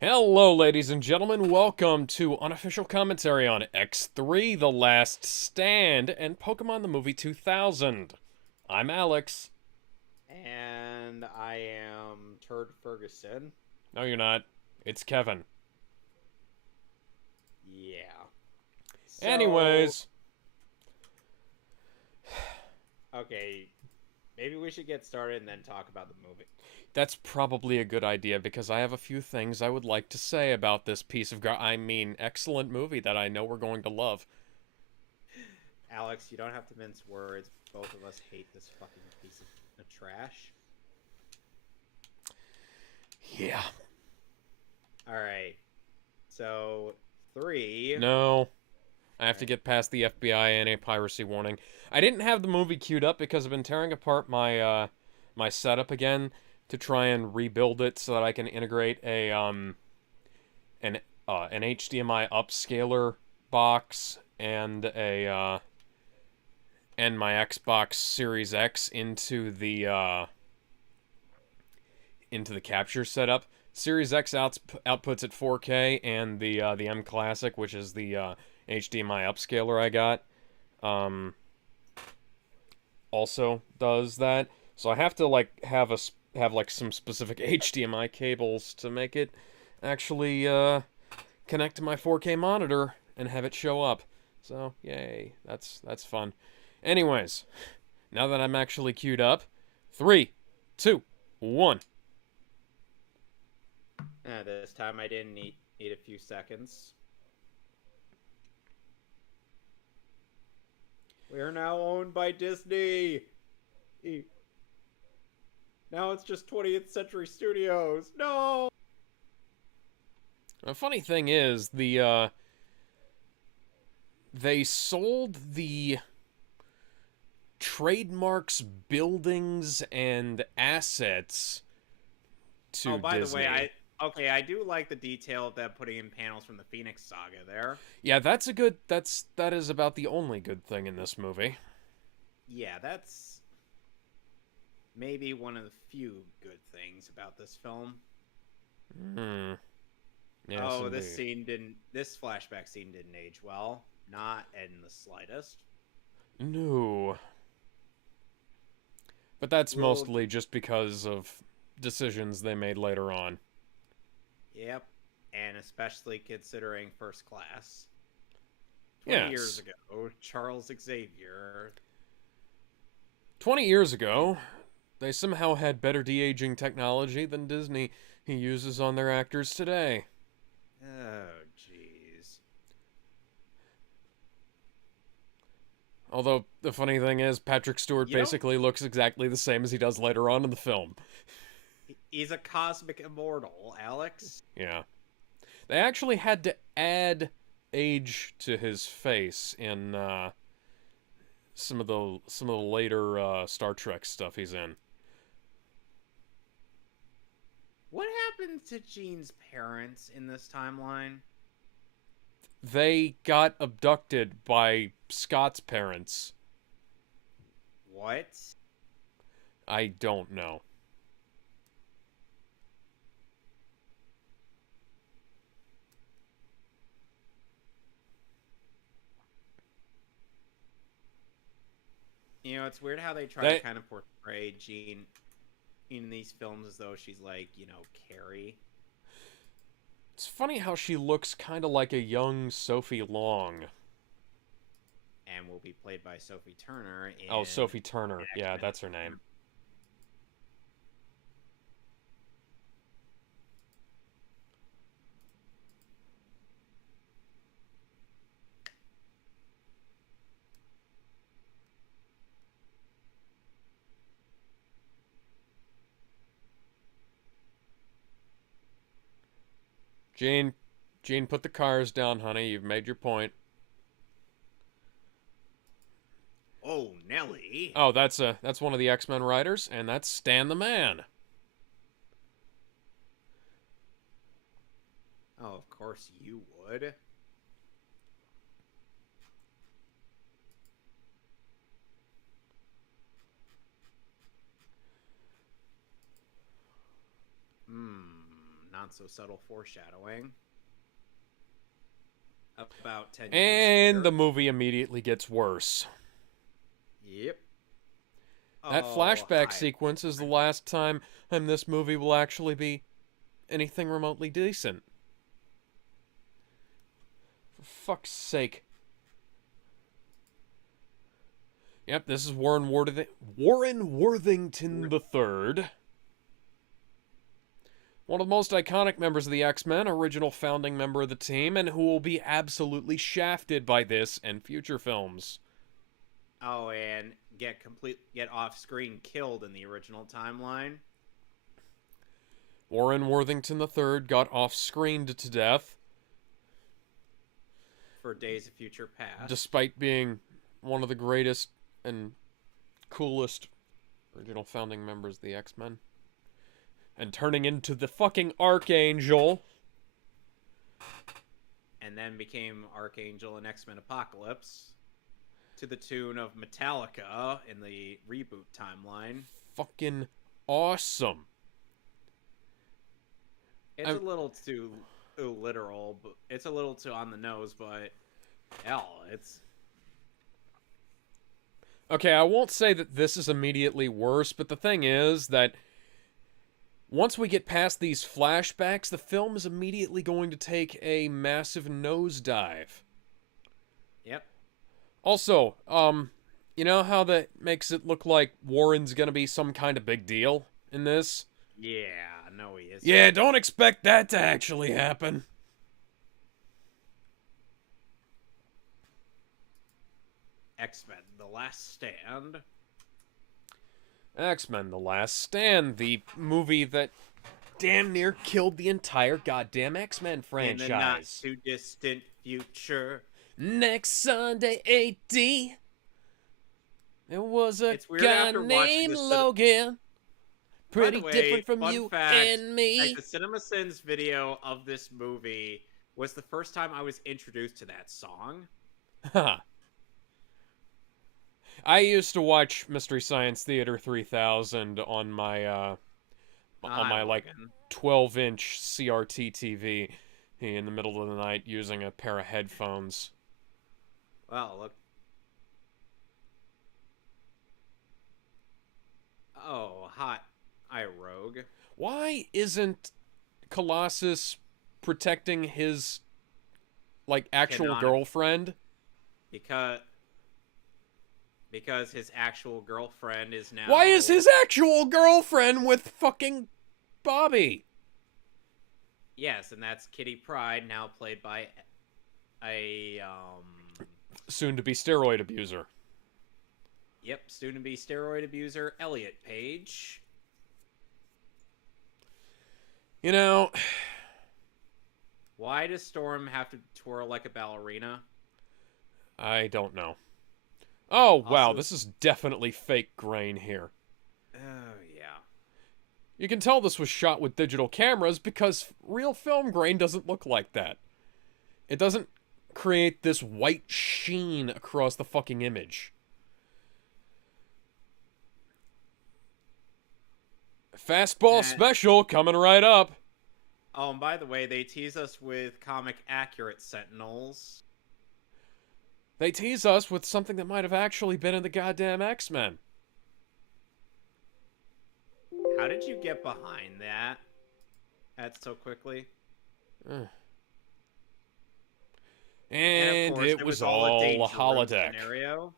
Hello, ladies and gentlemen. Welcome to unofficial commentary on X3 The Last Stand and Pokemon the Movie 2000. I'm Alex. And I am Turd Ferguson. No, you're not. It's Kevin. Yeah. So, Anyways, okay, maybe we should get started and then talk about the movie. that's probably a good idea because I have a few things I would like to say about this piece of excellent movie that I know we're going to love. Alex, you don't have to mince words. Both of us hate this fucking piece of trash. Yeah. All right. So, three. No. I have All to right. get past the FBI and a piracy warning. I didn't have the movie queued up because I've been tearing apart my setup again to try and rebuild it so that I can integrate an HDMI upscaler box and my Xbox Series X into the capture setup. Series X outputs at 4K, and the M Classic, which is the HDMI upscaler I got, um, also does that. So I have to have like some specific HDMI cables to make it actually connect to my 4K monitor and have it show up. So yay, that's fun. Anyways, now that I'm actually queued up, three, two, one. This time I didn't need a few seconds. We are now owned by Disney. Now it's just 20th Century Studios. No. The funny thing is, they sold the trademarks, buildings, and assets Oh, to by the way, Disney. I do like the detail of them putting in panels from the Phoenix Saga there. Yeah, that is about the only good thing in this movie. Yeah, that's maybe one of the few good things about this film. Hmm. Yes, Oh, indeed. this flashback scene didn't age well. Not in the slightest. No. But that's Will, mostly just because of decisions they made later on. yep. And especially considering First Class. 20 years Yes. ago, Charles Xavier. 20 years ago, they somehow had better de aging technology than Disney uses on their actors today. Oh, jeez. Although, the funny thing is, Patrick Stewart You know, basically looks exactly the same as he does later on in the film. he's a cosmic immortal, Alex. Yeah. They actually had to add age to his face in some of the later Star Trek stuff he's in. What happened to Jean's parents in this timeline? They got abducted by Scott's parents. What? I don't know. You know, it's weird how they try to They kind of portray Jean in these films as though she's like, Carrie. It's funny how she looks kind of like a young Sophie Long. And will be played by Sophie Turner Oh, in Sophie Turner. X Yeah, Men. that's her name. Jean, Jean, put the cars down, honey. You've made your point. Oh, Nelly. Oh, that's one of the X-Men writers, and that's Stan the Man. Oh, of course you would. Hmm, not so subtle foreshadowing. About 10 years And later. the movie immediately gets worse. Yep. That Oh, flashback hi. sequence is the last time this movie will actually be anything remotely decent. For fuck's sake. Yep, this is Warren Worthington III. One of the most iconic members of the X-Men, original founding member of the team, and who will be absolutely shafted by this and future films. Oh, and get off-screen killed in the original timeline. Warren Worthington III got off-screened to death. For Days of Future Past. Despite being one of the greatest and coolest original founding members of the X-Men. And turning into the fucking Archangel. And then became Archangel in X-Men Apocalypse. To the tune of Metallica in the reboot timeline. Fucking awesome. It's a little too literal, but it's a little too on the nose, but hell, it's... Okay, I won't say that this is immediately worse, but the thing is that once we get past these flashbacks, the film is immediately going to take a massive nosedive. Yep. Also, you know how that makes it look like Warren's gonna be some kind of big deal in this? Yeah, no he is. Yeah, don't expect that to actually happen. X-Men, The Last Stand. X-Men: The Last Stand, the movie that damn near killed the entire goddamn X-Men franchise. In the not-too-distant future. Next Sunday, AD, there was a guy named Logan. Pretty way, different from you fact, and me. Like the CinemaSins video of this movie was the first time I was introduced to that song. Huh. I used to watch Mystery Science Theater 3000 on my like 12-inch CRT TV in the middle of the night using a pair of headphones. Well, look. Oh, hot iRogue. Why isn't Colossus protecting his like actual girlfriend? Because his actual girlfriend is now... Why is his actual girlfriend with fucking Bobby? Yes, and that's Kitty Pryde, now played by a soon-to-be steroid abuser. Yep, soon-to-be steroid abuser Elliot Page. You know... Why does Storm have to twirl like a ballerina? I don't know. Oh, wow, Also, this is definitely fake grain here. Oh, yeah. You can tell this was shot with digital cameras because real film grain doesn't look like that. It doesn't create this white sheen across the fucking image. Fastball special coming right up. Oh, and by the way, they tease us with comic accurate Sentinels. They tease us with something that might have actually been in the goddamn X-Men. How did you get behind that so quickly? And of course, it was all a holodeck. Scenario.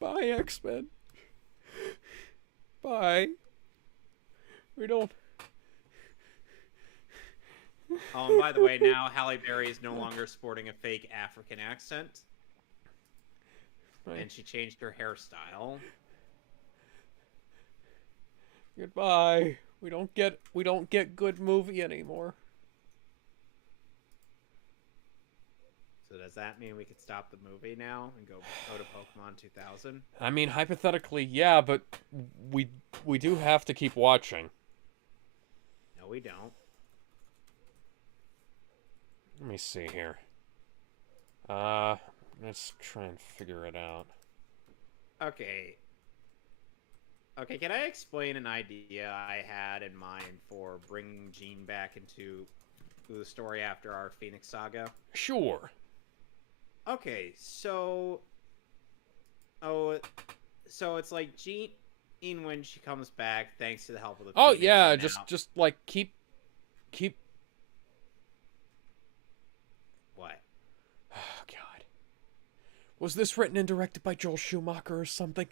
Bye, X-Men. Bye. We don't... Oh, and by the way, now Halle Berry is no longer sporting a fake African accent. Right. And she changed her hairstyle. Goodbye. We don't get good movie anymore. So does that mean we could stop the movie now and go to Pokemon 2000? I mean, hypothetically, yeah, but we do have to keep watching. No, we don't. Let me see here. I'm Let's try and figure it out. Okay. Okay, can I explain an idea I had in mind for bringing Jean back into the story after our Phoenix Saga? Sure. Okay, so... Oh, so it's like Jean, when she comes back, thanks to the help of the Oh Phoenix, yeah, and just now... just like keep. What? Oh God. Was this written and directed by Joel Schumacher or something?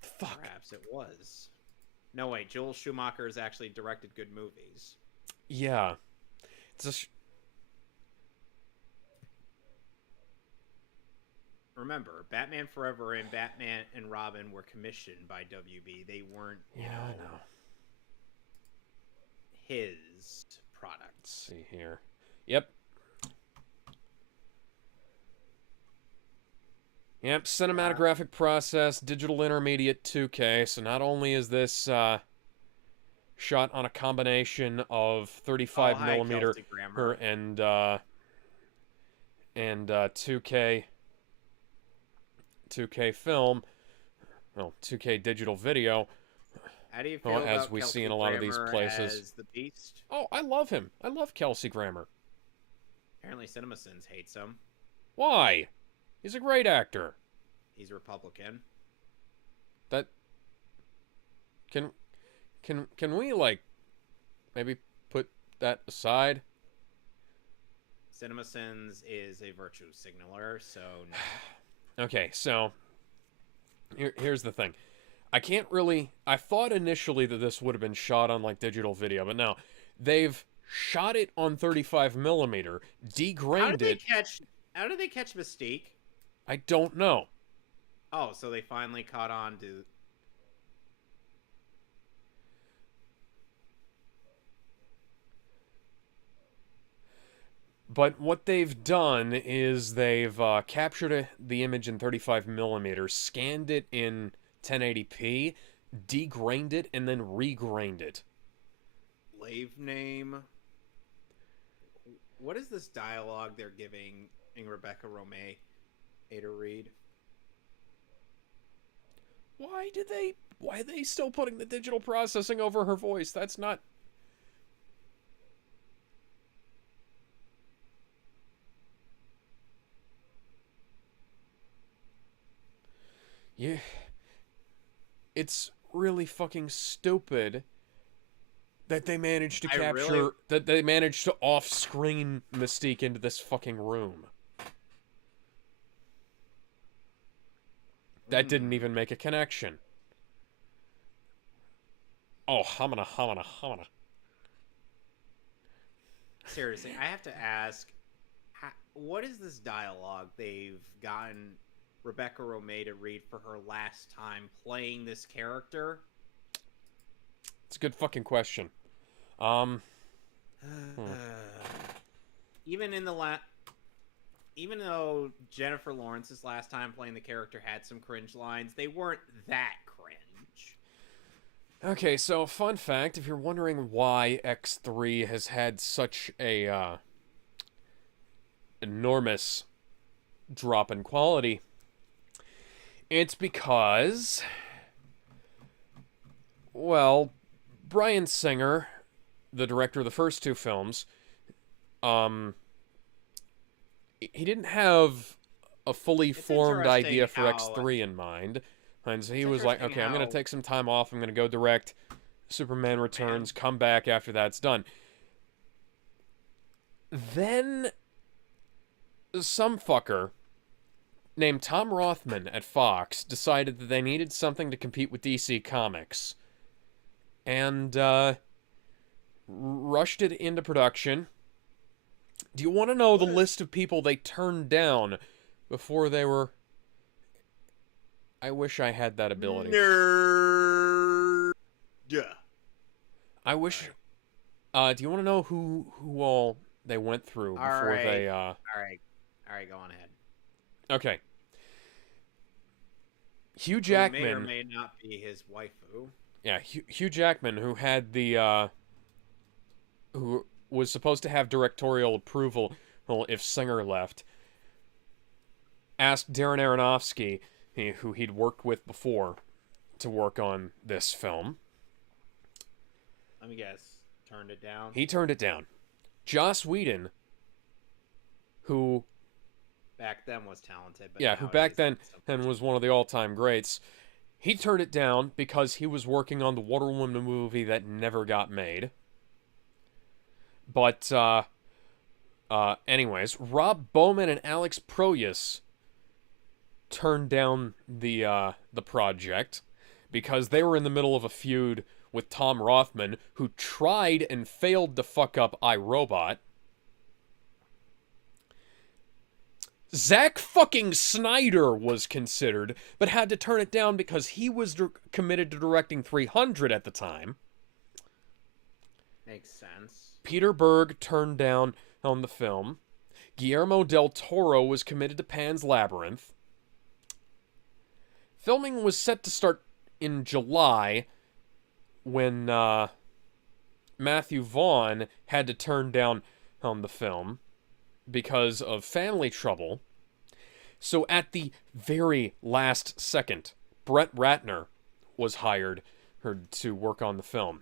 Fuck. Perhaps it was. No, wait, Joel Schumacher has actually directed good movies. Yeah. It's a Remember, Batman Forever and Batman and Robin were commissioned by WB. They weren't, yeah, I know. his product. Let's see here. Yep. Yep, cinematographic process, digital intermediate 2K. So not only is this shot on a combination of 35 millimeter and 2K film, well, 2K digital video. How do you feel about as we Kelsey see in a lot of these Grammer places. as the Beast? Oh, I love him. I love Kelsey Grammer. Apparently, CinemaSins hates him. Why? He's a great actor. He's Republican. That can we like maybe put that aside? CinemaSins is a virtue signaler, so no. Okay, so here's the thing. I thought initially that this would have been shot on like digital video, but no. They've shot it on 35 millimeter, degrained it. How did they catch Mystique? I don't know. Oh, so they finally caught on to... But what they've done is they've captured the image in 35 millimeters, scanned it in 1080p, degrained it, and then regrained it. Slave name? What is this dialogue they're giving in Rebecca Romay to read? Why are they still putting the digital processing over her voice? That's not... Yeah. It's really fucking stupid that they managed to that they managed to off-screen Mystique into this fucking room. That didn't even make a connection. Oh, hamana. Seriously, I have to ask, what is this dialogue they've gotten Rebecca Romay to read for her last time playing this character? It's a good fucking question. Even though Jennifer Lawrence's last time playing the character had some cringe lines, they weren't that cringe. Okay, so fun fact, if you're wondering why X3 has had such a enormous drop in quality, it's because, well, Bryan Singer, the director of the first two films, he didn't have a fully formed idea for X3 in mind. And so he was like, okay, I'm going to take some time off. I'm going to go direct Superman Returns, come back after that's done. Then some fucker named Tom Rothman at Fox decided that they needed something to compete with DC Comics. And rushed it into production. Do you want to know the list of people they turned down before they were... I wish I had that ability. Nerd. I wish... do you want to know who all they went through before they... All right, go on ahead. Okay. Hugh Jackman... Who may or may not be his waifu. Yeah, Hugh Jackman, who had the... who was supposed to have directorial approval if Singer left. asked Darren Aronofsky, who he'd worked with before, to work on this film. Let me guess. Turned it down. He turned it down. Joss Whedon, who Back then was talented, but who back then and was one of the all-time greats, he turned it down because he was working on the Wonder Woman movie that never got made. But anyways, Rob Bowman and Alex Proyas turned down the project because they were in the middle of a feud with Tom Rothman, who tried and failed to fuck up iRobot. Zack fucking Snyder was considered, but had to turn it down because he was committed to directing 300 at the time. Makes sense. Peter Berg turned down on the film. Guillermo del Toro was committed to Pan's Labyrinth. Filming was set to start in July when Matthew Vaughn had to turn down on the film because of family trouble. So at the very last second, Brett Ratner was hired to work on the film.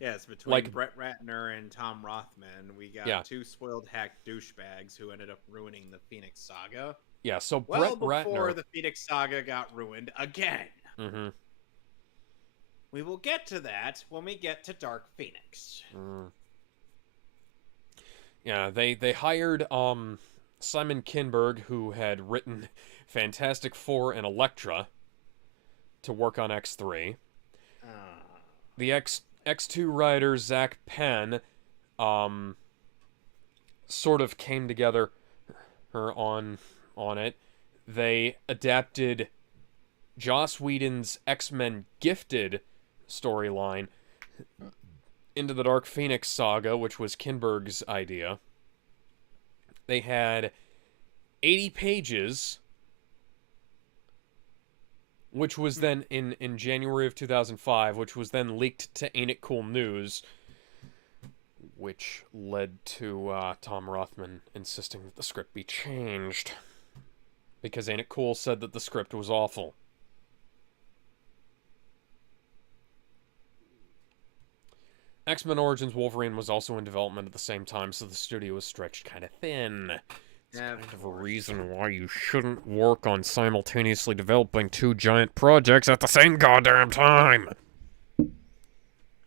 Yes, between Brett Ratner and Tom Rothman, we got two spoiled hack douchebags who ended up ruining the Phoenix Saga. Yeah, so before Brett Ratner... the Phoenix Saga got ruined again. Mm-hmm. We will get to that when we get to Dark Phoenix. Yeah, they hired Simon Kinberg, who had written Fantastic Four and Elektra, to work on X3. The X2 writer Zach Penn sort of came together on it. They adapted Joss Whedon's X-Men Gifted storyline into the Dark Phoenix saga, which was Kinberg's idea. They had 80 pages, which was then in January of 2005, which was then leaked to Ain't It Cool News, which led to Tom Rothman insisting that the script be changed, because Ain't It Cool said that the script was awful. X-Men Origins Wolverine was also in development at the same time, so the studio was stretched kind of thin. It's kind of a reason why you shouldn't work on simultaneously developing two giant projects at the same goddamn time.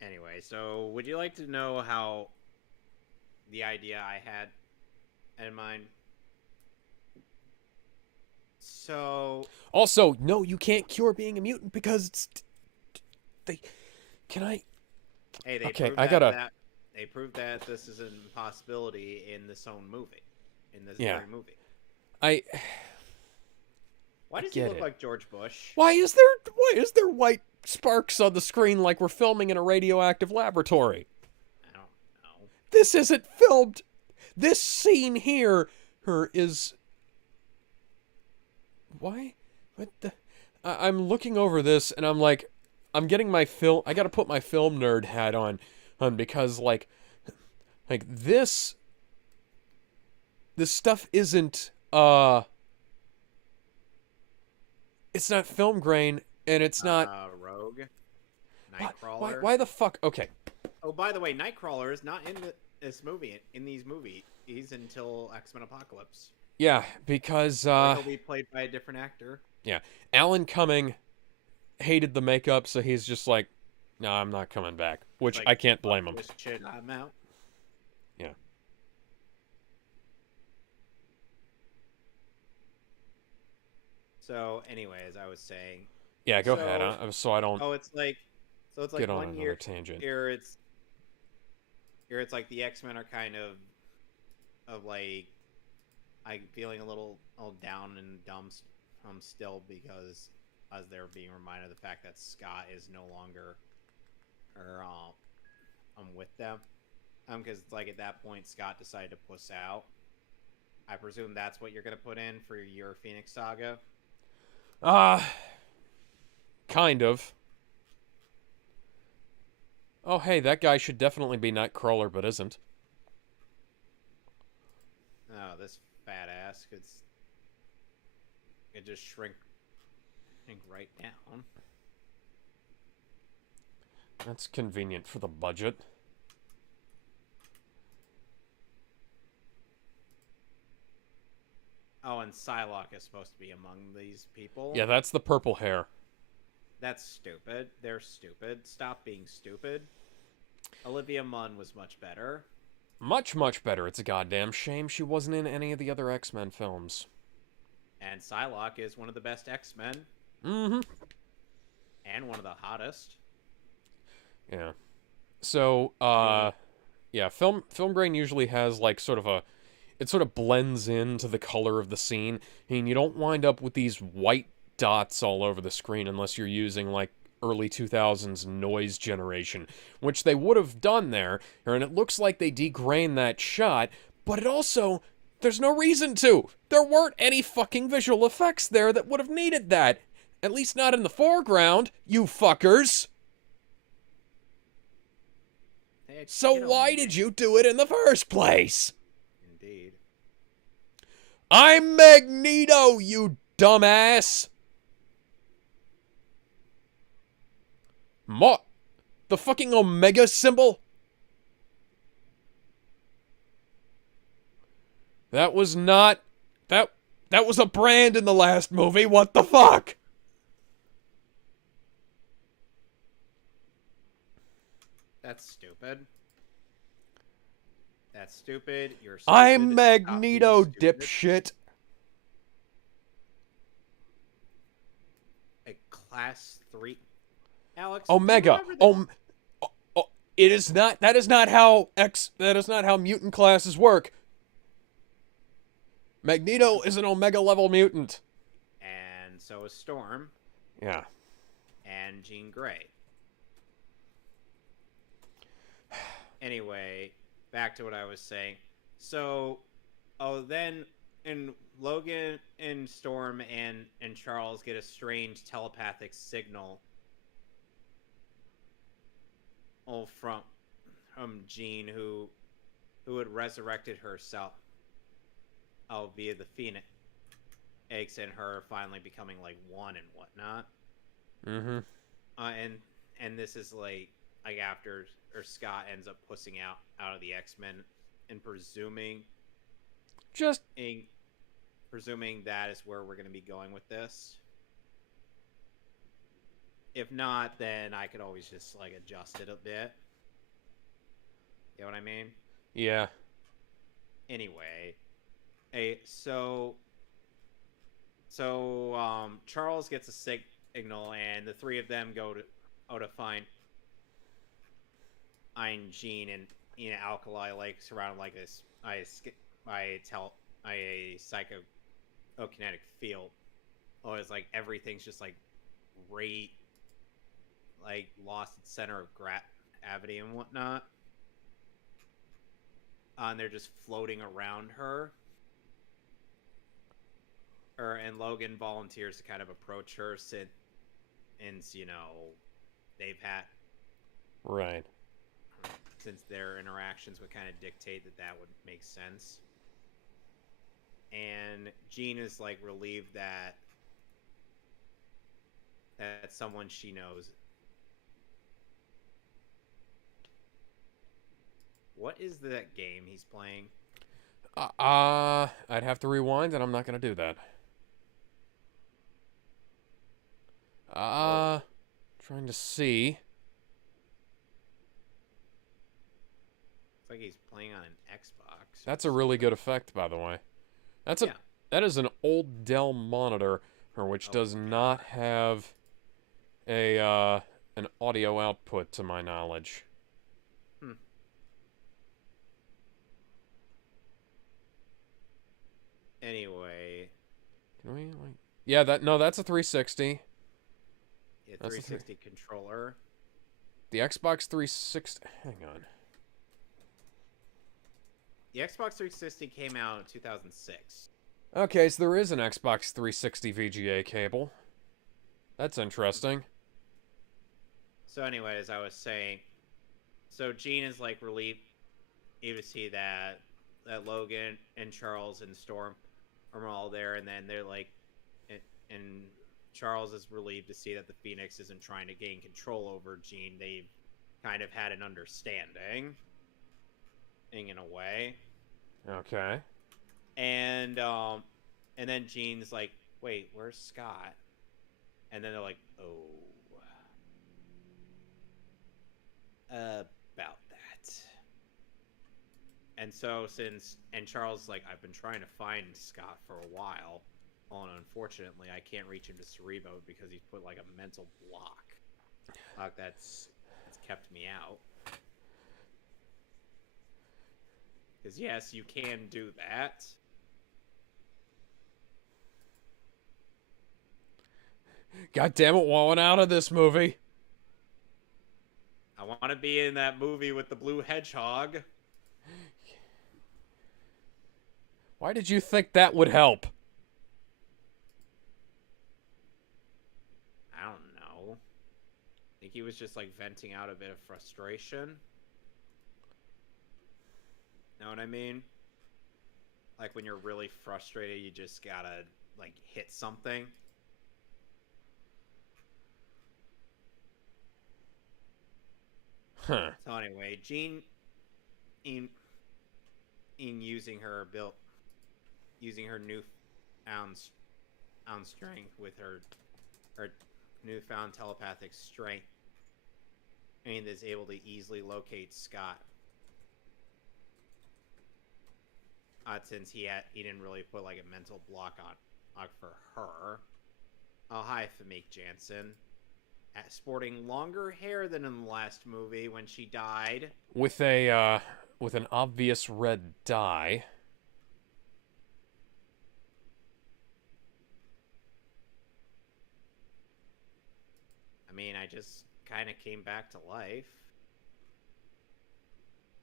Anyway, so would you like to know how the idea I had in mind? So... Also, no, you can't cure being a mutant because it's... Hey, they proved that this is an impossibility in this own movie. In this very movie. Why does he look like George Bush? Why is there white sparks on the screen like we're filming in a radioactive laboratory? I don't know. This isn't filmed. This scene here is... Why? What the... I'm looking over this and I'm like... I'm getting my film... I gotta put my film nerd hat on because, like this stuff isn't, it's not film grain, and it's not... Rogue? Nightcrawler? Why the fuck... Okay. Oh, by the way, Nightcrawler is not in this movie, in these movies. He's until X-Men Apocalypse. Yeah, because, he'll be played by a different actor. Yeah. Alan Cumming hated the makeup, so he's just like, no, I'm not coming back. Which like, I can't blame him. This shit, I'm out. Yeah. So, anyways, I was saying. Yeah, go ahead. So I don't. Oh, it's like get on 1 year tangent. Here it's like the X-Men are kind of like, I'm feeling a little down and dumb still because as they're being reminded of the fact that Scott is no longer with them. Because it's like at that point Scott decided to puss out. I presume that's what you're gonna put in for your Phoenix Saga. Kind of. Oh, hey, that guy should definitely be Nightcrawler, but isn't. Oh, this fat ass could just shrink right down. That's convenient for the budget. Oh, and Psylocke is supposed to be among these people. Yeah, that's the purple hair. That's stupid. They're stupid. Stop being stupid. Olivia Munn was much better. Much, much better. It's a goddamn shame she wasn't in any of the other X-Men films. And Psylocke is one of the best X-Men. Mm-hmm. And one of the hottest. Yeah. So, yeah, film grain usually has, like, sort of a... It sort of blends into the color of the scene, and you don't wind up with these white dots all over the screen unless you're using, like, early 2000s noise generation, which they would have done there, and it looks like they degrained that shot, but it also... There's no reason to! There weren't any fucking visual effects there that would have needed that! At least not in the foreground, you fuckers! So why did you do it in the first place? Indeed. I'm Magneto, you dumbass! The fucking Omega symbol? That was not... That was a brand in the last movie, what the fuck? That's stupid. That's stupid. You're stupid. I'm Magneto, dipshit. A class 3. Alex, Omega. It is not... That is not how mutant classes work. Magneto is an Omega level mutant. And so is Storm. Yeah. And Jean Grey. Anyway, back to what I was saying. So, then and Logan and Storm and Charles get a strange telepathic signal from Jean who had resurrected herself via the Phoenix eggs and her finally becoming like one and whatnot. Mm-hmm. And this is like after Scott ends up pussing out of the X-Men and presuming that is where we're going to be going with this. If not, then I could always just like adjust it a bit. You know what I mean? Yeah. Anyway, so Charles gets a signal, and the three of them go to find Jean in Alkali Lake, surrounded like this by a psychokinetic field. Oh, it's like everything's just like lost its center of gravity and whatnot. And they're just floating around her. And Logan volunteers to kind of approach her since they've had... Right. Since their interactions would kind of dictate that would make sense. And Jean is like relieved that someone she knows. What is that game he's playing? I'd have to rewind, and I'm not gonna do that. Trying to see. It's like he's playing on an Xbox. That's a really good effect, by the way. That is an old Dell monitor, which does not have an audio output, to my knowledge. Anyway, can we like? Yeah, that's a 360. Yeah, 360 controller. The Xbox 360. Hang on. The Xbox 360 came out in 2006. Okay, so there is an Xbox 360 VGA cable. That's interesting. So anyway, as I was saying, so Jean is like relieved to see that that Logan and Charles and Storm are all there, and then they're like, and Charles is relieved to see that the Phoenix isn't trying to gain control over Jean. They've kind of had an understanding, in a way. Okay. And then Jean's like, "Wait, where's Scott?" And then they're like, "Oh, about that." And so and Charles is like, "I've been trying to find Scott for a while. Well, and unfortunately, I can't reach him to Cerebo because he's put like a mental block. That's kept me out. Because yes, you can do that." God damn it, want out of this movie. I want to be in that movie with the blue hedgehog. Why did you think that would help? I don't know. I think he was just like venting out a bit of frustration. Know what I mean? Like when you're really frustrated, you just gotta like hit something. Huh. So anyway, Jean, in using her new found strength with her newfound telepathic strength, and is able to easily locate Scott. Since he didn't really put like a mental block on for her. Oh, hi, Famke Janssen. Sporting longer hair than in the last movie when she died. With with an obvious red dye. I mean, I just kind of came back to life.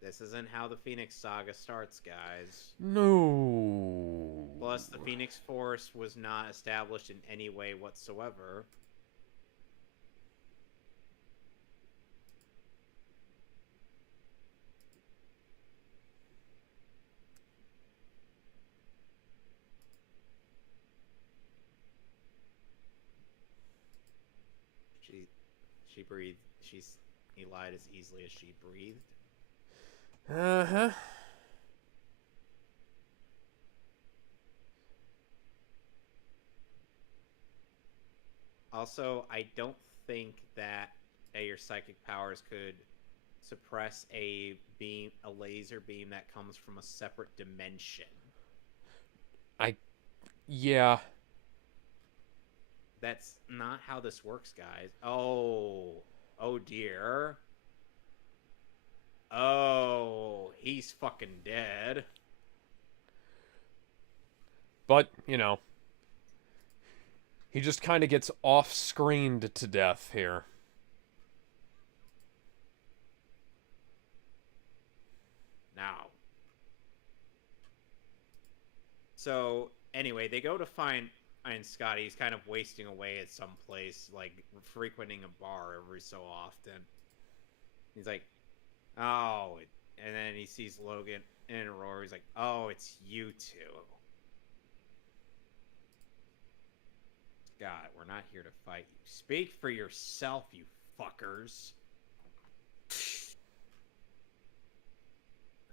This isn't how the Phoenix Saga starts, guys. No. Plus, the Phoenix Force was not established in any way whatsoever. She breathed. He lied as easily as she breathed. Uh-huh. Also, I don't think that your psychic powers could suppress a laser beam that comes from a separate dimension. Yeah. That's not how this works, guys. Oh dear. Oh, he's fucking dead. But, he just kind of gets off-screened to death here. Now. So, anyway, they go to find Scotty. He's kind of wasting away at some place, like frequenting a bar every so often. He's like, oh, and then he sees Logan and Aurora. He's like, oh, it's you two. God, we're not here to fight you. Speak for yourself, you fuckers.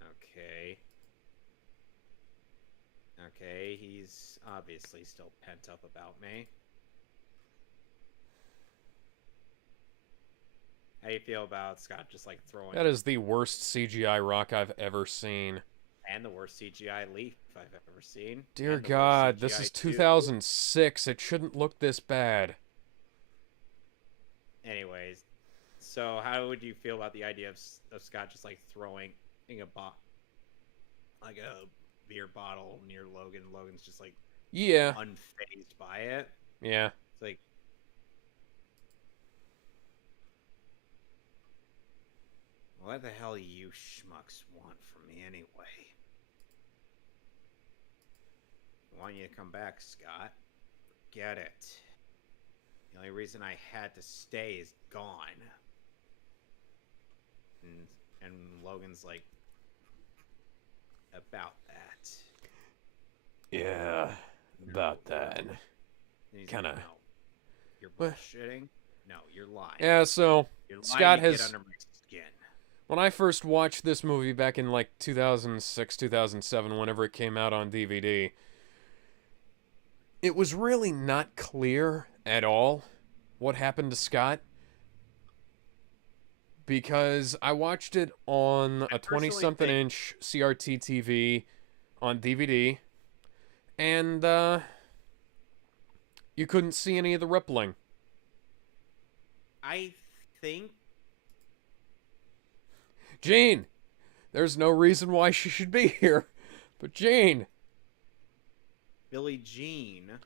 Okay. Okay, he's obviously still pent up about me. How do you feel about Scott just like throwing... That is the worst CGI rock I've ever seen. And the worst CGI leaf I've ever seen. Dear God, this is 2006. It shouldn't look this bad. Anyways, so how would you feel about the idea of Scott just like throwing a beer bottle near Logan? Logan's just like unfazed by it. Yeah. It's like, what the hell you schmucks want from me anyway? I want you to come back, Scott. Forget it. The only reason I had to stay is gone. And Logan's like, about that. Yeah, No. about that. And he's Kind like, of. no, you're Well, bullshitting. No, you're lying. yeah, so You're lying Scott to get has. under my skin. When I first watched this movie back in like 2006, 2007, whenever it came out on DVD, it was really not clear at all what happened to Scott because I watched it on I a 20 personally something think inch CRT TV on DVD, and you couldn't see any of the rippling. I think Jane, there's no reason why she should be here, but Jane. Billie Jean.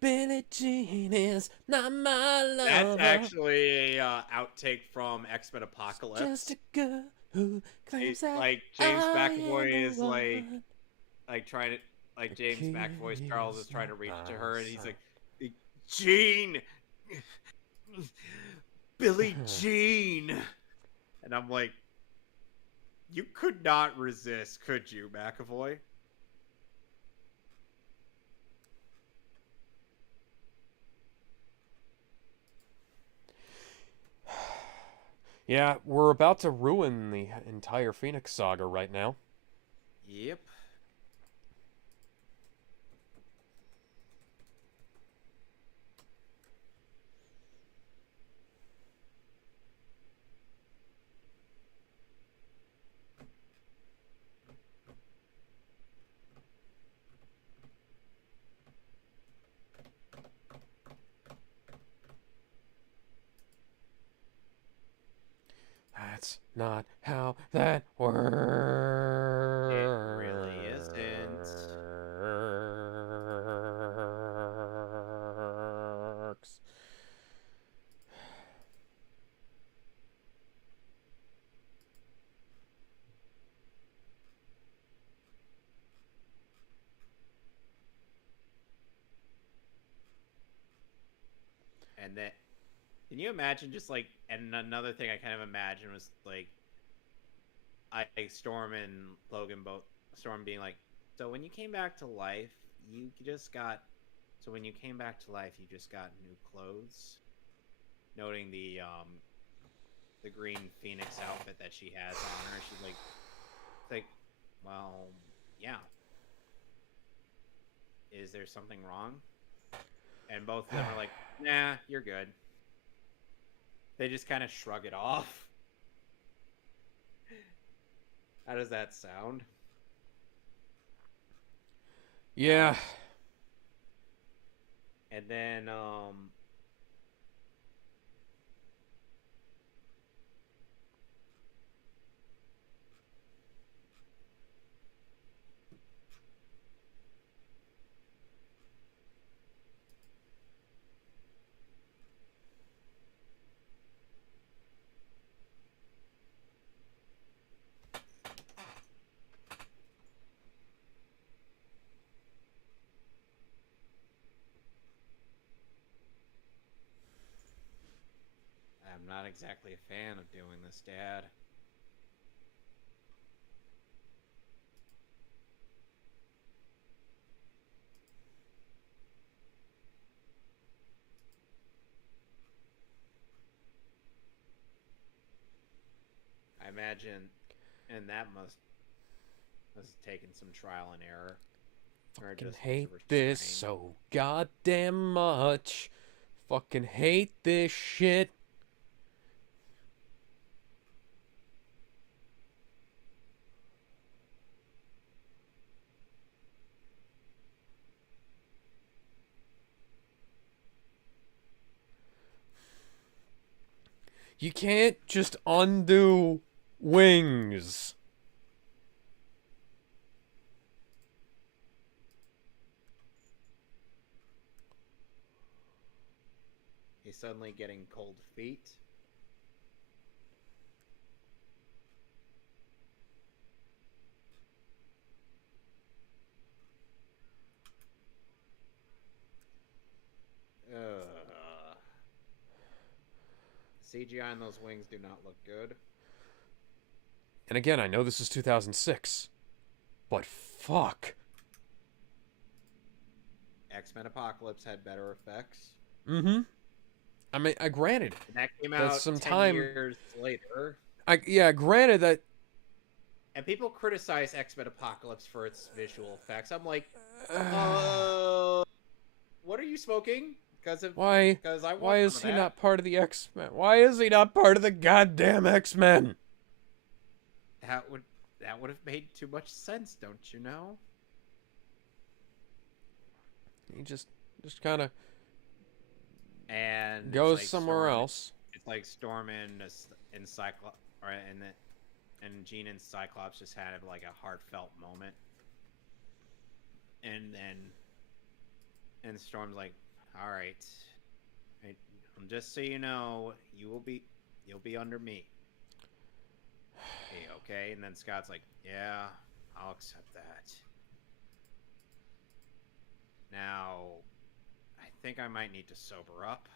Billie Jean is not my That's lover. actually a outtake from X-Men Apocalypse. Just a girl who claims that Like James I am McAvoy the is one. like trying to like The James key McAvoy's Charles is is trying to not reach to my her and he's son. like, Jean, Billie Jean, and I'm like, you could not resist, could you, McAvoy? Yeah, we're about to ruin the entire Phoenix saga right now. Yep. That's not how that works. It really isn't. And that, can you imagine just like, and another thing I kind of imagined was like, Storm and Logan both, Storm being like, so when you came back to life, you just got, so when you came back to life, you just got new clothes. Noting the green Phoenix outfit that she has on her, she's like, well, yeah. Is there something wrong? And both of them are like, nah, you're good. They just kind of shrug it off. How does that sound? Yeah. And then, I'm not exactly a fan of doing this, Dad. I imagine, and that must have taken some trial and error. Or Fucking just hate this restraint. so goddamn much. Fucking hate this shit. You can't just undo wings. He's suddenly getting cold feet. CGI on those wings do not look good. And again, I know this is 2006, But fuck. X-Men Apocalypse had better effects. Mm-hmm. I mean, I granted And that came that's out some 10 time. years later. Yeah, granted that. And people criticize X-Men Apocalypse for its visual effects. I'm like, what are you smoking? Why? Because I Why want some is of he that. not part of the X-Men? Why is he not part of the goddamn X-Men? That would have made too much sense, don't you know? He just kind of And it's goes like somewhere Storm. else. It's like Storm and Cyclops, or and Jean and Cyclops just had like a heartfelt moment, and Storm's like, "All right, just so you know, you'll be under me, okay?" And then Scott's like, "Yeah, I'll accept that." Now, I think I might need to sober up.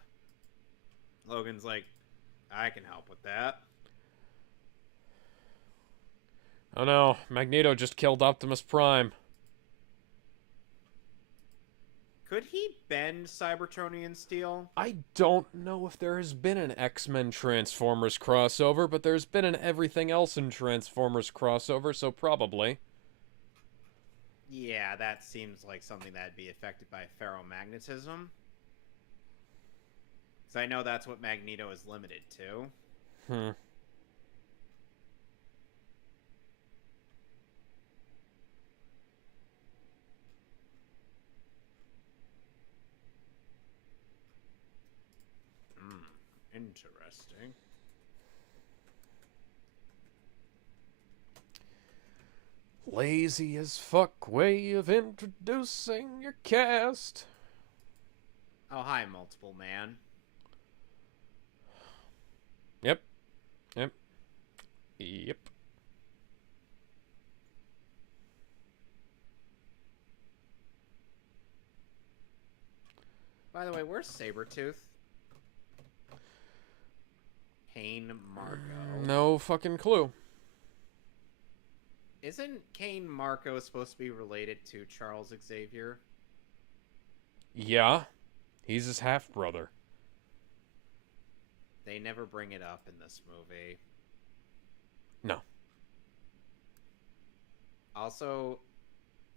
Logan's like, "I can help with that." Oh no, Magneto just killed Optimus Prime. Could he bend Cybertronian steel? I don't know if there has been an X-Men Transformers crossover, but there's been an everything else in Transformers crossover, so probably. Yeah, that seems like something that'd be affected by ferromagnetism. Because I know that's what Magneto is limited to. Hmm. Interesting. Lazy as fuck way of introducing your cast. Oh, hi, Multiple Man. Yep. Yep. Yep. By the way, where's Sabretooth? Kane Marco. No fucking clue. Isn't Kane Marco supposed to be related to Charles Xavier? Yeah. He's his half-brother. They never bring it up in this movie. No. Also,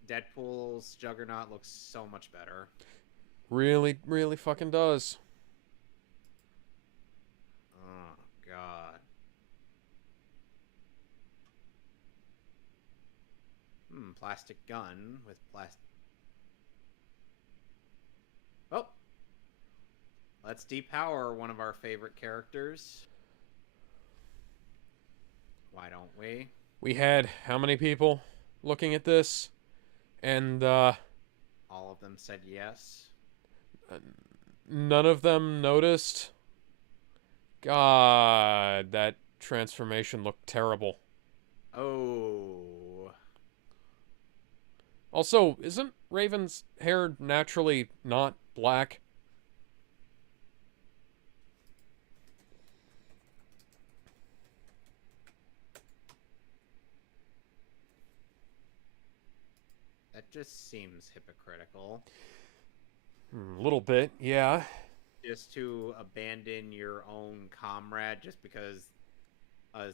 Deadpool's Juggernaut looks so much better. Really, really fucking does. Oh, God. Plastic gun with plastic... Oh! Let's depower one of our favorite characters. Why don't we? We had how many people looking at this? And, All of them said yes. none of them noticed. God, that transformation looked terrible. Oh. Also, isn't Raven's hair naturally not black? That just seems hypocritical. A little bit, yeah. Just to abandon your own comrade just because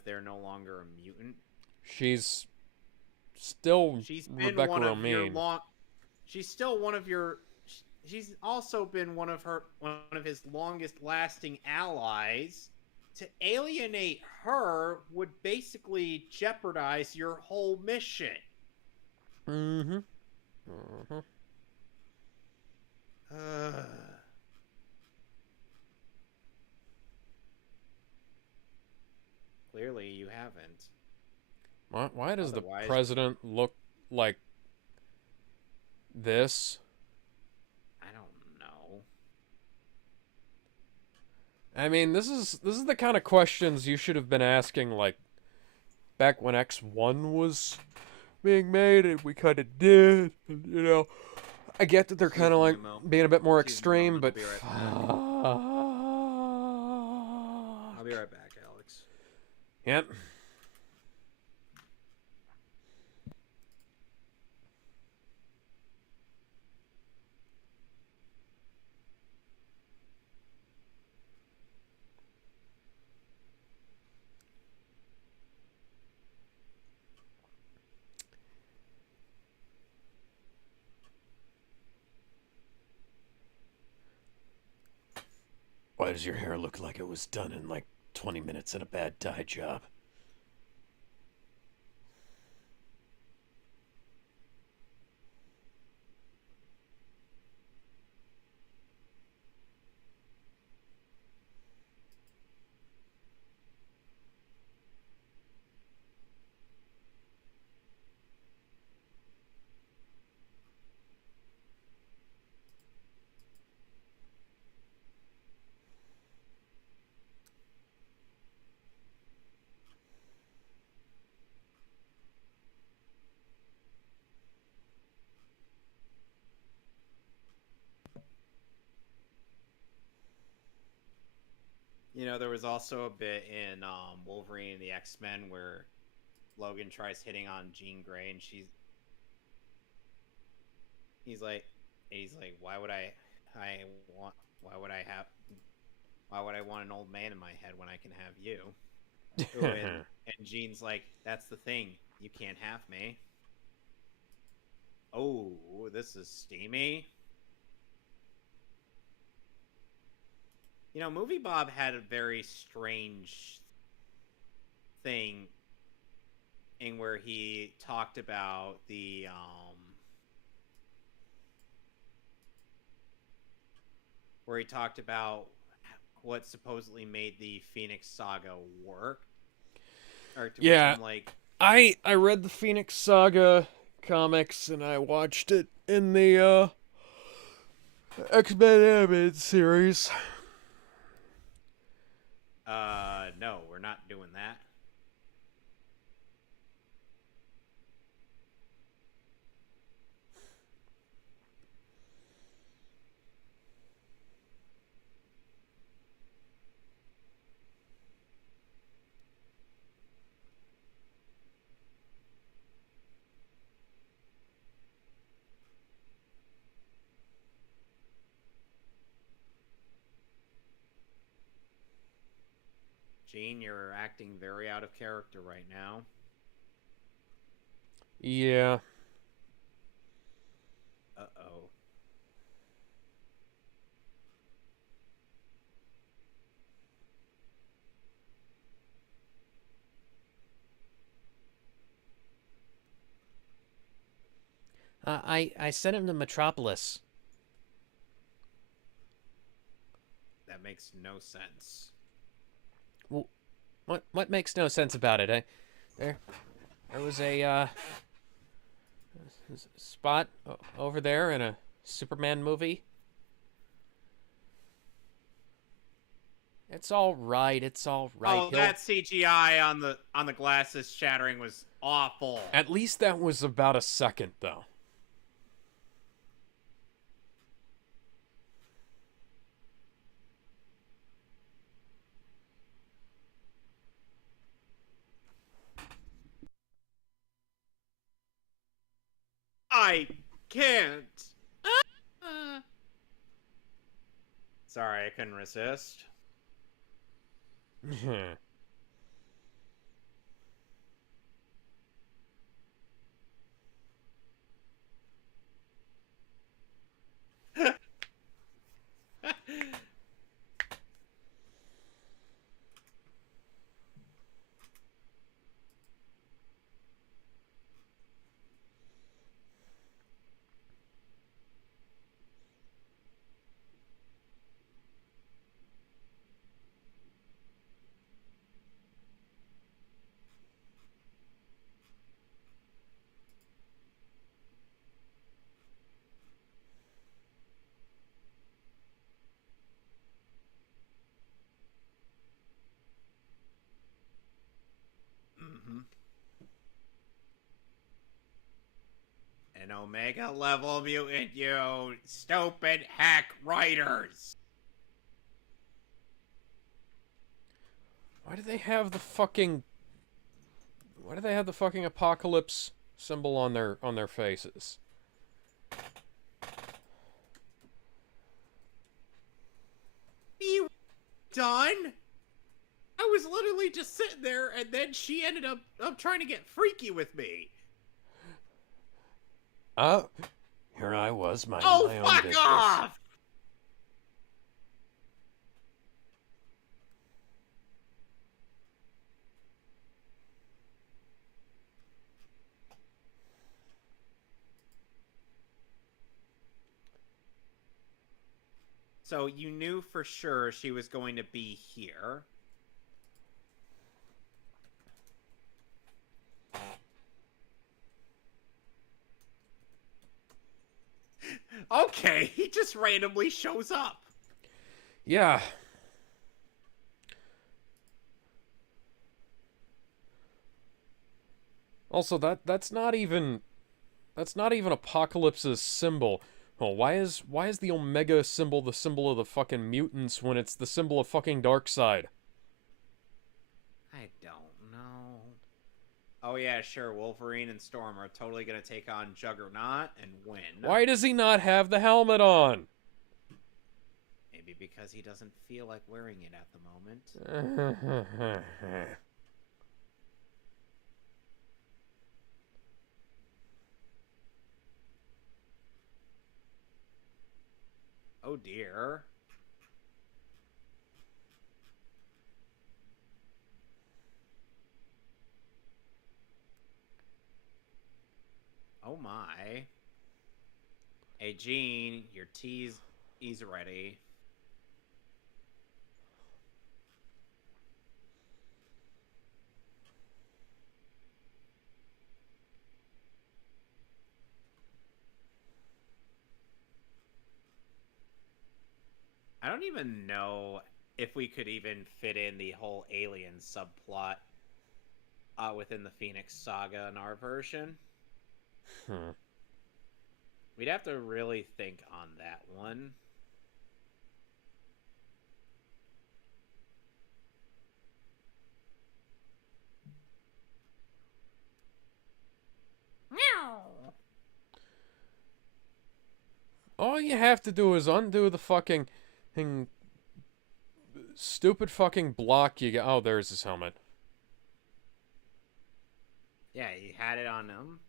they're no longer a mutant. She's still She's been Rebecca one of your Romijn. long. She's still one of your. She's also been one of his longest lasting allies. To alienate her would basically jeopardize your whole mission. Mm-hmm. Mm-hmm. Clearly, you haven't. Why does the Otherwise- president look like this? I don't know. I mean, this is the kind of questions you should have been asking, like, back when X1 was being made, and we kind of did, and, you know. I get that they're kind of like being a bit more extreme, but... I'll be right back, Alex. Yep. Why does your hair look like it was done in like 20 minutes at a bad dye job? You know, there was also a bit in Wolverine and the X-Men where Logan tries hitting on Jean Grey, and he's like, why would I want, why would I have, why would I want an old man in my head when I can have you? Ooh, and Jean's like, that's the thing, you can't have me. Oh, this is steamy. You know, Movie Bob had a very strange thing in where he talked about the where he talked about what supposedly made the Phoenix Saga work, or to which Yeah, I'm like, I read the Phoenix Saga comics and I watched it in the X-Men animated series. no, we're not doing that. Gene, you're acting very out of character right now. Yeah. Uh-oh. I sent him to Metropolis. That makes no sense. Well, what makes no sense about it? There there was a spot over there in a Superman movie. It's all right. It's all right. Oh, He'll that CGI on the glasses shattering was awful. At least that was about a second though. I can't. Uh. Sorry, I couldn't resist. Mm-hmm. An Omega level mutant, you stupid hack writers. Why do they have the fucking Why do they have the fucking apocalypse symbol on their faces? Are you done? I was literally just sitting there, and then she ended up trying to get freaky with me. Oh, here I was minding Oh, my own fuck business. off! So you knew for sure she was going to be here. Okay, he just randomly shows up. Yeah. Also, that's not even Apocalypse's symbol. Oh, why is the Omega symbol the symbol of the fucking mutants when it's the symbol of fucking Darkseid? I don't know. Oh yeah, sure. Wolverine and Storm are totally gonna take on Juggernaut and win. Why does he not have the helmet on? Maybe because he doesn't feel like wearing it at the moment. Oh dear. Oh my. Hey Gene, your tea's ready. I don't even know if we could even fit in the whole alien subplot within the Phoenix Saga in our version. We'd have to really think on that one. Meow. All you have to do is undo the fucking stupid fucking block you got. Oh, there's his helmet. Yeah, he had it on him.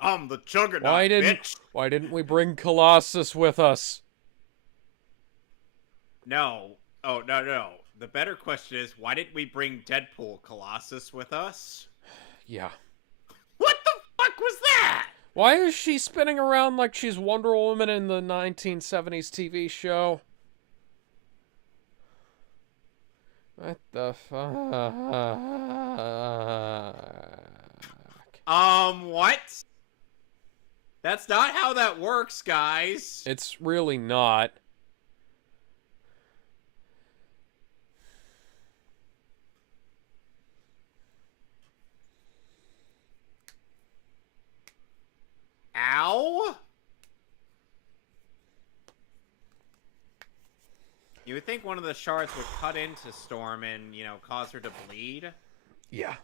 I'm the Juggernaut, bitch! Why didn't we bring Colossus with us? No. Oh, no. The better question is, why didn't we bring Deadpool Colossus with us? Yeah. What the fuck was that? Why is she spinning around like she's Wonder Woman in the 1970s TV show? What the fuck? What? That's not how that works, guys. It's really not. Ow? You would think one of the shards would cut into Storm and, cause her to bleed. Yeah.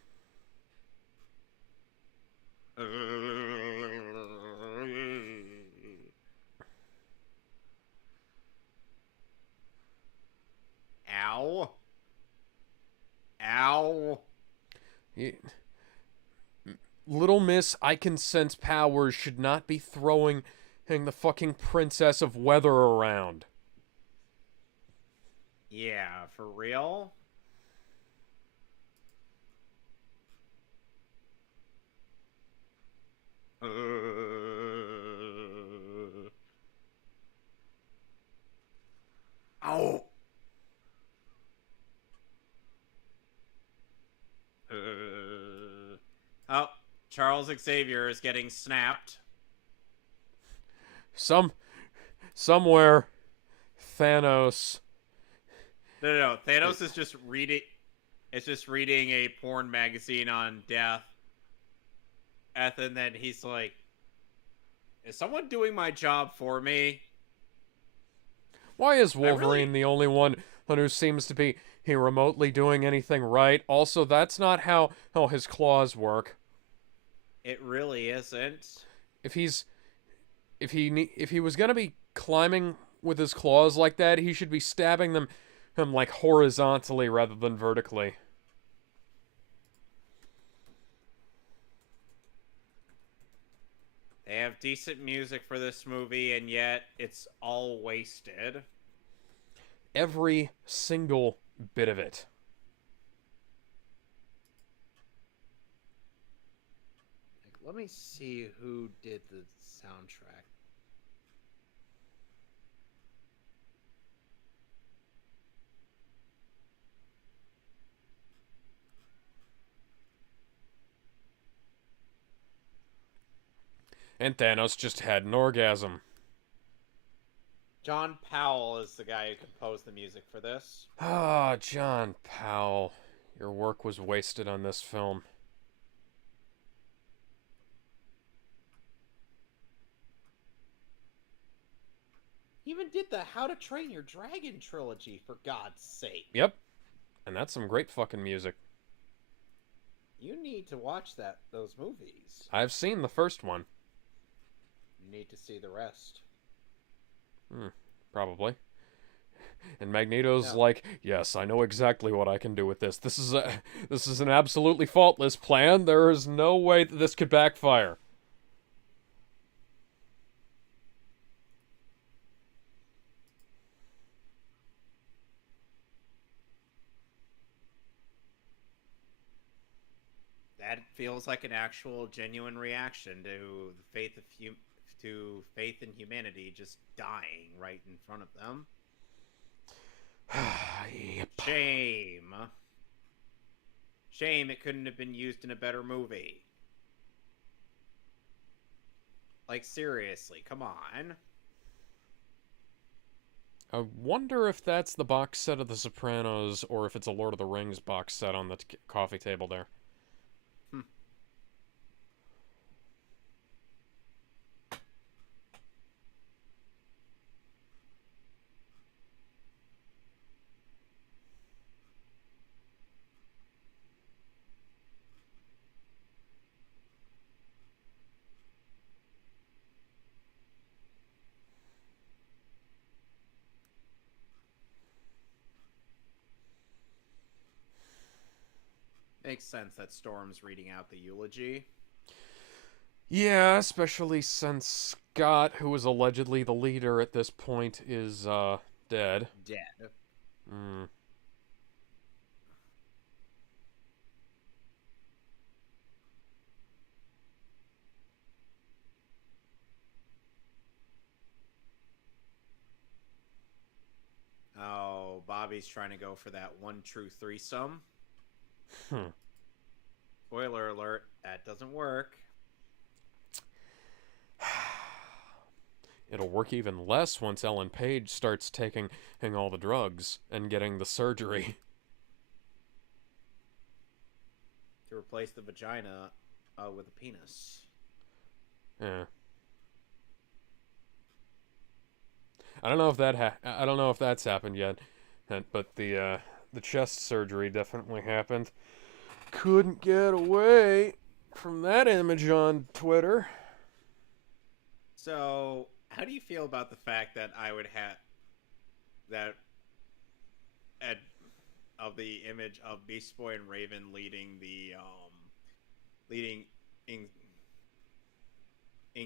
Ow. Ow. Little Miss I Can Sense Powers should not be throwing the fucking Princess of Weather around. Yeah, for real? Ow. Oh, Charles Xavier is getting snapped. Somewhere, Thanos. No. Thanos is just reading. It's just reading a porn magazine on death. And then he's like, "Is someone doing my job for me?" Why is Wolverine the only one who seems to be remotely doing anything right? Also, that's not how his claws work. It really isn't. If he's if he was gonna be climbing with his claws like that, he should be stabbing him like horizontally rather than vertically. They have decent music for this movie, and yet it's all wasted. Every single bit of it. Like, let me see who did the soundtrack. And Thanos just had an orgasm. John Powell is the guy who composed the music for this. Ah, John Powell. Your work was wasted on this film. He even did the How to Train Your Dragon trilogy, for God's sake. Yep. And that's some great fucking music. You need to watch those movies. I've seen the first one. You need to see the rest. Probably. And Magneto's like, yes, I know exactly what I can do with this. This is an absolutely faultless plan. There is no way that this could backfire. That feels like an actual genuine reaction to the faith in humanity just dying right in front of them. Yep. Shame. Shame it couldn't have been used in a better movie. Like, seriously, come on. I wonder if that's the box set of The Sopranos or if it's a Lord of the Rings box set on the coffee table there. Makes sense that Storm's reading out the eulogy. Yeah, especially since Scott, who is allegedly the leader at this point, is dead. Dead. Hmm. Oh, Bobby's trying to go for that one true threesome. Spoiler alert, that doesn't work. It'll work even less once Ellen Page starts taking all the drugs and getting the surgery. To replace the vagina with a penis. Yeah. I don't know if I don't know if that's happened yet, but the chest surgery definitely happened. Couldn't get away from that image on Twitter. So, how do you feel about the fact that I would have that of the image of Beast Boy and Raven leading in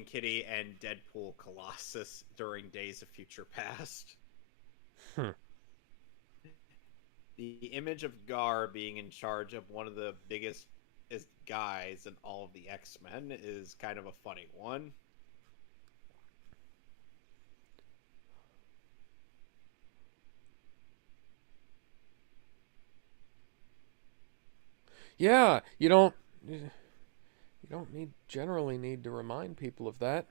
Kitty and Deadpool Colossus during Days of Future Past? The image of Gar being in charge of one of the biggest guys in all of the X-Men is kind of a funny one. Yeah, you don't generally need to remind people of that.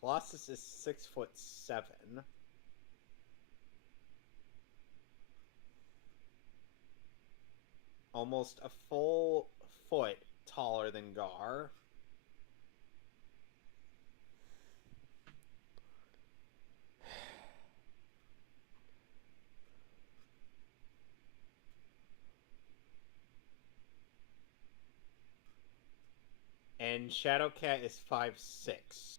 Colossus is 6'7". Almost a full foot taller than Gar. And Shadowcat is 5'6".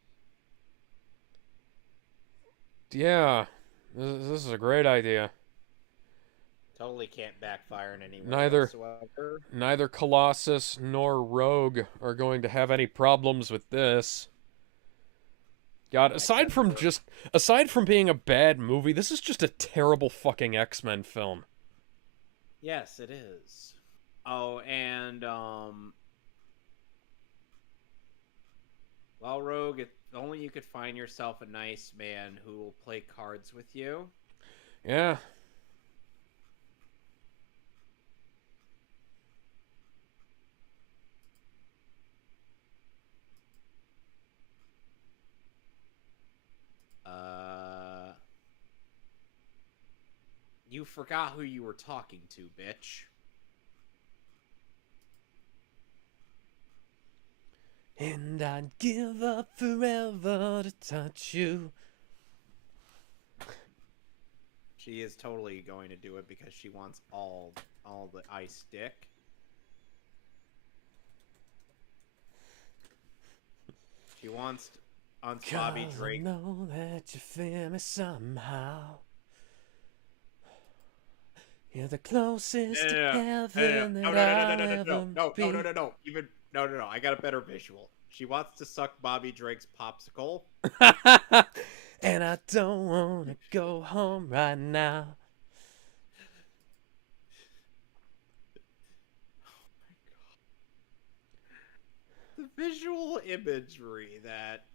Yeah, this is a great idea. Totally can't backfire in any way Neither whatsoever. neither Colossus nor Rogue are going to have any problems with this. God, Except for aside from being a bad movie, this is just a terrible fucking X-Men film. yes, it is. Oh, and well, Rogue, if only you could find yourself a nice man who will play cards with you. Yeah. Uh, you forgot who you were talking to, bitch. And I'd give up forever to touch you. She is totally going to do it because she wants all the ice dick. She wants Bobby 'Cause Drake. I know that you feel me somehow. You're the closest to heaven that I'll ever be. No. Even no. I got a better visual. She wants to suck Bobby Drake's popsicle. And I don't wanna go home right now. The visual imagery that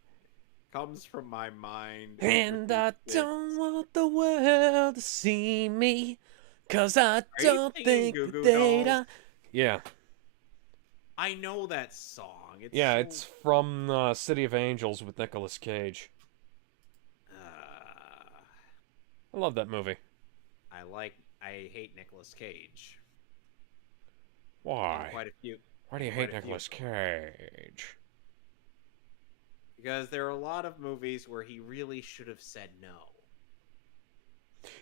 comes from my mind. And I don't want the world to see me, 'cause I don't think Goo that Goo they'd. Dolls? Yeah. I know that song. Yeah, it's from City of Angels with Nicolas Cage. I love that movie. I hate Nicolas Cage. Why? In quite a few. Why do you hate Nicolas Cage? Because there are a lot of movies where he really should have said no.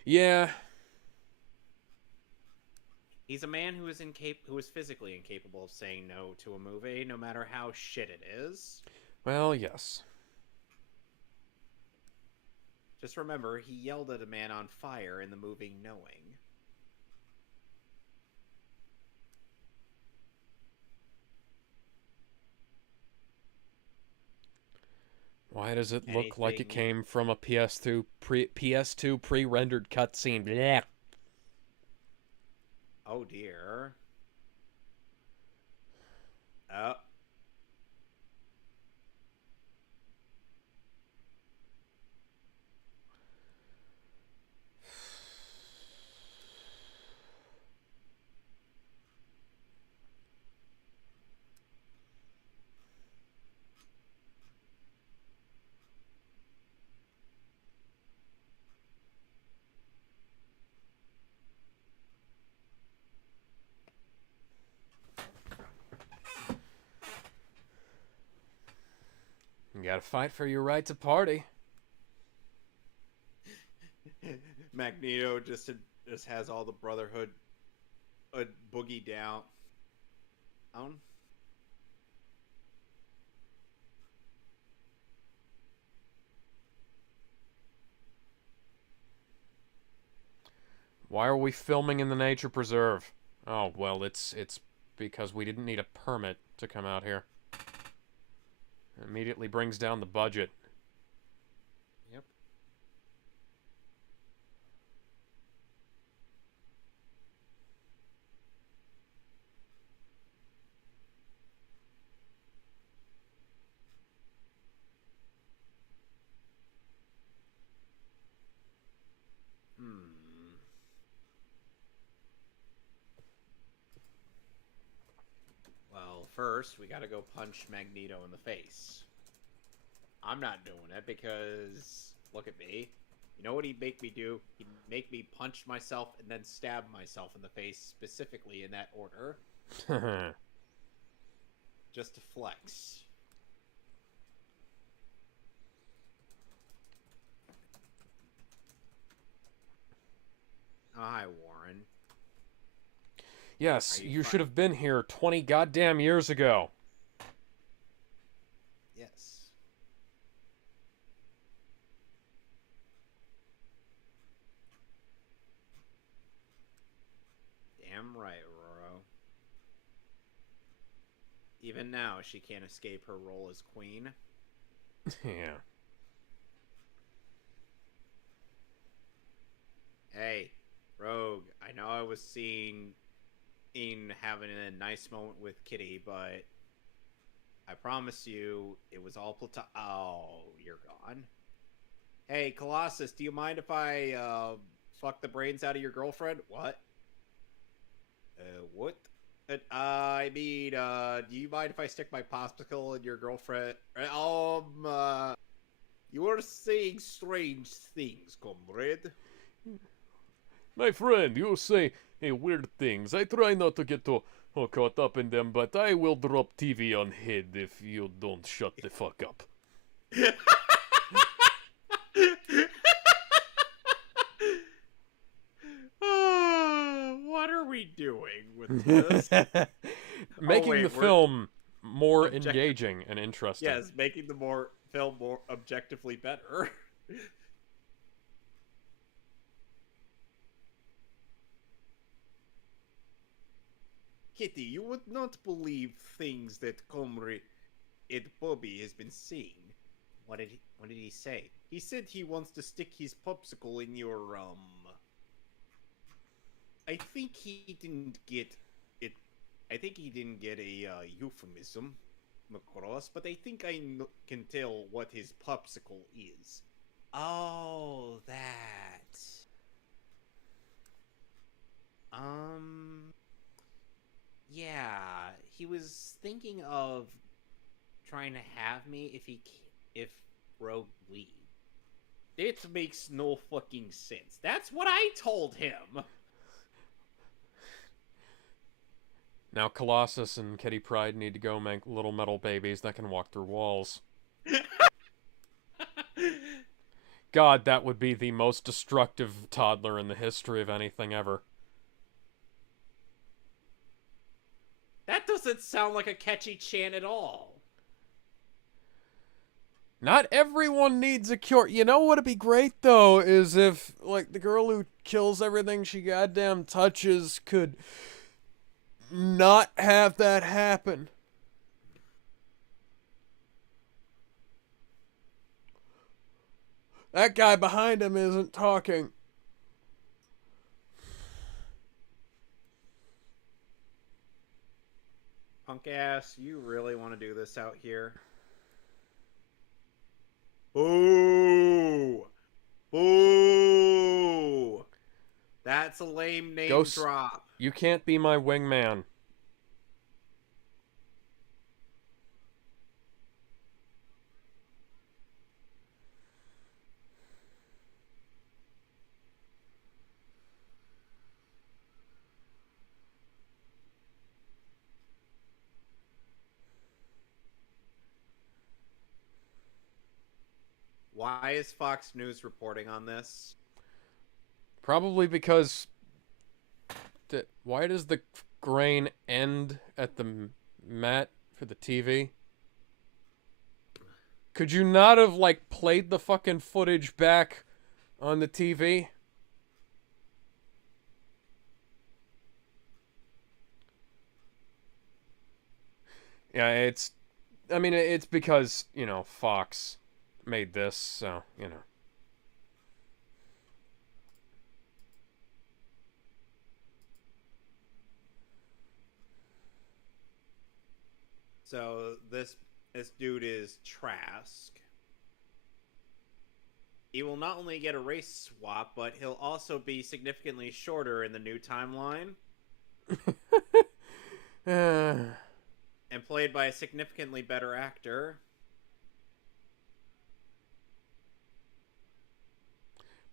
Yeah. He's a man who is physically incapable of saying no to a movie, no matter how shit it is. Well, yes. Just remember, he yelled at a man on fire in the movie Knowing. Why does it look like it came from a PS2 pre-rendered cutscene? Blech. Oh dear. Oh. You gotta fight for your right to party. Magneto just has all the Brotherhood boogie down. Why are we filming in the nature preserve? Oh, well, it's because we didn't need a permit to come out here. It immediately brings down the budget. Yep. Well, first, we gotta go punch Magneto in the face. I'm not doing it because, look at me. You know what he'd make me do? He'd make me punch myself and then stab myself in the face, specifically in that order. Just to flex. Oh, hi, Warren. Yes, you should have been here 20 goddamn years ago. Even now, she can't escape her role as queen. Yeah. Hey, Rogue, I know I was seen in having a nice moment with Kitty, but I promise you, it was all Oh, you're gone. Hey, Colossus, do you mind if I fuck the brains out of your girlfriend? What? What? I mean, do you mind if I stick my popsicle in your girlfriend? You are saying strange things, comrade. My friend, you say weird things. I try not to get too caught up in them, but I will drop TV on head if you don't shut the fuck up. What are we doing with this? Making the We're film more objective. engaging and interesting. Yes, making the film more objectively better. Kitty, you would not believe things that Comrade Bobby has been saying. What did he say? He said he wants to stick his popsicle in your I think he didn't get it. I think he didn't get a euphemism across, but I think can tell what his popsicle is. Oh, that. Yeah, he was thinking of trying to have me if Rogue leaves. It makes no fucking sense. That's what I told him. Now Colossus and Kitty Pryde need to go make little metal babies that can walk through walls. God, that would be the most destructive toddler in the history of anything ever. That doesn't sound like a catchy chant at all. Not everyone needs a cure. You know what'd be great, though, is if, like, the girl who kills everything she goddamn touches could not have that happen. That guy behind him isn't talking. Punk ass, you really want to do this out here? Boo! Boo! That's a lame name Ghost, drop. you can't be my wingman. Why is Fox News reporting on this? Probably because... Why does the grain end at the mat for the TV? Could you not have, like, played the fucking footage back on the TV? Yeah, I mean, it's because, you know, Fox made this, so, you know. So this dude is Trask. He will not only get a race swap, but he'll also be significantly shorter in the new timeline. And played by a significantly better actor.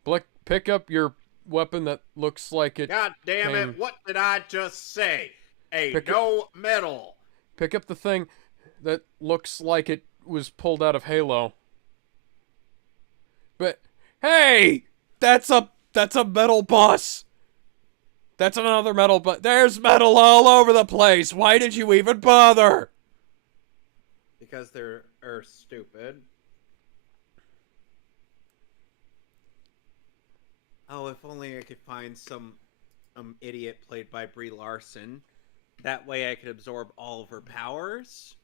Blick, pick up your weapon that looks like it. God damn it, what did I just say? Metal. Pick up the thing that looks like it was pulled out of Halo. But hey, that's a metal bus. That's another metal bus. There's metal all over the place. Why did you even bother? Because they're stupid. Oh, if only I could find some idiot played by Brie Larson. That way I could absorb all of her powers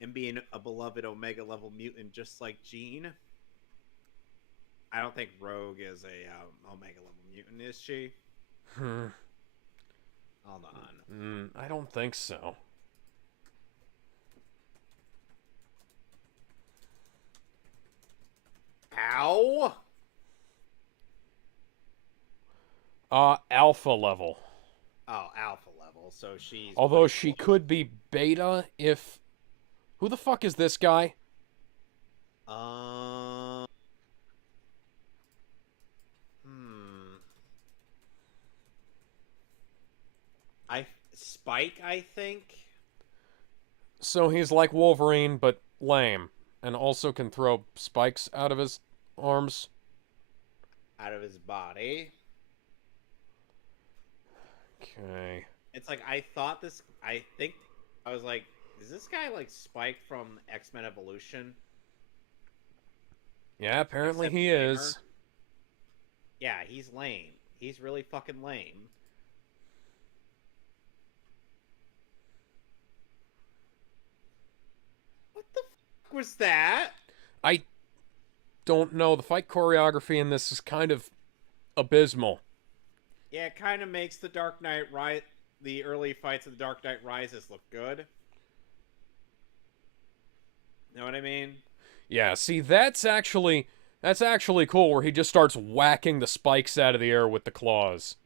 and being a beloved Omega level mutant just like Jean. I don't think Rogue is a Omega level mutant, is she? Hmm. Hold on. I don't think so. Ow! Alpha level. Oh, alpha level. So she's Although pretty she cool. could be beta if... Who the fuck is this guy? Um. Hmm. Spike, I think, So he's like Wolverine, but lame. And also can throw spikes out of his arms. out of his body. Okay. It's like I thought this. I think I was like, is this guy like Spike from X-Men Evolution? Yeah, apparently Except he lamer. is. Yeah, he's lame. He's really fucking lame. What the fuck was that? I don't know. The fight choreography in this is kind of abysmal. Yeah, it kind of makes the Dark Knight the early fights of the Dark Knight Rises look good. Know what I mean? Yeah, see, that's actually cool where he just starts whacking the spikes out of the air with the claws.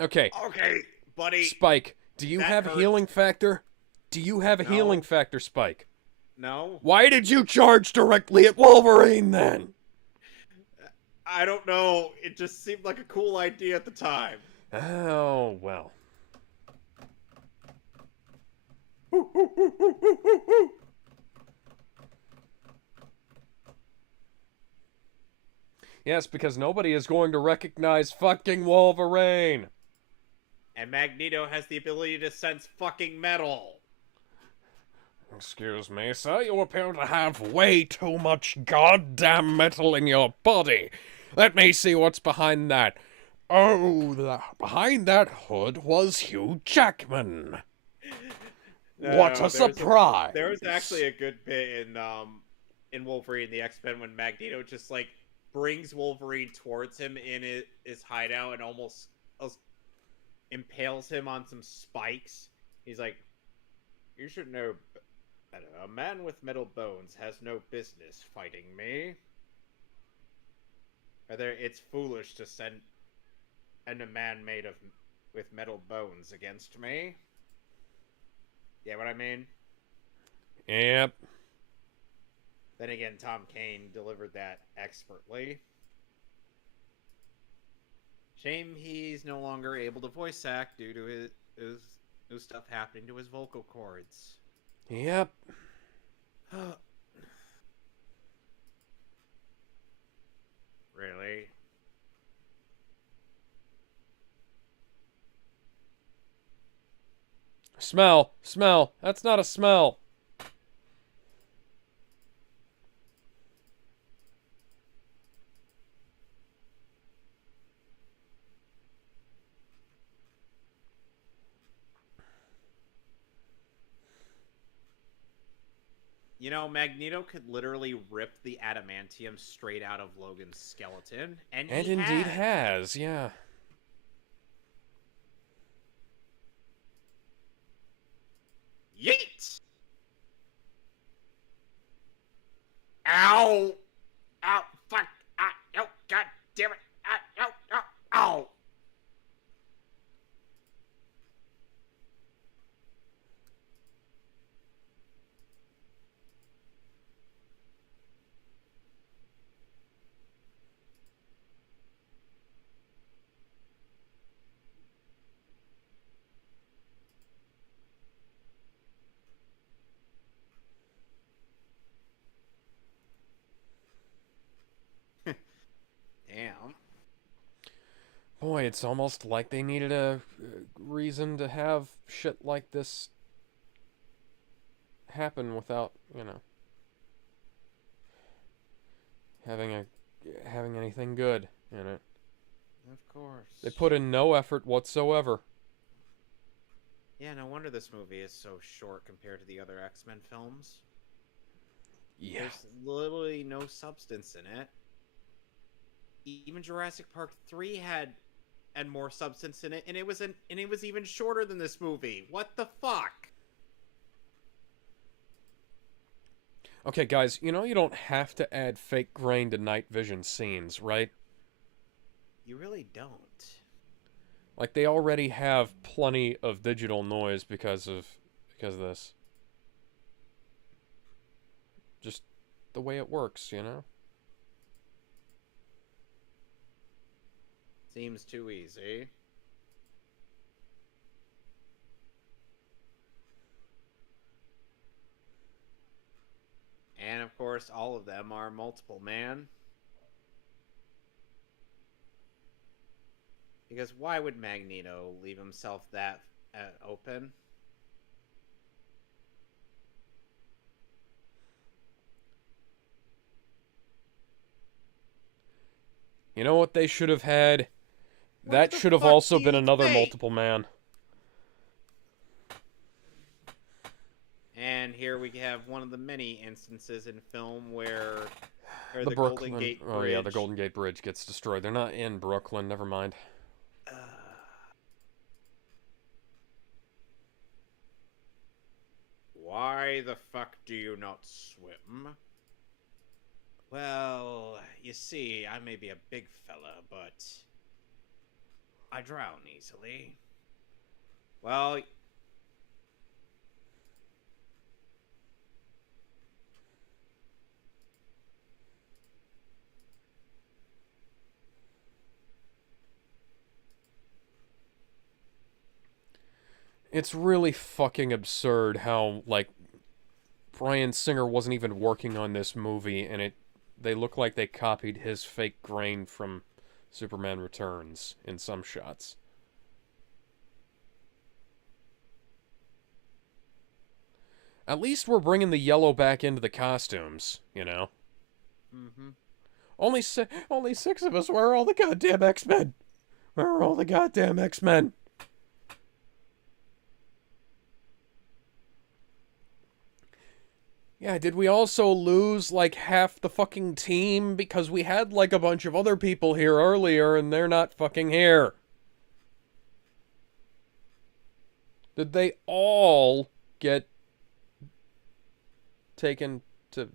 Okay, Okay, buddy. Spike, do you That have a hurts. healing factor? Do you have a healing No. factor, Spike? No. Why did you charge directly at Wolverine then? I don't know. It just seemed like a cool idea at the time. Oh, well. Yes, because nobody is going to recognize fucking Wolverine. And Magneto has the ability to sense fucking metal. Excuse me, sir, you appear to have way too much goddamn metal in your body. Let me see what's behind that. Oh, behind that hood was Hugh Jackman. What a surprise! There was actually a good bit in Wolverine the X-Men when Magneto just like brings Wolverine towards him in his hideout and almost impales him on some spikes. He's like, "You should know better. A man with metal bones has no business fighting me. Rather, it's foolish to send a man made of with metal bones against me." Yeah, what I mean? Yep. Then again, Tom Kane delivered that expertly. Shame he's no longer able to voice act due to his new stuff happening to his vocal cords. Yep. Really? Smell. Smell. That's not a smell. You know, Magneto could literally rip the adamantium straight out of Logan's skeleton, and And he indeed has. has, yeah. Yeet! Ow! Ow! Fuck! Ow! God damn it! Ow! Ow! Ow! Ow! Damn. Boy, it's almost like they needed a reason to have shit like this happen without, having a having anything good in it. Of They course. put in no effort whatsoever. Yeah, no wonder this movie is so short compared to the other X-Men films. Yeah. There's literally no substance in it. Even Jurassic Park 3 had more substance in it, and it was even shorter than this movie. What the fuck? Okay, guys, you know you don't have to add fake grain to night vision scenes, right? You really don't. Like they already have plenty of digital noise because of this. Just the way it works, you know? Seems too easy. And of course, all of them are multiple man. Because why would Magneto leave himself that open? You know what they should have had? What That the should have fuck do also been you another think? multiple man. And here we have one of the many instances in film where The the Golden Brooklyn. Gate Oh, yeah, the Bridge. Golden Gate Bridge gets destroyed. They're not in Brooklyn, never mind. Uh, why the fuck do you not swim? Well, you see, I may be a big fella, but I drown easily. Well, It's really fucking absurd how, like, Bryan Singer wasn't even working on this movie, and they look like they copied his fake grain from Superman Returns in some shots. At least we're bringing the yellow back into the costumes, you know? mm-hmm. Only six of us. Where are all the goddamn X-Men? Where are all the goddamn X-Men? Yeah, did we also lose like half the fucking team because we had like a bunch of other people here earlier and they're not fucking here? Did they all get taken to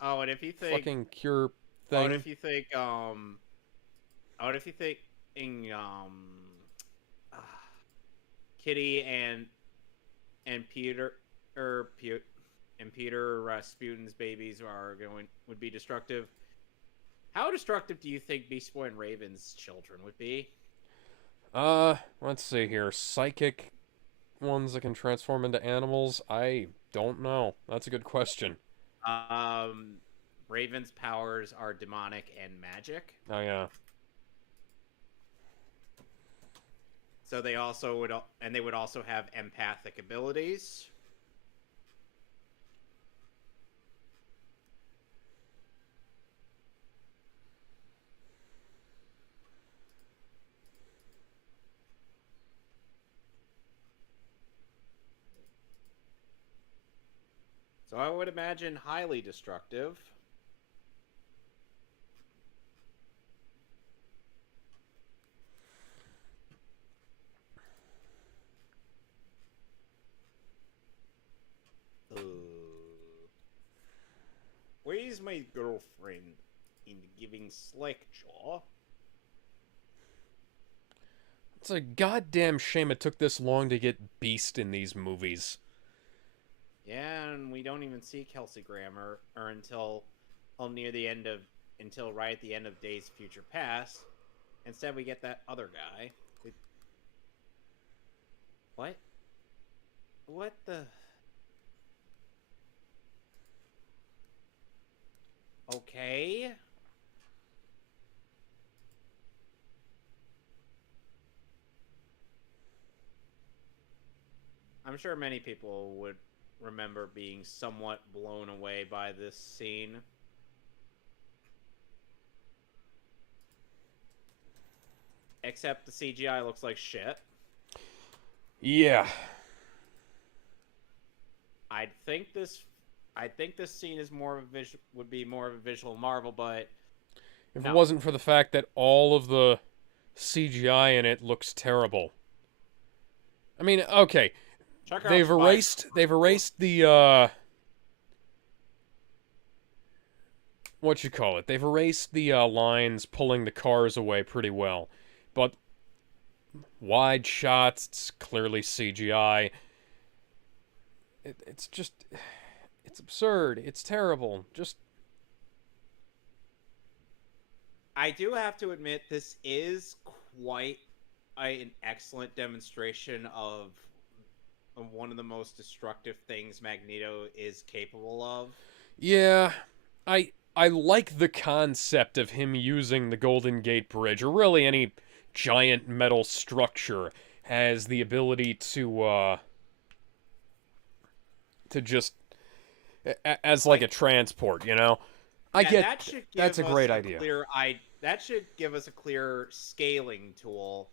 Oh, and if you think, fucking cure oh, and thing? if you think, oh, and if you think, ah, Kitty and Peter or and Peter Rasputin's babies are going would be destructive. How destructive do you think Beast Boy and Raven's children would be? Let's see here. Psychic ones that can transform into animals? I don't know. That's a good question. Um, Raven's powers are demonic and magic, Oh yeah. so they also would, and they would also have empathic abilities. So I would imagine highly destructive. Where's my girlfriend in giving slack jaw? It's a goddamn shame it took this long to get Beast in these movies. Yeah, and we don't even see Kelsey Grammer or near the end of until right at the end of Days of Future Past. Instead, we get that other guy. What? What the? Okay. I'm sure many people would remember being somewhat blown away by this scene. Except the CGI looks like shit. Yeah. I think this scene is more of a would be more of a visual marvel, but If it no. wasn't for the fact that all of the CGI in it looks terrible. I mean, okay, Check out they've Spider. erased the what you call it? They've erased the lines pulling the cars away pretty well. But wide shots, it's clearly CGI. It's just it's absurd. It's terrible. Just I do have to admit, this is quite an excellent demonstration of one of the most destructive things Magneto is capable of. yeah, I like the concept of him using the Golden Gate Bridge, or really any giant metal structure, has the ability to just as like Like, a transport, you know? I yeah, get that should that's give a us great a idea. clear that should give us a clear scaling tool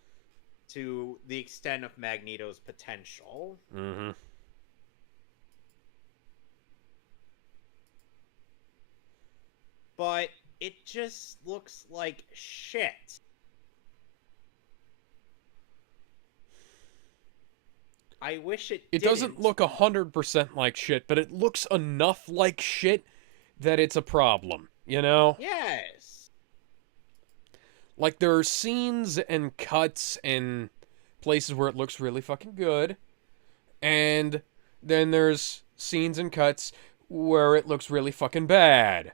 to the extent of Magneto's potential. Mm-hmm. But it just looks like shit. I wish it It doesn't didn't. look 100% like shit, but it looks enough like shit that it's a problem, you know? Yes. Like, there are scenes and cuts and places where it looks really fucking good, and then there's scenes and cuts where it looks really fucking bad.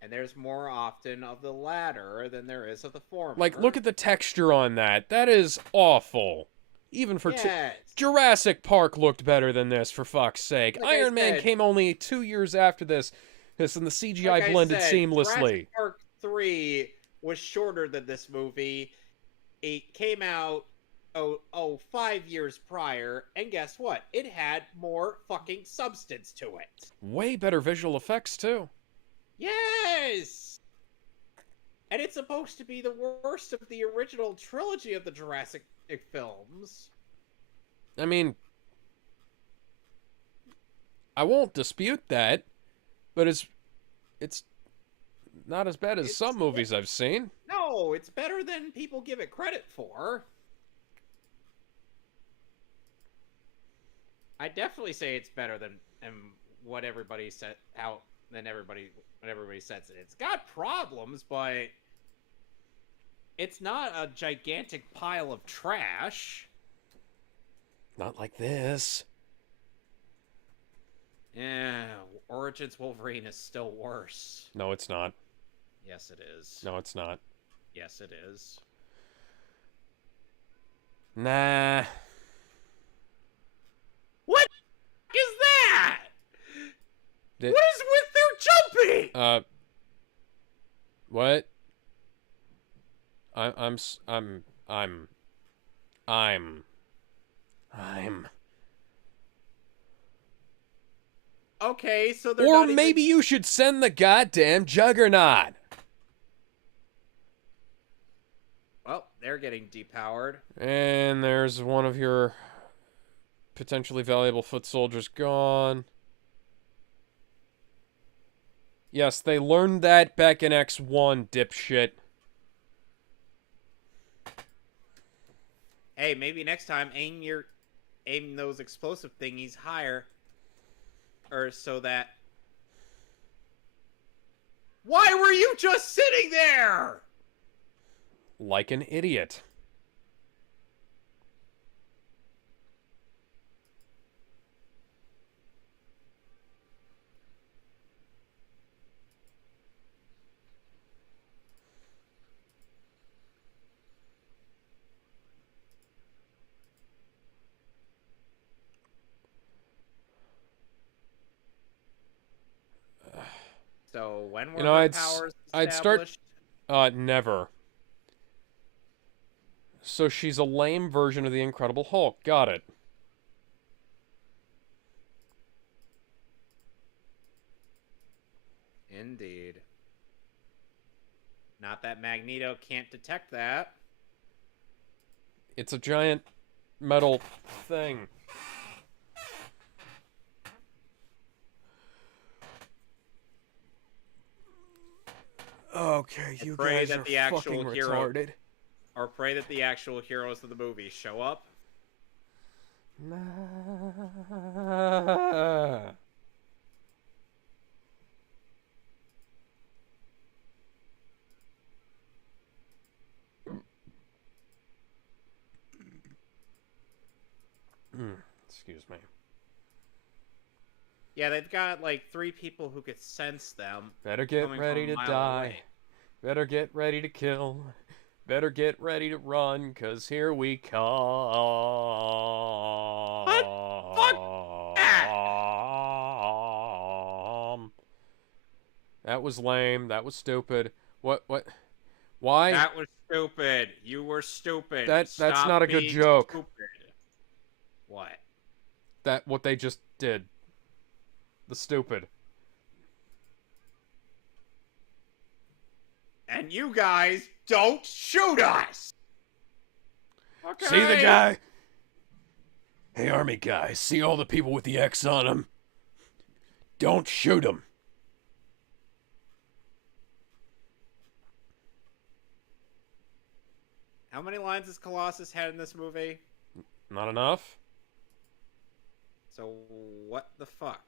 And there's more often of the latter than there is of the Like, look former. at the texture on that. That is awful. Even for Yes. Jurassic Park looked better than this, for fuck's sake. Like I Iron Man said, came only 2 years after this, and the CGI like I blended said, Jurassic seamlessly. Park 3 was shorter than this movie. It came out 5 years prior, and guess what? It had more fucking substance to it. Way better visual effects, too. Yes! And it's supposed to be the worst of the original trilogy of the Jurassic films. I mean, I won't dispute that, but it's not as bad as It's some movies I've seen. No, it's better than people give it credit for. I definitely say it's better than what everybody said out than everybody when everybody says it. It's got problems, but it's not a gigantic pile of trash. Not like this. Yeah, Origins Wolverine is still worse. No, it's not. Yes, it is. No, it's not. Yes, it is. Nah. What is that? Did, What is with their jumping? what? I'm s- I'm Okay, so they're Or not maybe even... you should send the goddamn Juggernaut. Well, they're getting depowered. And there's one of your potentially valuable foot soldiers gone. Yes, they learned that back in X1, dipshit. Hey, maybe next time aim those explosive thingies higher, or so that. Why were you just sitting there? Like an idiot. So when You were know, her powers I'd start established? never. So she's a lame version of the Incredible Hulk. Got it. Indeed. Not that Magneto can't detect that. It's a giant metal thing. Okay, you pray guys that are the actual fucking hero- retarded. Or pray that the actual heroes of the movie show up. Excuse me. Yeah, they've got like 3 people who could sense them. Better get coming ready from a to mile die. away. Better get ready to kill. Better get ready to run, 'cause here we come. What? Fuck that! That was lame. That was stupid. What? Why? That was stupid. You were stupid. That's Stop not a good being joke. Stupid. What? What they just did. The stupid. And you guys don't shoot us! Okay. See the guy? Hey, army guy, see all the people with the X on them? Don't shoot them. How many lines has Colossus had in this movie? Not enough? So, what the fuck?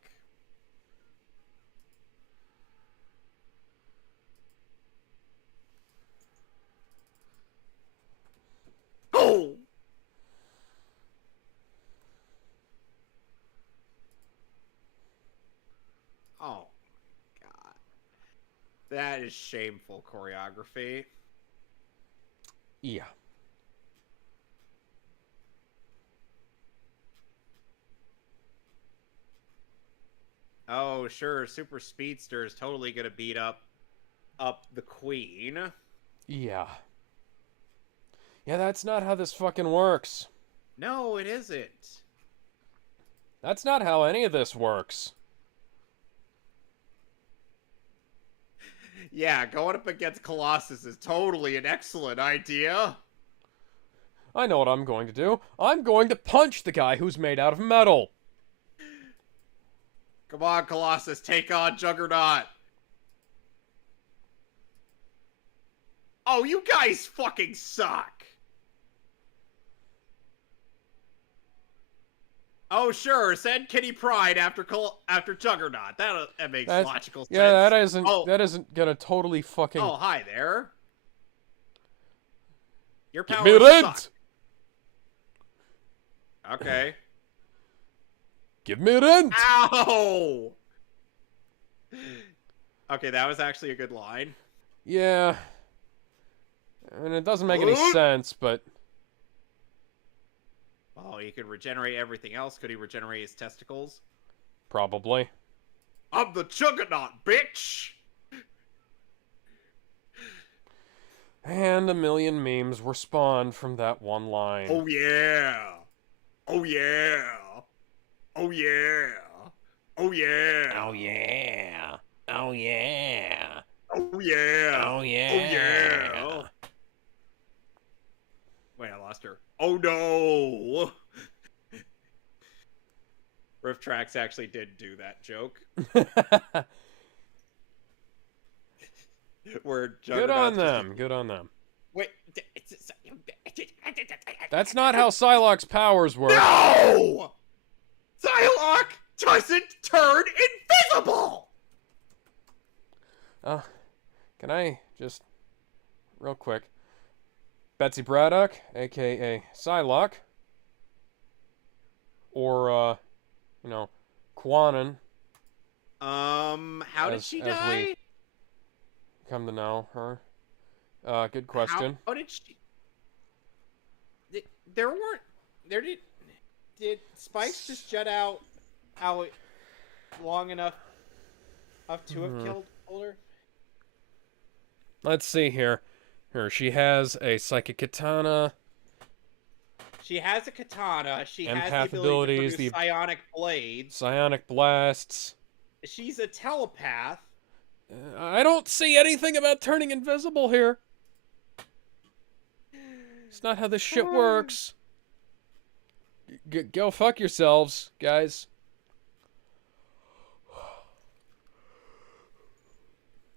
Oh! Oh, God. That is shameful choreography. Yeah. Oh, sure, Super Speedster is totally gonna beat up the Queen. Yeah. Yeah, that's not how this fucking works. No, it isn't. That's not how any of this works. Yeah, going up against Colossus is totally an excellent idea. I know what I'm going to do. I'm going to punch the guy who's made out of metal. Come on, Colossus, take on Juggernaut. Oh, you guys fucking suck. Oh, sure, send Kitty Pryde after Juggernaut. That makes logical sense. Yeah, that isn't gonna totally fucking... Oh, hi there. Your Give powers me rent! suck. Okay. Give me rent! Ow! Okay, that was actually a good line. Yeah. I mean, it doesn't make any sense, but... Oh, he could regenerate everything else. Could he regenerate his testicles? Probably. I'm the Juggernaut, bitch! And a million memes were spawned from that one line. Oh yeah! Oh yeah! Oh yeah! Oh yeah! Oh yeah! Oh yeah! Oh yeah! Oh yeah! Oh yeah! Wait, I lost her. Oh no! Riff Tracks actually did do that joke. Where Good on Juggernaut's them. Good on them. Wait. That's not how Psylocke's powers work. No! Psylocke doesn't turn invisible! Can I just... Real quick. Betsy Braddock, a.k.a. Psylocke. Or, Quanon. How did she as die? we come to know her. Good question. How did she... There weren't... There did spikes just jut out long enough to have killed Boulder? Let's see here. She has a psychic katana. She has a katana. She Empath has the ability to produce psionic blades. Psionic blasts. She's a telepath. I don't see anything about turning invisible here. It's not how this shit works. Go fuck yourselves, guys.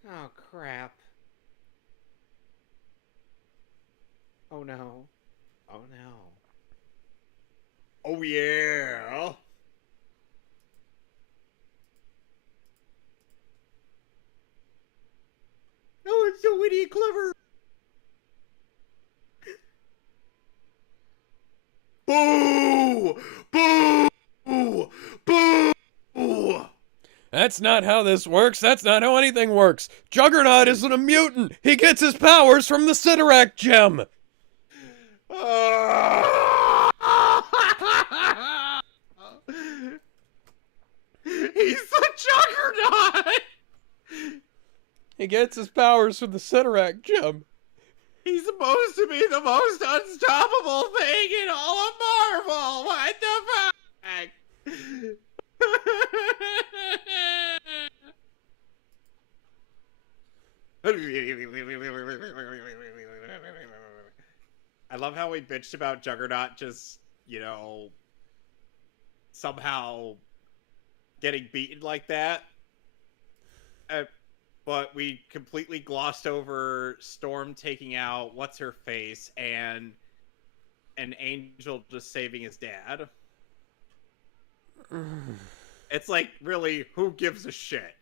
Oh, crap. Oh, no. Oh, no. Oh, yeah. Oh, it's so witty and clever. Boo! Boo! Boo! That's not how this works. That's not how anything works. Juggernaut isn't a mutant. He gets his powers from the Sidorak gem. He's the Juggernaut! He gets his powers from the Sidorak gem. He's supposed to be the most unstoppable thing in all of Marvel! What the fuck? I love how we bitched about Juggernaut just, somehow getting beaten like that. But we completely glossed over Storm taking out What's-Her-Face and an Angel just saving his dad. It's like, really, who gives a shit?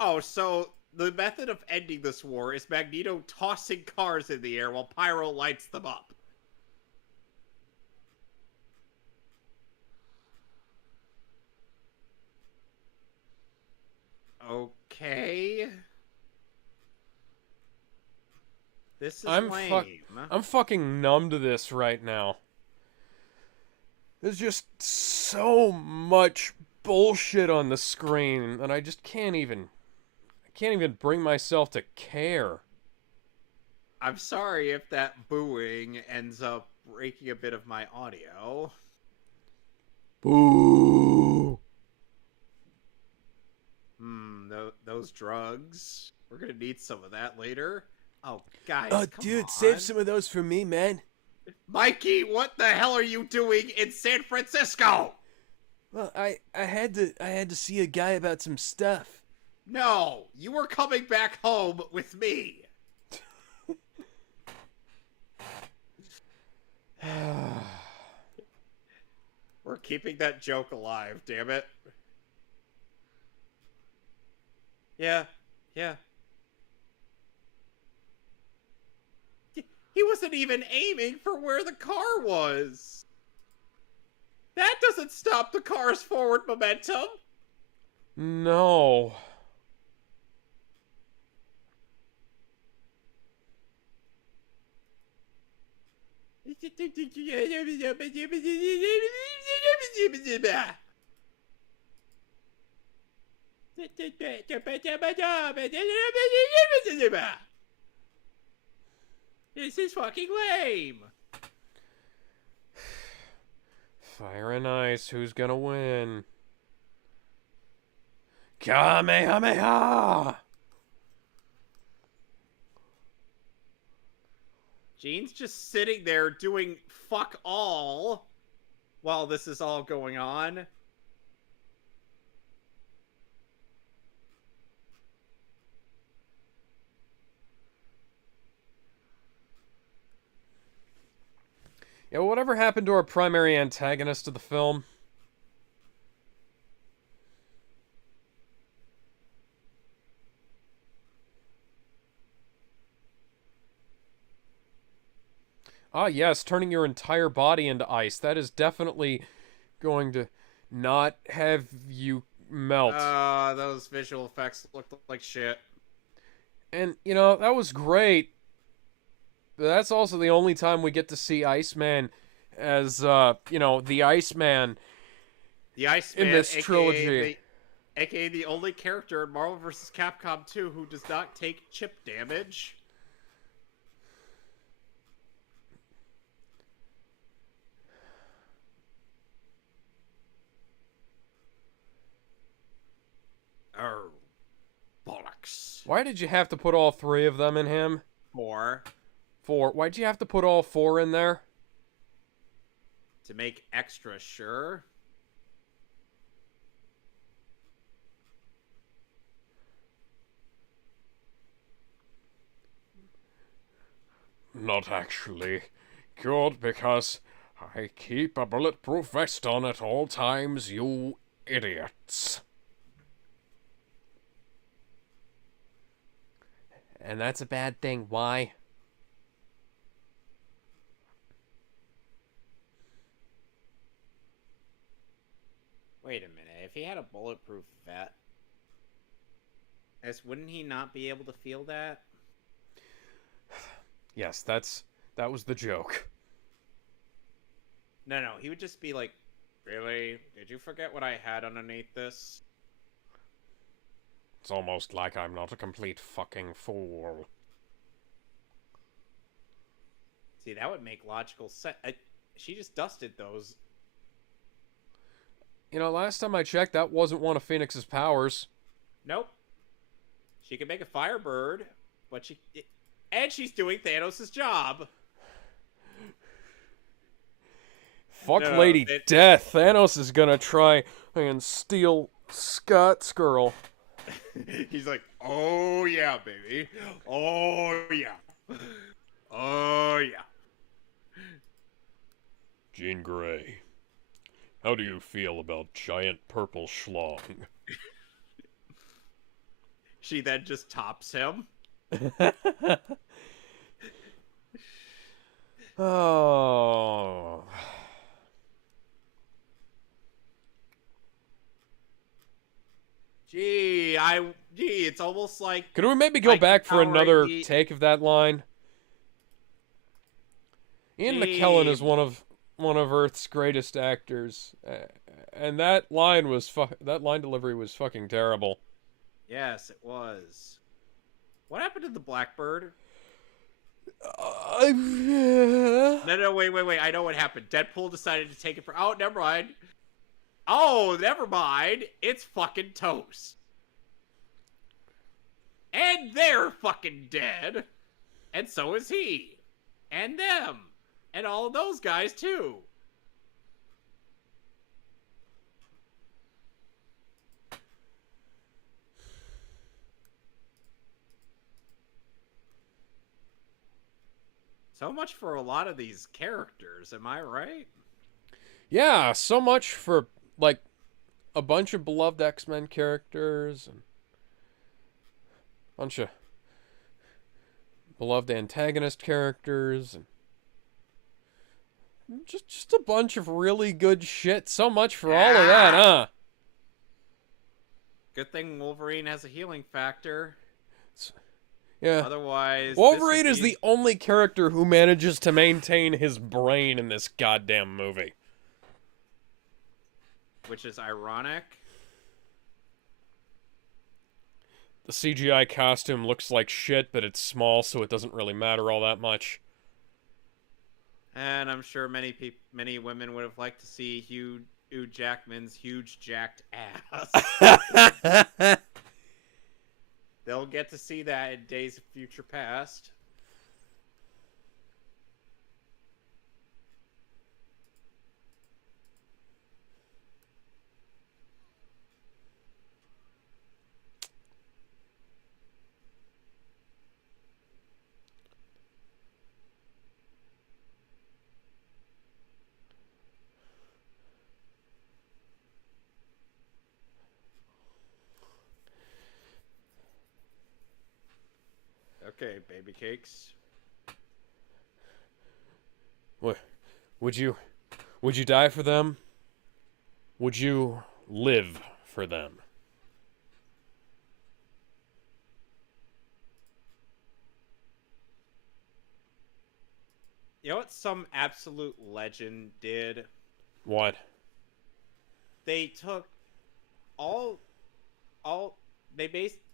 Oh, so the method of ending this war is Magneto tossing cars in the air while Pyro lights them up. Okay. This is lame. I'm fucking numb to this right now. There's just so much bullshit on the screen, and I just can't even bring myself to care. I'm sorry if that booing ends up breaking a bit of my audio. Boo! Those drugs. We're gonna need some of that later. Oh, guys, Oh, come dude, on. save some of those for me, man. Mikey, what the hell are you doing in San Francisco? Well, I had to see a guy about some stuff. No, you were coming back home with me. We're keeping that joke alive, damn it. Yeah. He wasn't even aiming for where the car was. That doesn't stop the car's forward momentum. No. This is fucking lame. Fire and ice, who's gonna win? Kamehameha! Jean's just sitting there doing fuck all while this is all going on. Yeah, whatever happened to our primary antagonist of the film? Ah, yes, turning your entire body into ice. That is definitely going to not have you melt. Those visual effects looked like shit. And, that was great. But that's also the only time we get to see Iceman as, the Iceman. The Iceman in this trilogy. AKA the only character in Marvel vs. Capcom 2 who does not take chip damage. Oh, bollocks. box. Why did you have to put all 3 of them in him? 4. 4. Why'd you have to put all 4 in there? To make extra sure. Not actually. Good, because I keep a bulletproof vest on at all times, you idiots. And that's a bad thing. Why? Wait a minute. If he had a bulletproof vest, wouldn't he not be able to feel that? Yes, that was the joke. No, he would just be like, really? Did you forget what I had underneath this? It's almost like I'm not a complete fucking fool. See, that would make logical sense. She just dusted those. You know, last time I checked, that wasn't one of Phoenix's powers. Nope. She can make a firebird, but and she's doing Thanos' job. Fuck Lady Death. Thanos is gonna try and steal Scott's girl. He's like, oh yeah, baby. Oh yeah. Oh yeah. Jean Grey, how do you feel about giant purple schlong? She then just tops him. Oh. Gee, it's almost like. Could we maybe go back for another take of that line? Ian McKellen is one of Earth's greatest actors, and that line delivery was fucking terrible. Yes, it was. What happened to the Blackbird? No, wait. I know what happened. Deadpool decided to take it for. Oh, never mind. Oh, never mind. It's fucking toast. And they're fucking dead. And so is he. And them. And all of those guys, too. So much for a lot of these characters, am I right? Yeah, so much for, like, a bunch of beloved X-Men characters and a bunch of beloved antagonist characters and just a bunch of really good shit. So much for all of that, huh? Good thing Wolverine has a healing factor. Yeah. Otherwise, Wolverine is the only character who manages to maintain his brain in this goddamn movie. Which is ironic. The CGI costume looks like shit, but it's small, so it doesn't really matter all that much. And I'm sure many women would have liked to see Hugh Jackman's huge jacked ass. They'll get to see that in Days of Future Past. Okay, baby cakes. What? Would you die for them? Would you live for them? You know what some absolute legend did? What? They took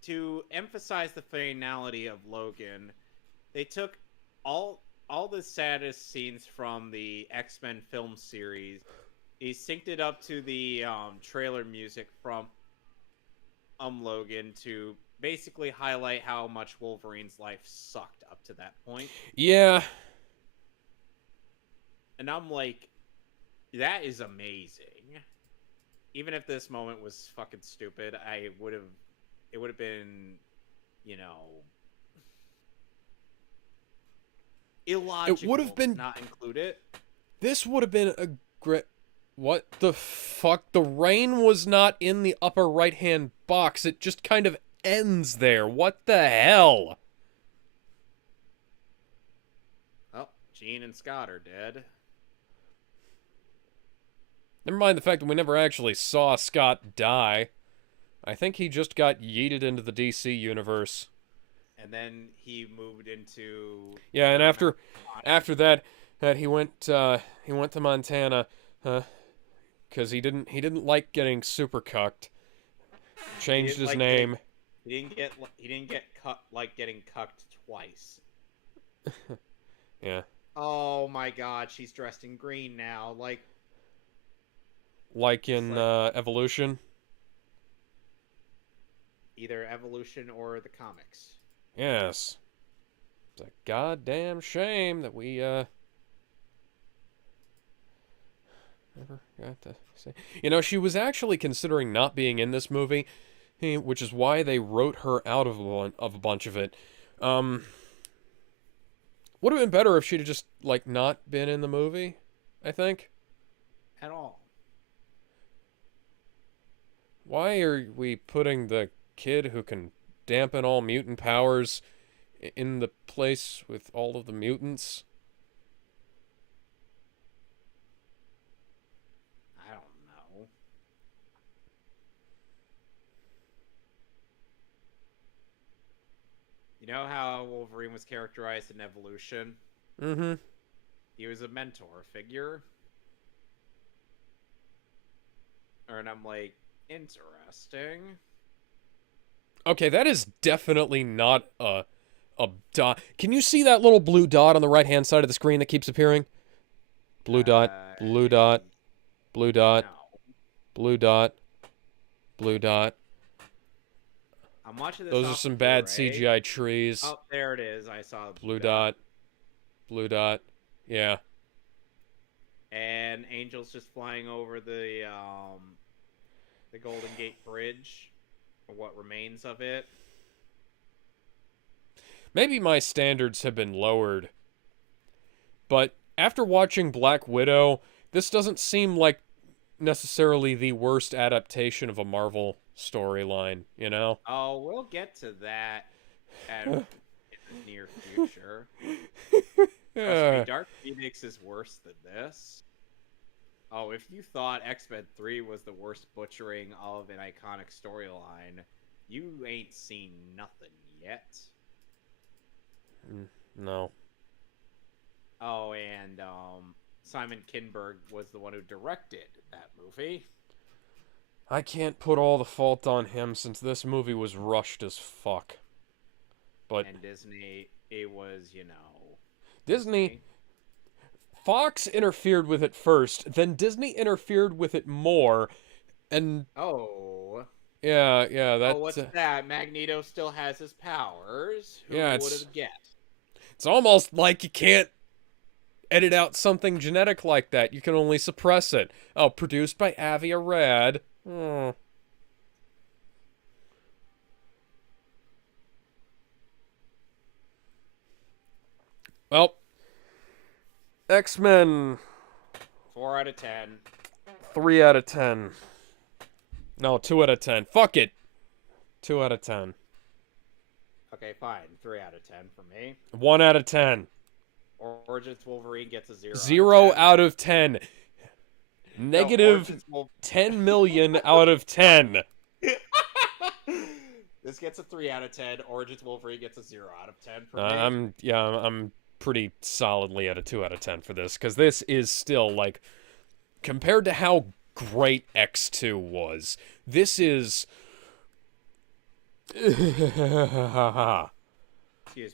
to emphasize the finality of Logan, they took all the saddest scenes from the X-Men film series. He synced it up to the trailer music from Logan to basically highlight how much Wolverine's life sucked up to that point. Yeah. And I'm like, that is amazing. Even if this moment was fucking stupid, it would have been, you know, It would have illogical to been. not include it. This would have been a great. What the fuck? The rain was not in the upper right-hand box. It just kind of ends there. What the hell? Oh, Jean and Scott are dead. Never mind the fact that we never actually saw Scott die. I think he just got yeeted into the DC universe. And then he moved into Yeah, and after Montana. that he went to Montana, because he didn't like getting super cucked. Changed his name. He didn't get cut like getting cucked twice. Yeah. Oh my god, she's dressed in green now. Like in Evolution. Either Evolution or the comics. Yes. It's a goddamn shame that we never got to see. You know, she was actually considering not being in this movie, which is why they wrote her out of a bunch of it. Would have been better if she'd have just like not been in the movie, I think. At all. Why are we putting the kid who can dampen all mutant powers in the place with all of the mutants? I don't know. You know how Wolverine was characterized in Evolution? Mm-hmm. He was a mentor figure. And I'm like, interesting. Okay, that is definitely not a dot. Can you see that little blue dot on the right-hand side of the screen that keeps appearing? Blue dot, blue dot, blue dot, No. blue dot, blue dot. I'm watching this. Those are off some the bad Blu-ray. CGI trees. Oh, there it is. I saw the Blue dot, blue dot. Yeah. And Angel's just flying over the Golden Gate Bridge, or what remains of it. Maybe my standards have been lowered. But after watching Black Widow, this doesn't seem like necessarily the worst adaptation of a Marvel storyline, you know? Oh, we'll get to that in the near future. Trust me, Dark Phoenix is worse than this. Oh, if you thought X-Men 3 was the worst butchering of an iconic storyline, you ain't seen nothing yet. No. Oh, and Simon Kinberg was the one who directed that movie. I can't put all the fault on him since this movie was rushed as fuck. But And Disney, it was, you know... Disney... Fox interfered with it first, then Disney interfered with it more, and... Oh... Yeah, that's... Oh, what's that? Magneto still has his powers. Who Yeah, would have guessed? It's almost like you can't edit out something genetic like that. You can only suppress it. Oh, produced by Avi Arad. Oh. Well, X-Men 4 out of 10. 3 out of 10. No, 2 out of 10. Fuck it. 2 out of 10. Okay, fine. 3 out of 10 for me. 1 out of 10. Origins Wolverine gets a 0. 0 out of 10. Negative No, 10 million out of 10. This gets a 3 out of 10. Origins Wolverine gets a 0 out of 10 for me. I'm pretty solidly at a 2 out of 10 for this, because this is still, like, compared to how great X2 was, this is... Excuse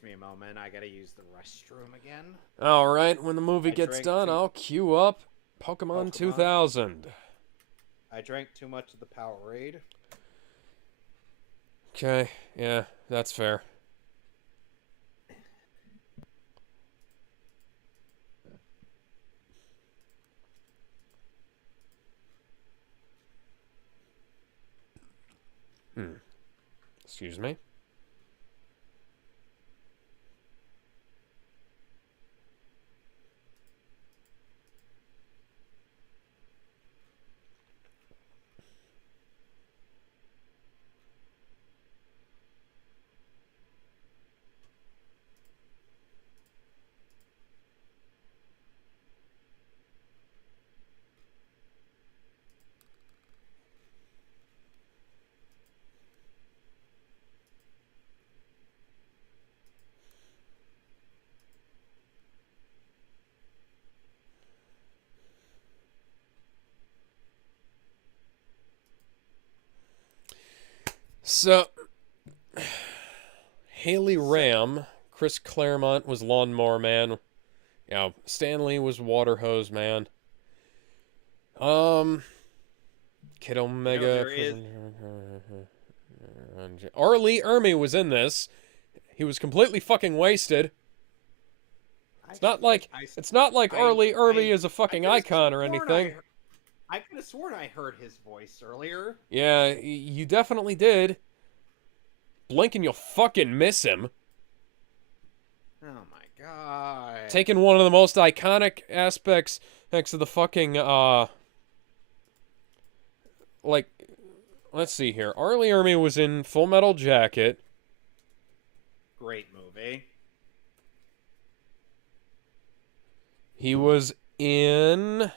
me a moment. I gotta use the restroom again. Alright, when the movie gets done, I'll queue up Pokemon 2000. I drank too much of the Powerade. Okay, yeah, that's fair. Hmm. Excuse me. So, Haley So, Ram, Chris Claremont was Lawnmower Man. Stanley was Water Hose Man. Um, Kid Omega, there is. Prison. R. Lee Ermey was in this. He was completely fucking wasted. I, It's not like I, it's not like R. I, Lee Ermey I, is a I fucking could have icon or sworn anything. I could have sworn I heard his voice earlier. Yeah, you definitely did. Blink and you'll fucking miss him. Oh my god. Taking one of the most iconic aspects next to the fucking like, let's see here. R. Lee Ermey was in Full Metal Jacket. Great movie. He was in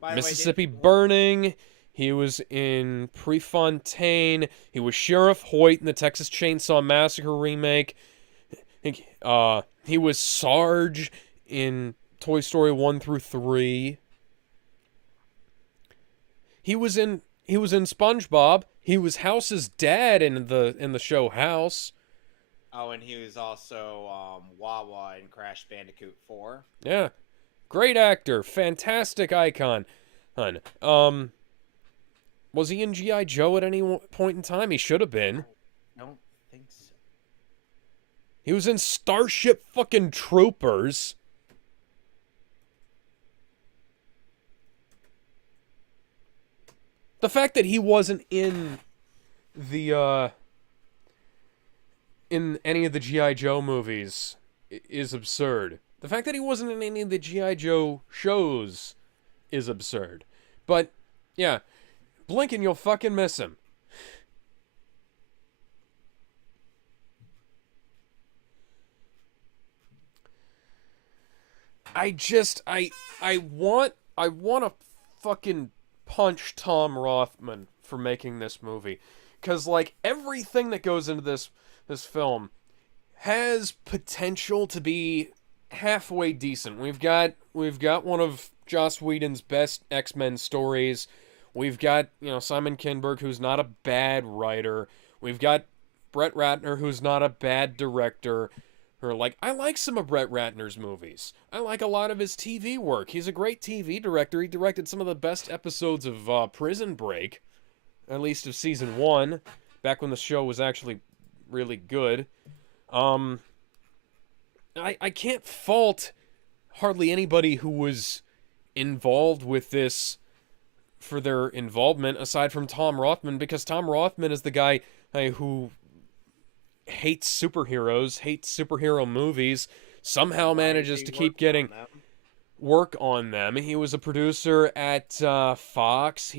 By the way, Mississippi Burning. He was in Prefontaine. He was Sheriff Hoyt in the Texas Chainsaw Massacre remake. He was Sarge in Toy Story 1 through 3. He was in SpongeBob. He was House's dad in the show House. Oh, and he was also Wawa in Crash Bandicoot 4. Yeah. Great actor, fantastic icon. Was he in G.I. Joe at any point in time? He should have been. I don't think so. He was in Starship fucking Troopers. The fact that he wasn't in the in any of the G.I. Joe movies is absurd. The fact that he wasn't in any of the G.I. Joe shows is absurd. But yeah, blink and you'll fucking miss him. I want to fucking punch Tom Rothman for making this movie, cuz like everything that goes into this film has potential to be halfway decent. We've got one of Joss Whedon's best X-Men stories. We've got, Simon Kinberg, who's not a bad writer. We've got Brett Ratner, who's not a bad director. Or like, I like some of Brett Ratner's movies. I like a lot of his TV work. He's a great TV director. He directed some of the best episodes of Prison Break, at least of season 1, back when the show was actually really good. I can't fault hardly anybody who was involved with this for their involvement aside from Tom Rothman, because Tom Rothman is the guy who hates superheroes, hates superhero movies, somehow Why is manages he to keep working getting on them? work on them. He was a producer at Fox.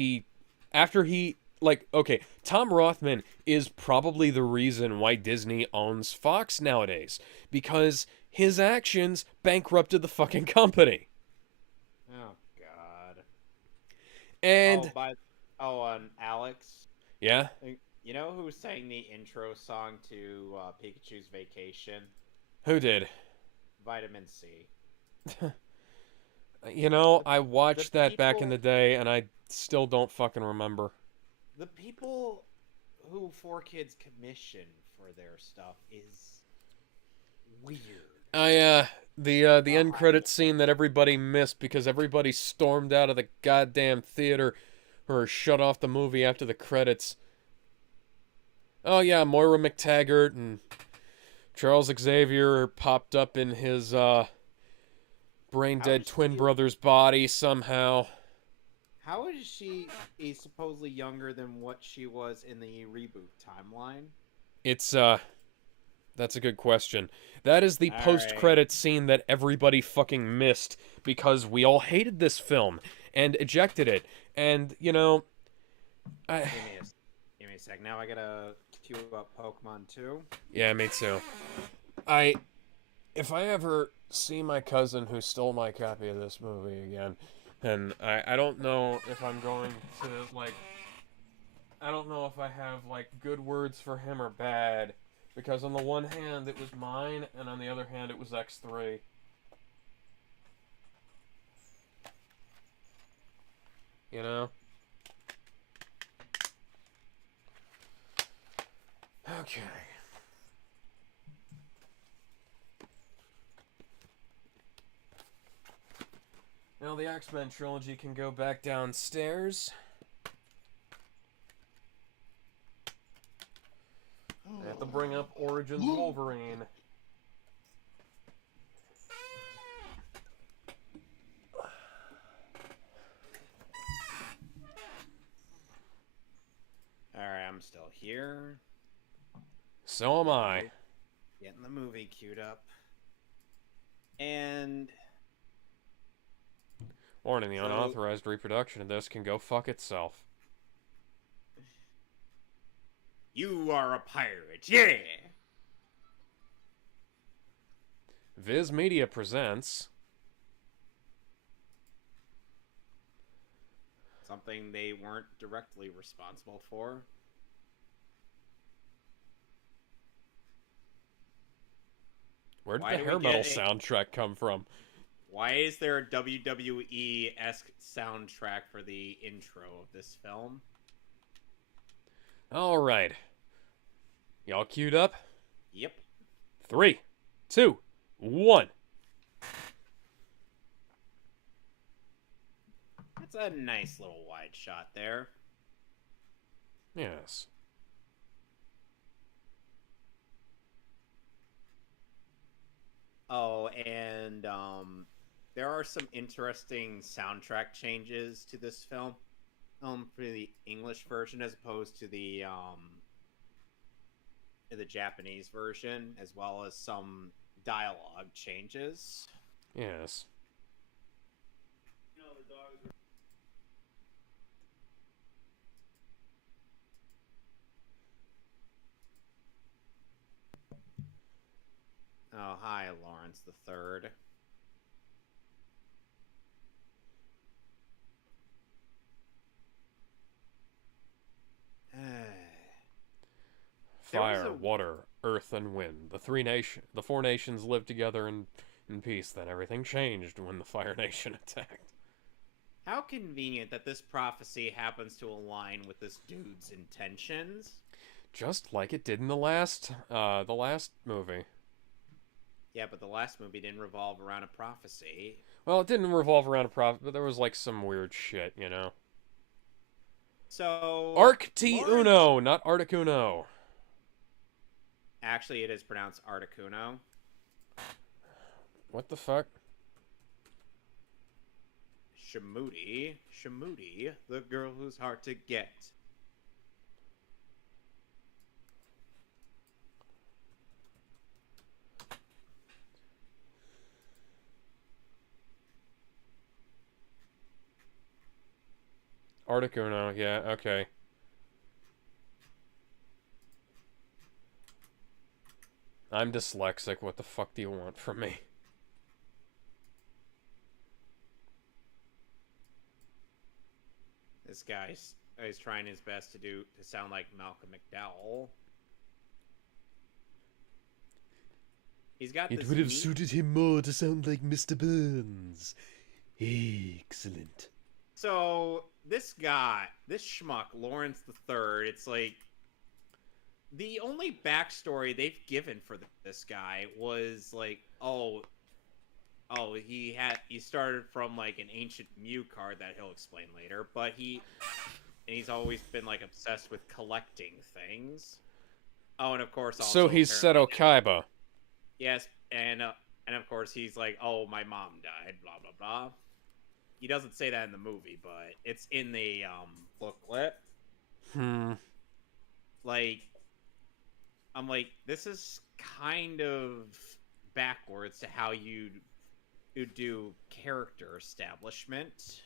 Okay, Tom Rothman is probably the reason why Disney owns Fox nowadays, because his actions bankrupted the fucking company. Oh god. And And Alex. yeah, You know who sang the intro song to Pikachu's Vacation? who did? Vitamin C. I watched The that back in people, the day, and I still don't fucking remember. the people who 4Kids commission for their stuff is weird. The end God. credit scene that everybody missed because everybody stormed out of the goddamn theater or shut off the movie after the credits. Oh yeah, Moira McTaggart and Charles Xavier popped up in his brain How dead is twin she? brother's body somehow. How is she supposedly younger than what she was in the reboot timeline? It's that's a good question. That is the All right. post-credit scene that everybody fucking missed because we all hated this film and ejected it. And I Give me a give me a sec. Now I gotta queue up Pokemon 2. yeah, me too. I if I ever see my cousin who stole my copy of this movie again, then I don't know if I'm going to like I don't know if I have like good words for him or bad because on the one hand it was mine and on the other hand it was X3. You know? Okay. Now the X-Men trilogy can go back downstairs. I have to bring up Origins Wolverine. All right, I'm still here. So am I. Getting the movie queued up. And Warning, the so unauthorized reproduction of this can go fuck itself. you are a pirate, yeah. Viz Media presents Something they weren't directly responsible for. Where did Why the do hair we metal get a soundtrack come from? Why is there a WWE-esque soundtrack for the intro of this film? Alright. Y'all queued up? Yep. 3, 2, 1. That's a nice little wide shot there. Yes. Oh, and there are some interesting soundtrack changes to this film. For the English version as opposed to the Japanese version, as well as some dialogue changes. Yes. Oh, hi, Lawrence the Third. Fire, water, earth, and wind. The four nations lived together in peace. Then everything changed when the Fire Nation attacked. How convenient that this prophecy happens to align with this dude's intentions. Just like it did in the last movie. Yeah, but the last movie didn't revolve around a prophecy. Well, it didn't revolve around a prophet, but there was like some weird shit, you know. So Arc T Lawrence... Uno, not Articuno. Actually, it is pronounced Articuno. What the fuck? Shamoody, the girl who's hard to get. Articuno, yeah, okay. I'm dyslexic. What the fuck do you want from me? This guy is trying his best to sound like Malcolm McDowell. He's got It this would have neat... suited him more to sound like Mr. Burns. Excellent. So this guy, this schmuck, Lawrence the Third, it's like the only backstory they've given for this guy was like, he started from like an ancient Mew card that he'll explain later, but he's always been like obsessed with collecting things. Oh, and of course, So also he's apparently Seto Kaiba. yes, and of course he's like, oh, my mom died, blah blah blah. He doesn't say that in the movie, but it's in the booklet. Hmm. Like, I'm like, this is kind of backwards to how you do character establishment.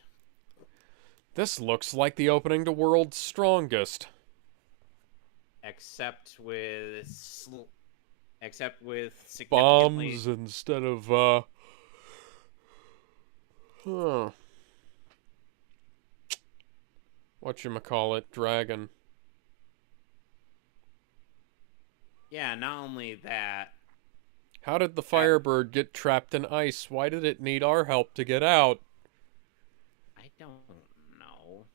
This looks like the opening to World's Strongest. except with except with significantly. Bombs instead of, huh. Whatchamacallit, dragon. Yeah, not only that, How did the that Firebird get trapped in ice? Why did it need our help to get out? I don't know.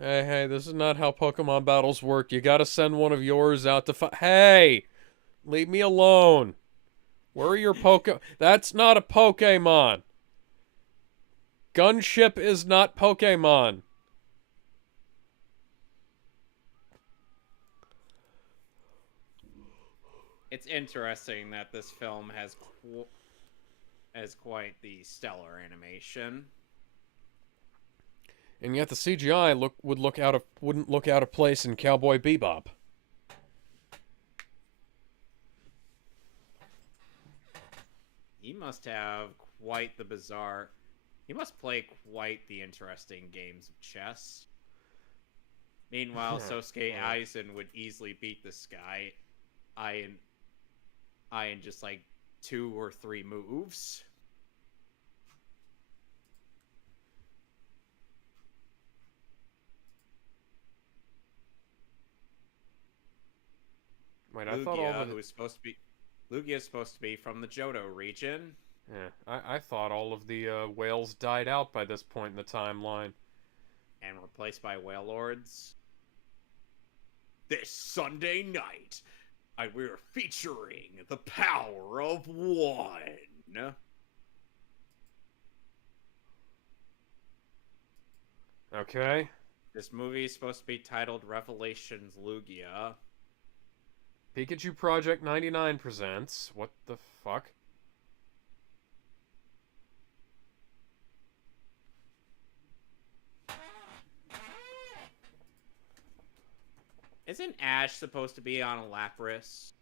Hey, this is not how Pokemon battles work. You gotta send one of yours out to fight. Hey! Leave me alone. Where are your That's not a Pokemon. Gunship is not Pokemon. It's interesting that this film has quite the stellar animation. And yet the CGI wouldn't look out of place in Cowboy Bebop. He must have quite the bizarre. He must play quite the interesting games of chess. Meanwhile, Sosuke Aizen would easily beat this guy. I in just like 2 or 3 moves. Wait, I thought all the... Lugia is supposed to be from the Johto region. Yeah, I thought all of the whales died out by this point in the timeline. And replaced by Wailords. This Sunday night, we're featuring the power of one. Okay. This movie is supposed to be titled Revelations Lugia. Pikachu Project 99 presents... What the fuck? Isn't Ash supposed to be on a Lapras?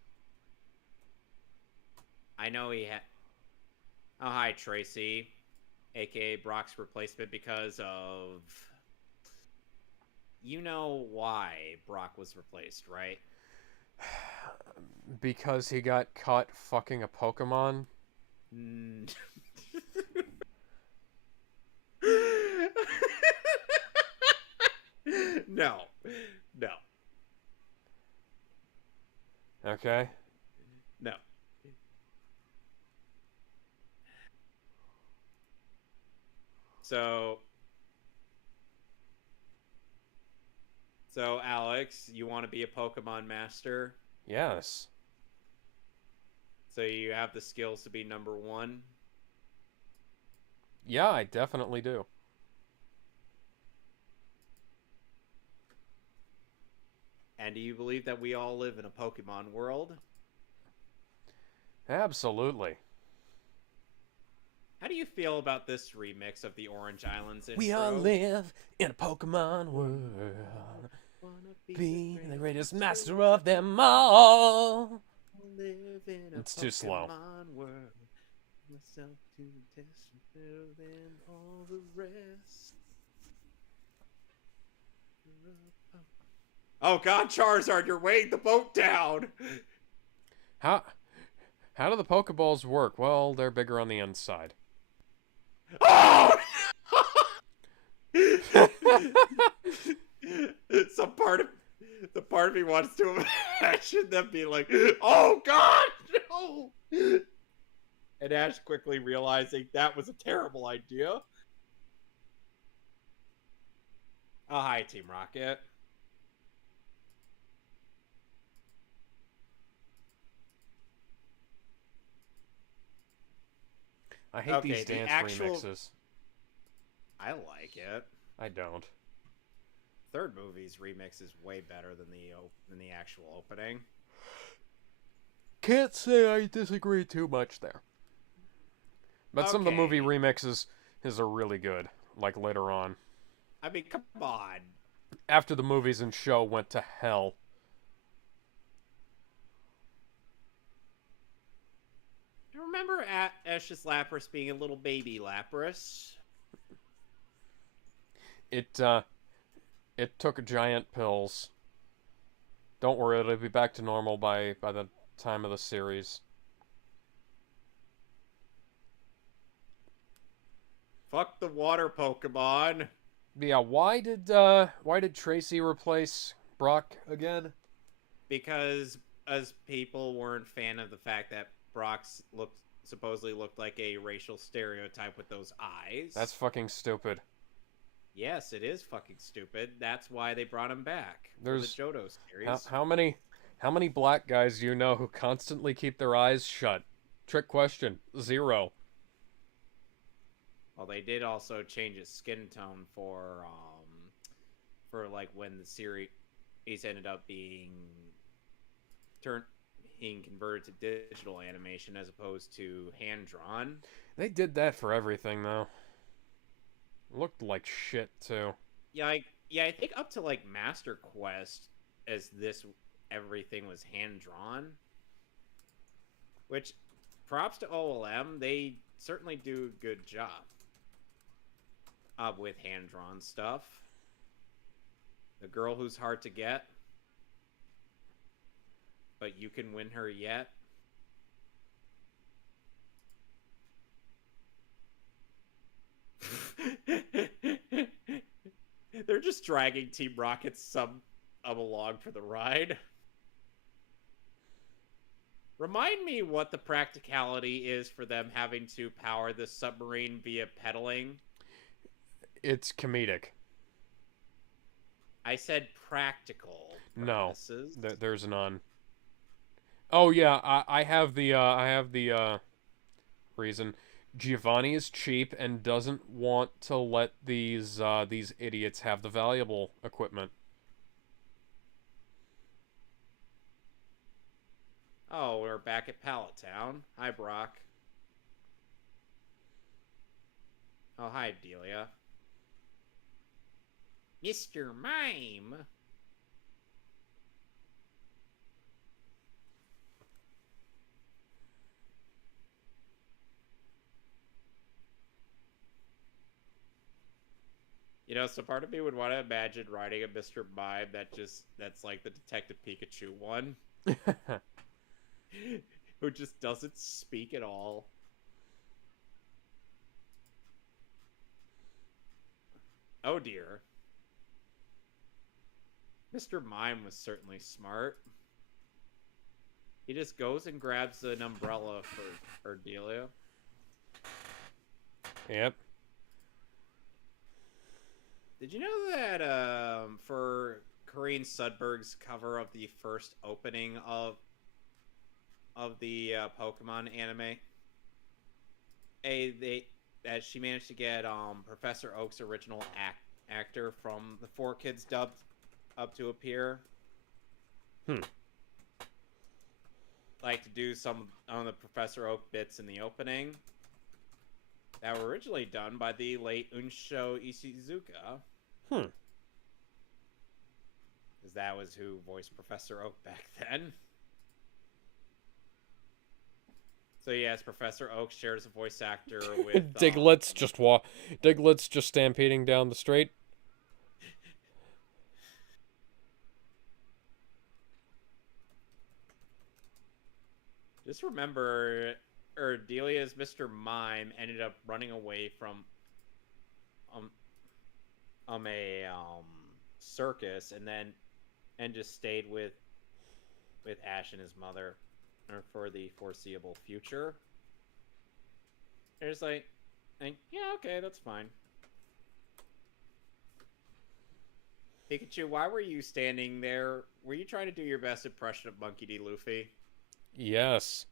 I know he had... Oh, hi, Tracy. AKA Brock's replacement because of... You know why Brock was replaced, right? Because he got caught fucking a Pokemon? No. No. Okay. No. So Alex, you want to be a Pokemon master? Yes. So you have the skills to be number 1? Yeah, I definitely do. And do you believe that we all live in a Pokemon world? Absolutely. How do you feel about this remix of the Orange Islands intro? We all live in a Pokemon world. Be the greatest master of them all. It's too slow. Oh God, Charizard, you're weighing the boat down. How do the Pokeballs work? Well, they're bigger on the inside. Oh! The part of me wants to imagine them being like, "Oh God, no!" And Ash quickly realizing that was a terrible idea. Oh, hi, Team Rocket. I hate these dance remixes. I like it. I don't. third movie's remix is way better than the actual opening. Can't say I disagree too much there. But some of the movie Okay, remixes are really good, like later on. I mean, come on. After the movies and show went to hell. I remember Ash's Lapras being a little baby Lapras. It it took giant pills. Don't worry, it'll be back to normal by the time of the series. Fuck the water Pokemon. Yeah, why did Tracy replace Brock again? Because as people weren't fan of the fact that Brock's supposedly looked like a racial stereotype with those eyes. That's fucking stupid. Yes, it is fucking stupid. That's why they brought him back There's for the Johto series. how many black guys do you know who constantly keep their eyes shut? Trick question. 0. Well, they did also change his skin tone for like when the series ended up being converted to digital animation as opposed to hand drawn. They did that for everything though. Looked like shit too. I think up to like Master Quest, as this everything was hand drawn. Which, props to OLM, they certainly do a good job with hand drawn stuff. The girl who's hard to get, but you can win her yet. They're just dragging Team Rocket's sub along for the ride. Remind me what the practicality is for them having to power the submarine via pedaling. It's comedic. I said practical purposes. No, there's none. Oh yeah, I have the reason. Giovanni is cheap and doesn't want to let these idiots have the valuable equipment. Oh, we're back at Pallet Town. Hi, Brock. Oh, hi, Delia. Mr. Mime. You know, so part of me would want to imagine writing a Mr. Mime that's like the Detective Pikachu one. Who just doesn't speak at all. Oh dear. Mr. Mime was certainly smart. He just goes and grabs an umbrella for Delia. Yep. Did you know that for Corinne Sudberg's cover of the first opening of the Pokemon anime, that she managed to get Professor Oak's original actor from the 4Kids dubbed up to appear? Like to do some on the Professor Oak bits in the opening that were originally done by the late Unsho Ishizuka. Because that was who voiced Professor Oak back then. So yes, Professor Oak shares a voice actor with Diglett's just stampeding down the street. Just remember, Delia's Mr. Mime ended up running away from a circus and just stayed with Ash and his mother for the foreseeable future. It's like, yeah, okay, that's fine. Pikachu, why were you standing there? Were you trying to do your best impression of Monkey D. Luffy? Yes.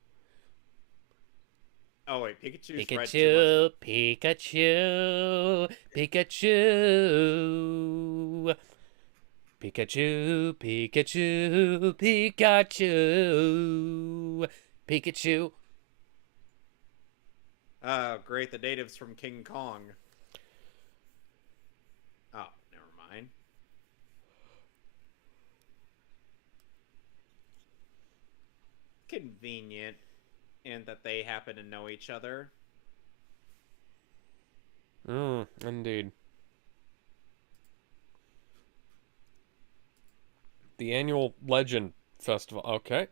Oh wait, Pikachu's Pikachu, Pikachu, Pikachu. Pikachu, Pikachu, Pikachu, Pikachu. Oh, great, the natives from King Kong. Oh, never mind. Convenient in that they happen to know each other. Indeed. The annual Legend Festival. Okay.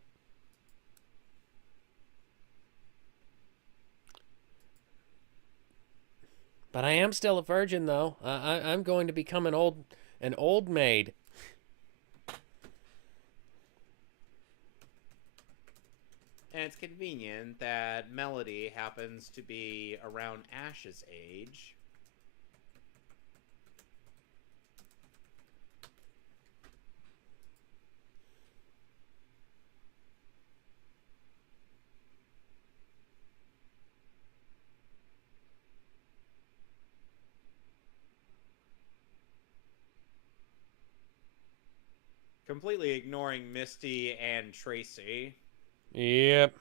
But I am still a virgin, though. I'm going to become an old maid. And it's convenient that Melody happens to be around Ash's age. Completely ignoring Misty and Tracy. Yep.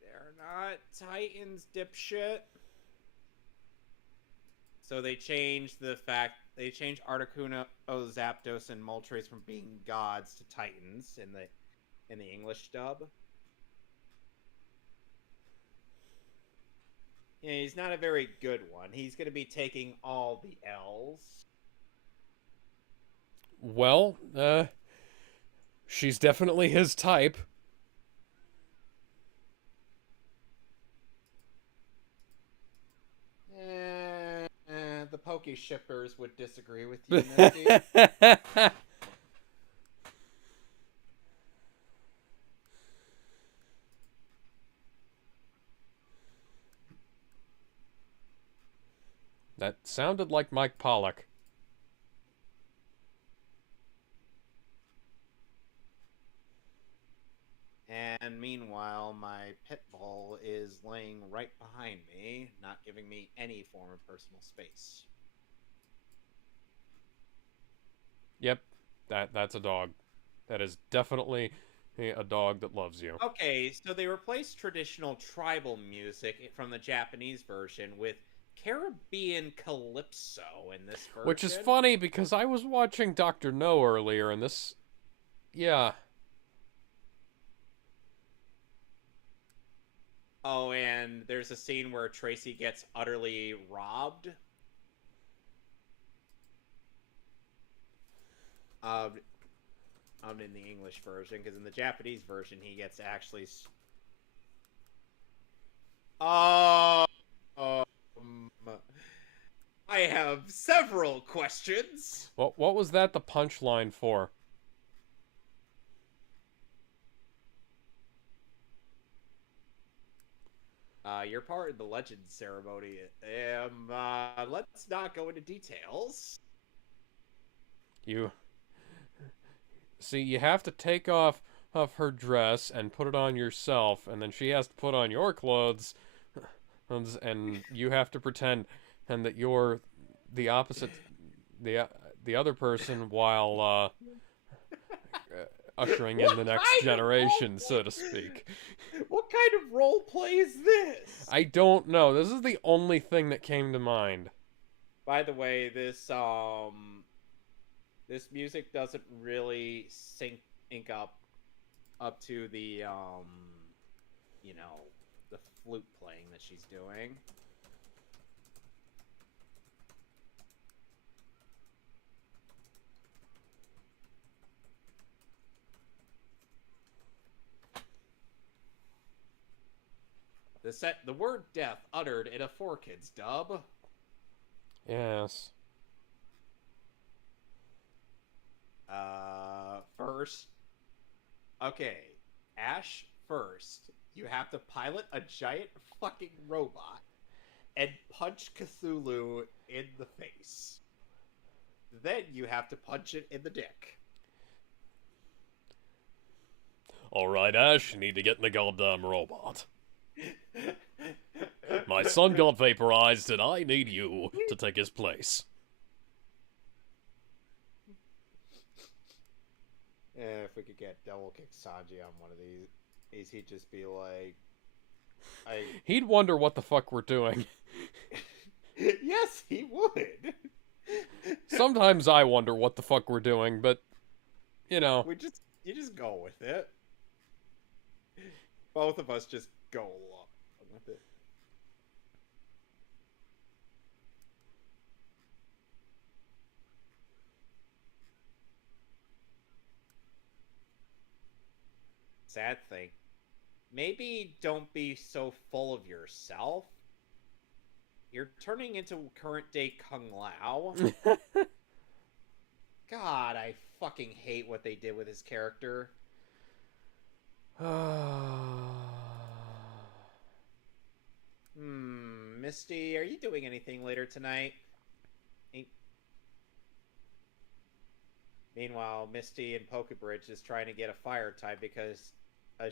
They're not Titans, dipshit. So they changed Articuno, Zapdos, and Moltres from being gods to Titans in the English dub. Yeah, he's not a very good one. He's going to be taking all the L's. Well, she's definitely his type. The Poke shippers would disagree with you, Misty. That sounded like Mike Pollock. And meanwhile, my pit bull is laying right behind me, not giving me any form of personal space. Yep, that's a dog. That is definitely a dog that loves you. Okay, so they replaced traditional tribal music from the Japanese version with Caribbean calypso in this version. Which is funny because I was watching Dr. No earlier and this... Yeah. Oh, and there's a scene where Tracy gets utterly robbed. In the English version, because in the Japanese version he gets actually. I have several questions. What was that the punchline for? You're part of the legend ceremony. Let's not go into details. You... See, you have to take off her dress and put it on yourself, and then she has to put on your clothes, and you have to pretend and that you're the opposite, the other person, while ushering in the next generation, so to speak. What kind of role play is this? I don't know. This is the only thing that came to mind. By the way, this music doesn't really sync up to the the flute playing that she's doing. The word death uttered in a 4Kids dub. Yes. First. Okay. Ash, first. You have to pilot a giant fucking robot and punch Cthulhu in the face. Then you have to punch it in the dick. Alright, Ash, you need to get in the goddamn robot. My son got vaporized, and I need you to take his place. Yeah, if we could get Devil Kick Sanji on one of these, he'd just be like, I. He'd wonder what the fuck we're doing. Yes, he would. Sometimes I wonder what the fuck we're doing, but, you know. You just go with it. Both of us just go along with it. Sad thing. Maybe don't be so full of yourself. You're turning into current day Kung Lao. God, I fucking hate what they did with his character. Misty, are you doing anything later tonight? Meanwhile, Misty in Pokebridge is trying to get a fire type because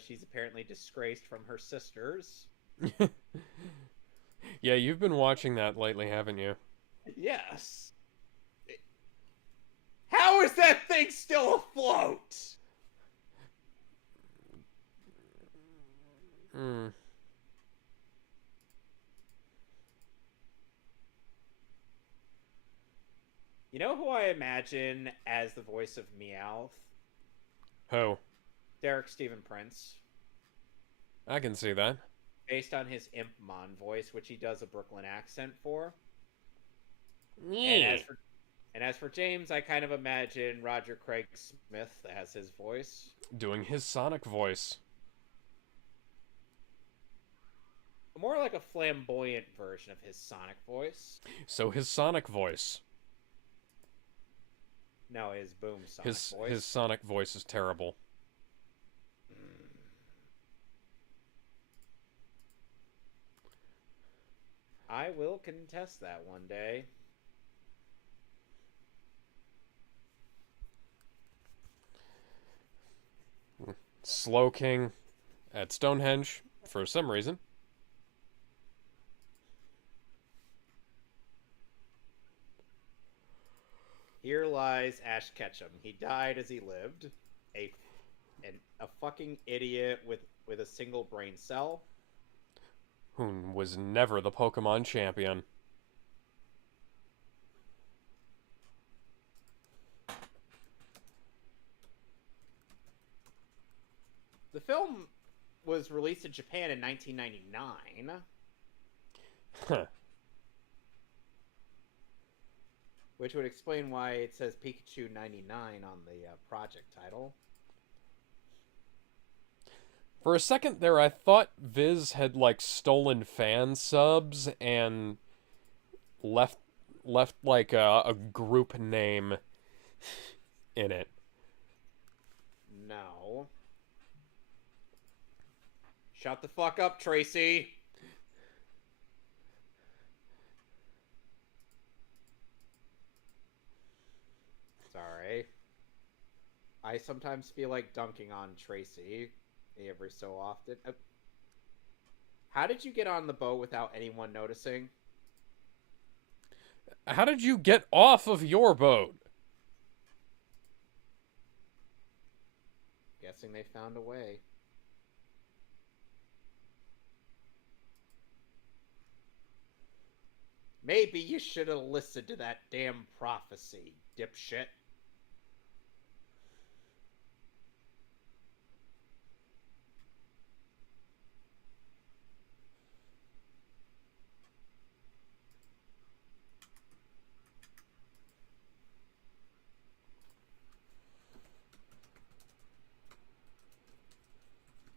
she's apparently disgraced from her sisters. Yeah, you've been watching that lately, haven't you? Yes. How is that thing still afloat? Hmm. You know who I imagine as the voice of Meowth? Who? Derek Stephen Prince. I can see that. Based on his Impmon voice, which he does a Brooklyn accent for. Yeah. And as for James, I kind of imagine Roger Craig Smith as his voice. Doing his Sonic voice. More like a flamboyant version of his Sonic voice. So his Sonic voice. No, his Boom Sonic voice. His Sonic voice is terrible. I will contest that one day. Slowking at Stonehenge for some reason. Here lies Ash Ketchum. He died as he lived. A fucking idiot with a single brain cell. Who was never the Pokemon champion. The film was released in Japan in 1999. Huh. Which would explain why it says Pikachu 99 on the project title. For a second there, I thought Viz had, like, stolen fan subs and left like, a group name in it. No. Shut the fuck up, Tracy. Sorry. I sometimes feel like dunking on Tracy every so often. How did you get on the boat without anyone noticing? How did you get off of your boat? Guessing they found a way. Maybe you should have listened to that damn prophecy, dipshit.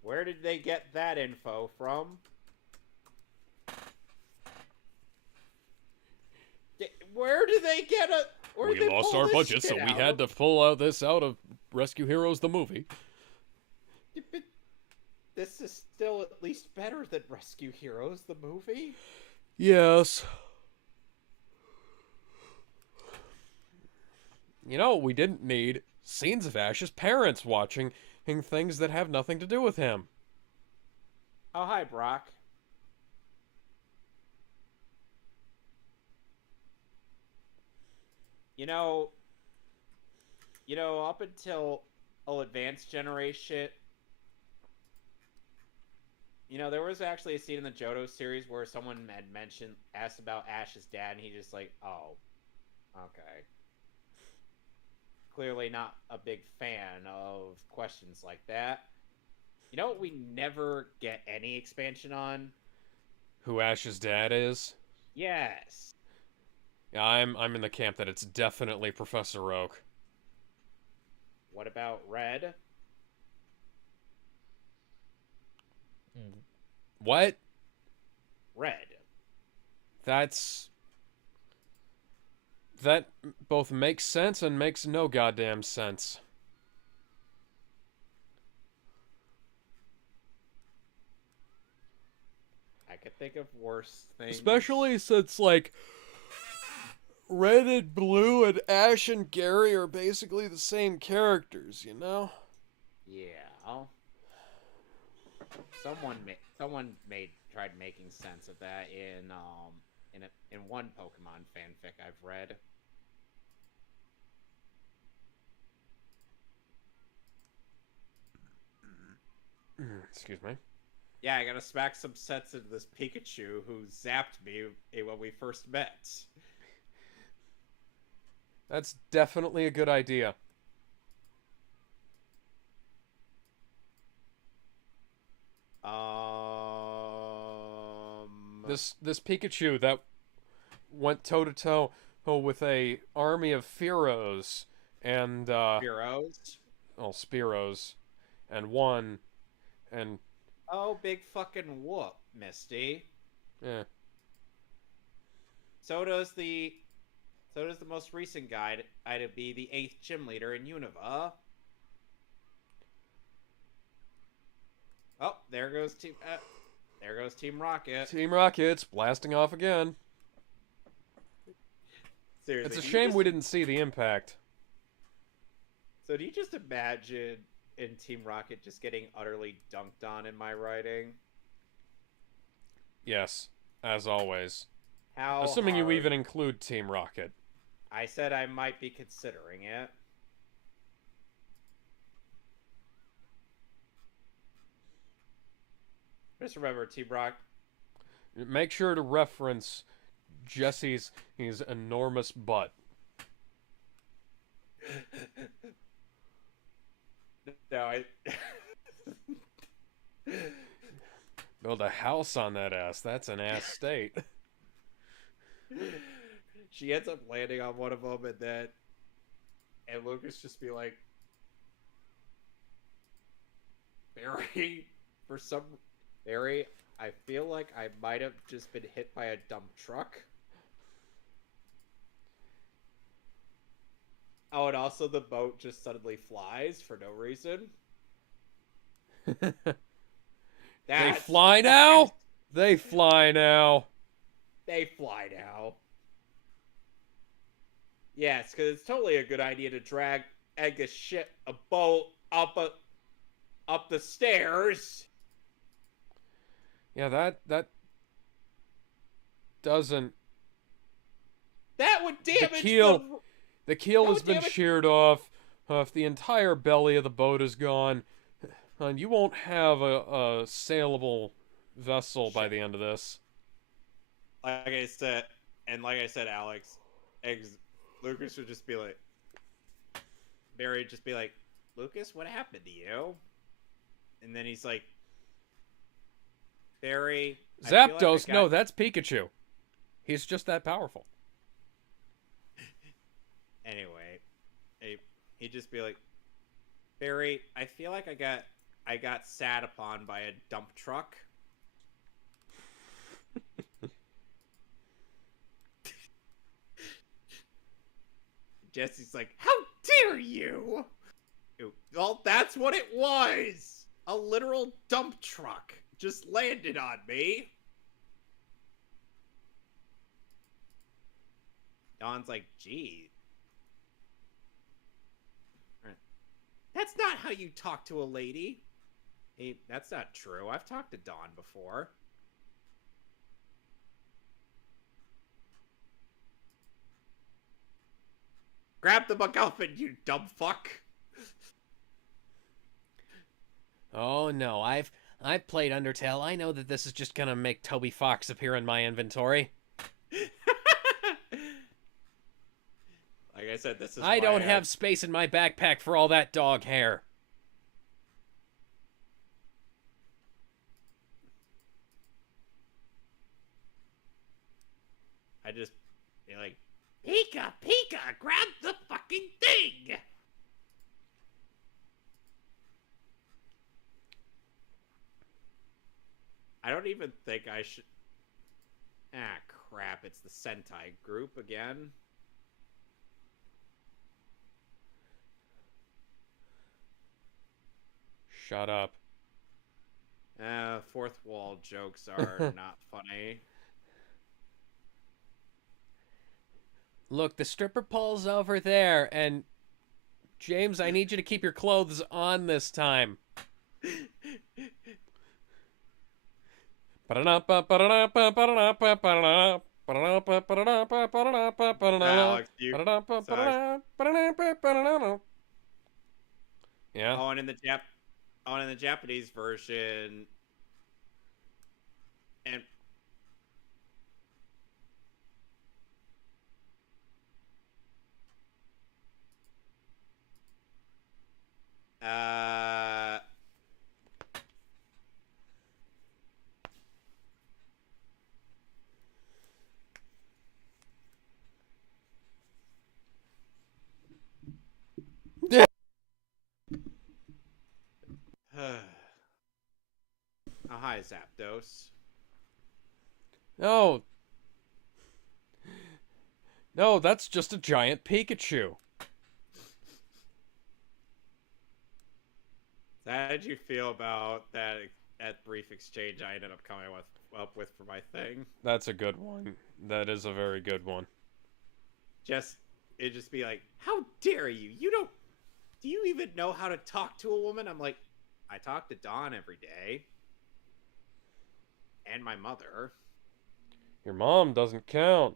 Where did they get that info from? Where did they get it? We lost our budget, so we had to pull this out of Rescue Heroes the movie. This is still at least better than Rescue Heroes the movie. Yes. You know what we didn't need? Scenes of Ash's parents watching things that have nothing to do with him. Oh, hi, Brock. You know, up until advanced generation, there was actually a scene in the Johto series where someone had asked about Ash's dad, and he just like, oh, okay. Clearly not a big fan of questions like that. You know what we never get any expansion on? Who Ash's dad is? Yes. Yeah, I'm in the camp that it's definitely Professor Oak. What about Red? What? Red. That's that both makes sense and makes no goddamn sense. I could think of worse things. Especially since like Red and Blue and Ash and Gary are basically the same characters, you know? Yeah. Someone made tried making sense of that in one Pokemon fanfic I've read. Excuse me. Yeah, I gotta smack some sense into this Pikachu who zapped me when we first met. That's definitely a good idea. This Pikachu that went toe to toe with a army of Fearos and Heroes. Spearos and won and Oh, big fucking whoop, Misty. yeah. So does the most recent guide to be the 8th gym leader in Unova. Oh, there goes Team Rocket. Team Rocket's blasting off again. Seriously, It's a shame we didn't see the impact. So do you just imagine in Team Rocket just getting utterly dunked on in my writing? Yes, as always. How Assuming hard... you even include Team Rocket. I said I might be considering it. Just remember, Team Rock. Make sure to reference Jesse's his enormous butt. No, I. Build a house on that ass. That's an ass state. She ends up landing on one of them, and Lucas just be like, Barry, Barry, I feel like I might have just been hit by a dump truck. Oh, and also the boat just suddenly flies for no reason. They fly now? They fly now. They fly now. Yes, because it's totally a good idea to drag a boat up the stairs. Yeah, that doesn't. That would damage the keel has been sheared off. If the entire belly of the boat is gone, and you won't have a saleable vessel by the end of this. Like I said, Alex, Lucas would just be like, Barry would just be like, Lucas, what happened to you? And then he's like, Barry, Zapdos, no, that's Pikachu. He's just that powerful. Anyway, he'd just be like, Barry, I feel like I got sat upon by a dump truck. Jesse's like, how dare you? Well, that's what it was. A literal dump truck just landed on me. Don's like, gee. That's not how you talk to a lady. Hey, that's not true. I've talked to Dawn before. Grab the MacGuffin, you dumb fuck! Oh no, I've played Undertale. I know that this is just gonna make Toby Fox appear in my inventory. Like I said, this is I why don't have space in my backpack for all that dog hair. I just be like, Pika, Pika, grab the fucking thing! I don't even think I should. Ah, crap! It's the Sentai group again. Shut up. Fourth wall jokes are not funny. Look, the stripper pole's over there, and James, I need you to keep your clothes on this time. Alex, you. Yeah. Oh, and in the Japanese version, and uh, oh hi Zapdos. Oh, no, that's just a giant Pikachu. How did you feel about that brief exchange I ended up coming up with for my thing? That's a good one. That is a very good one. It'd just be like, how dare you? Do you even know how to talk to a woman? I'm like, I talk to Dawn every day. And my mother. Your mom doesn't count.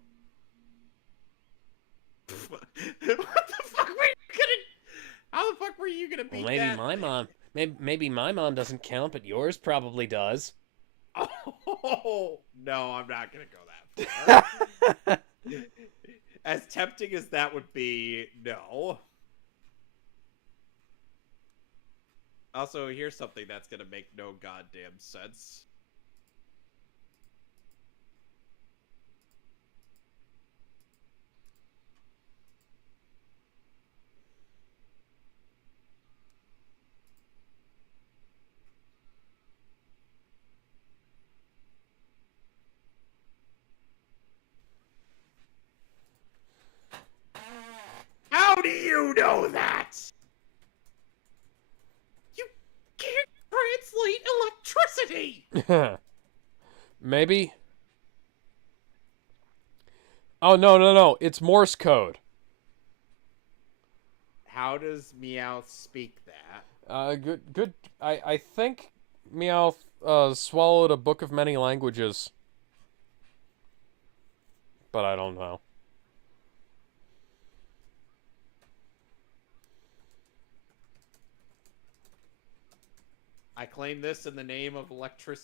What the fuck were you gonna? How the fuck were you gonna beat Well, maybe that? my mom. Maybe my mom doesn't count, but yours probably does. Oh no, I'm not gonna go that far. As tempting as that would be, no. Also, here's something that's gonna make no goddamn sense. How do you know that? You can't translate electricity! Maybe. Oh no! It's Morse code. How does Meowth speak that? Good. I think Meowth swallowed a book of many languages, but I don't know. I claim this in the name of electric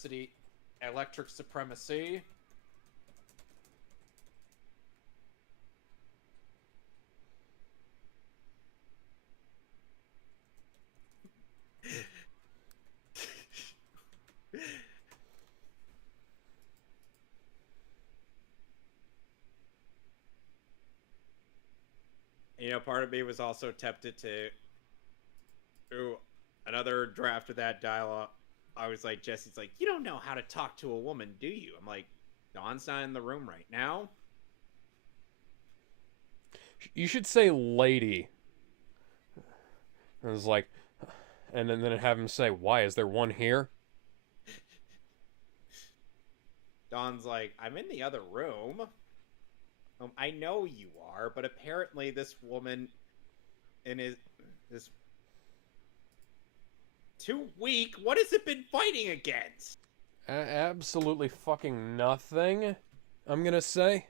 supremacy. Part of me was also tempted to do another draft of that dialogue. I was like, Jesse's like, you don't know how to talk to a woman, do you? I'm like, Dawn's not in the room right now. You should say lady. It was like, and then have him say, "Why is there one here?" Dawn's like, I'm in the other room. I know you are, but apparently this woman in his this Too weak? What has it been fighting against? Absolutely fucking nothing, I'm gonna say.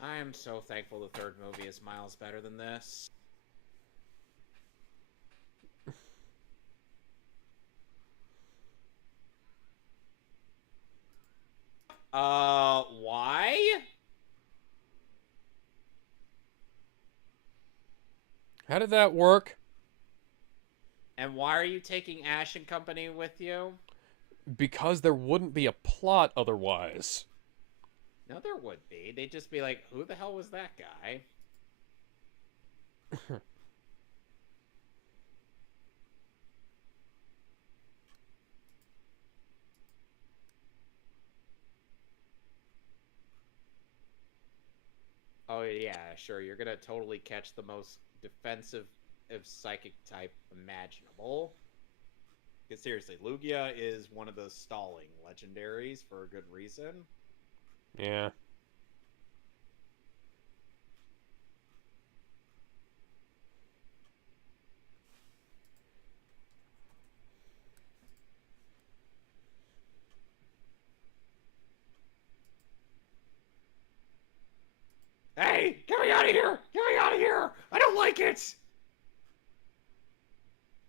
I am so thankful the third movie is miles better than this. Why? How did that work? And why are you taking Ash and company with you? Because there wouldn't be a plot otherwise. No, there would be. They'd just be like, who the hell was that guy? Oh, yeah, sure. You're gonna totally catch the most defensive of psychic type imaginable. Because seriously, Lugia is one of the stalling legendaries for a good reason. Yeah. Hey, get me out of here! Get me out of here! I don't like it!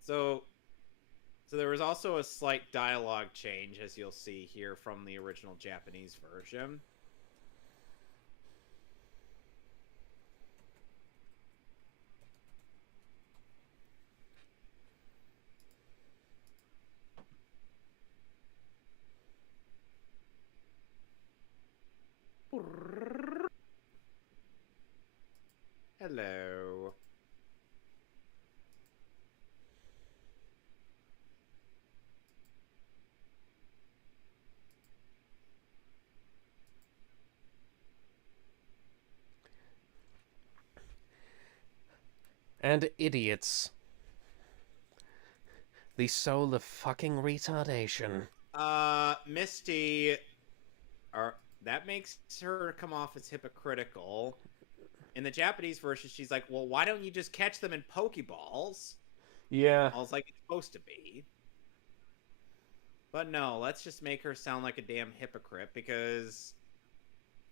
So, so there was also a slight dialogue change, as you'll see here from the original Japanese version. Hello. And idiots. The soul of fucking retardation. Misty, that makes her come off as hypocritical. In the Japanese version, she's like, well, why don't you just catch them in Pokeballs? Yeah. I was like, it's supposed to be. But no, let's just make her sound like a damn hypocrite because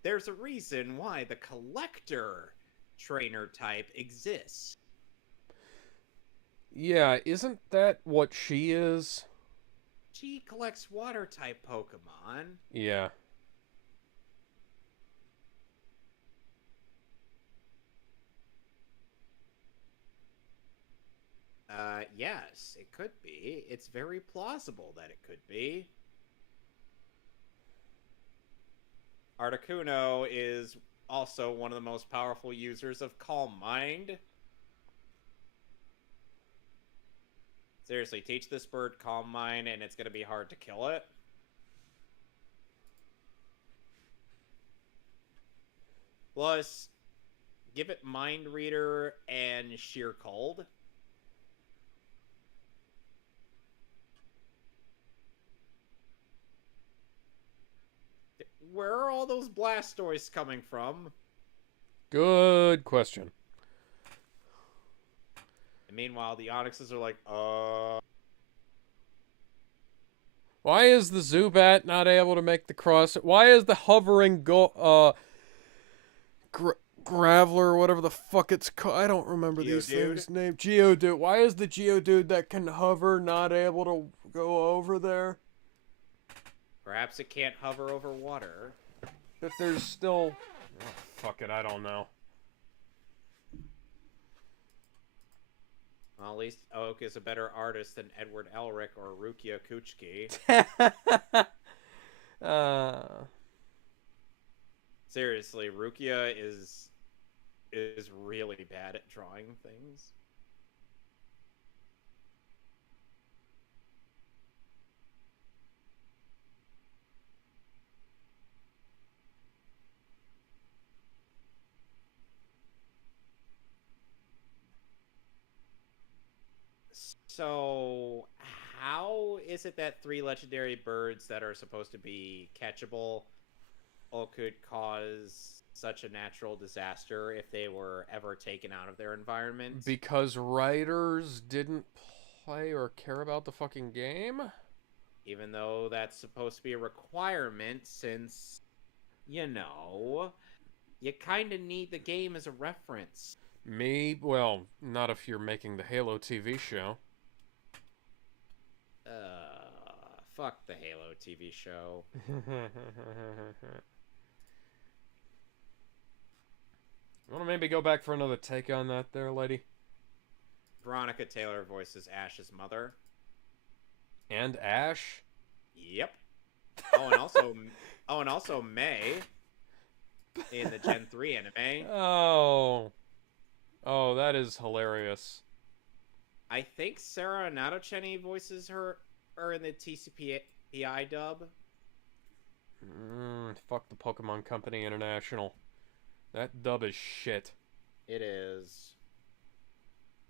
there's a reason why the collector trainer type exists. Yeah, isn't that what she is? She collects water type Pokemon. Yeah. Yes, it could be. It's very plausible that it could be. Articuno is also one of the most powerful users of Calm Mind. Seriously, teach this bird Calm Mind and it's going to be hard to kill it. Plus, give it Mind Reader and Sheer Cold. Where are all those Blastoists coming from? Good question. And meanwhile, the Onyxes are like, Why is the Zubat not able to make the cross? Why is the hovering Graveler or whatever the fuck it's called? I don't remember these things' name. Geodude. Why is the Geodude that can hover not able to go over there? Perhaps it can't hover over water. But there's still... Oh, fuck it, I don't know. Well, at least Oak is a better artist than Edward Elric or Rukia Kuchki. Seriously, Rukia is really bad at drawing things. So, how is it that three legendary birds that are supposed to be catchable all could cause such a natural disaster if they were ever taken out of their environment. Because writers didn't play or care about the fucking game? Even though that's supposed to be a requirement, since, you know, you kind of need the game as a reference. Well, not if you're making the Halo TV show. Fuck the Halo TV show. Want to maybe go back for another take on that there, lady? Veronica Taylor voices Ash's mother. And Ash? Yep. And also May in the Gen 3 anime. Oh, that is hilarious. I think Sarah Natochenny voices her in the TCPI dub. Fuck the Pokemon Company International. That dub is shit. It is.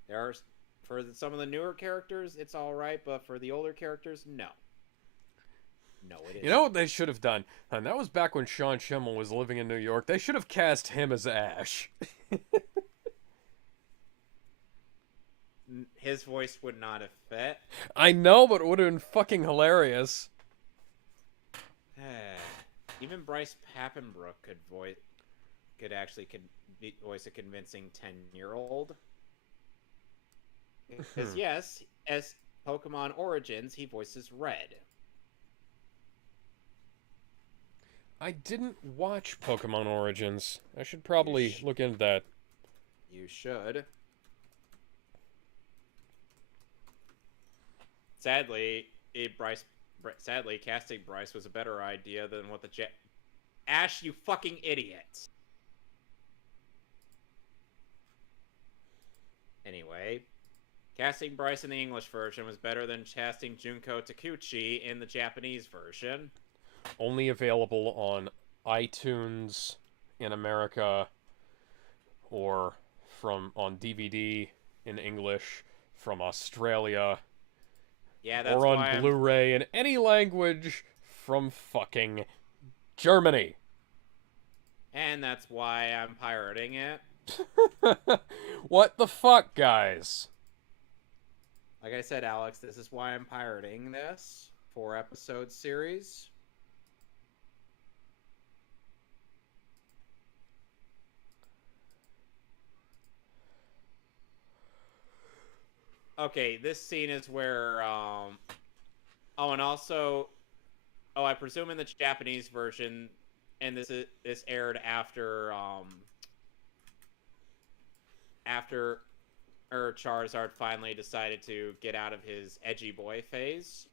For some of the newer characters, it's all right, but for the older characters, no. No, it isn't. You know what they should have done? And that was back when Sean Schimmel was living in New York. They should have cast him as Ash. His voice would not have fit. I know, but it would have been fucking hilarious. Even Bryce Papenbrook could voice a convincing 10-year-old. Because yes, as Pokemon Origins, he voices Red. I didn't watch Pokemon Origins. I should probably look into that. You should. Sadly, casting Bryce was a better idea than what the Ash, you fucking idiot. Anyway, casting Bryce in the English version was better than casting Junko Takuchi in the Japanese version. Only available on iTunes in America, or on DVD in English from Australia. Yeah, that's or on Blu-ray in any language from fucking Germany. And that's why I'm pirating it. What the fuck, guys? Like I said, Alex, this is why I'm pirating this 4-episode series. Okay, this scene is where, I presume in the Japanese version, and this aired after Charizard finally decided to get out of his edgy boy phase.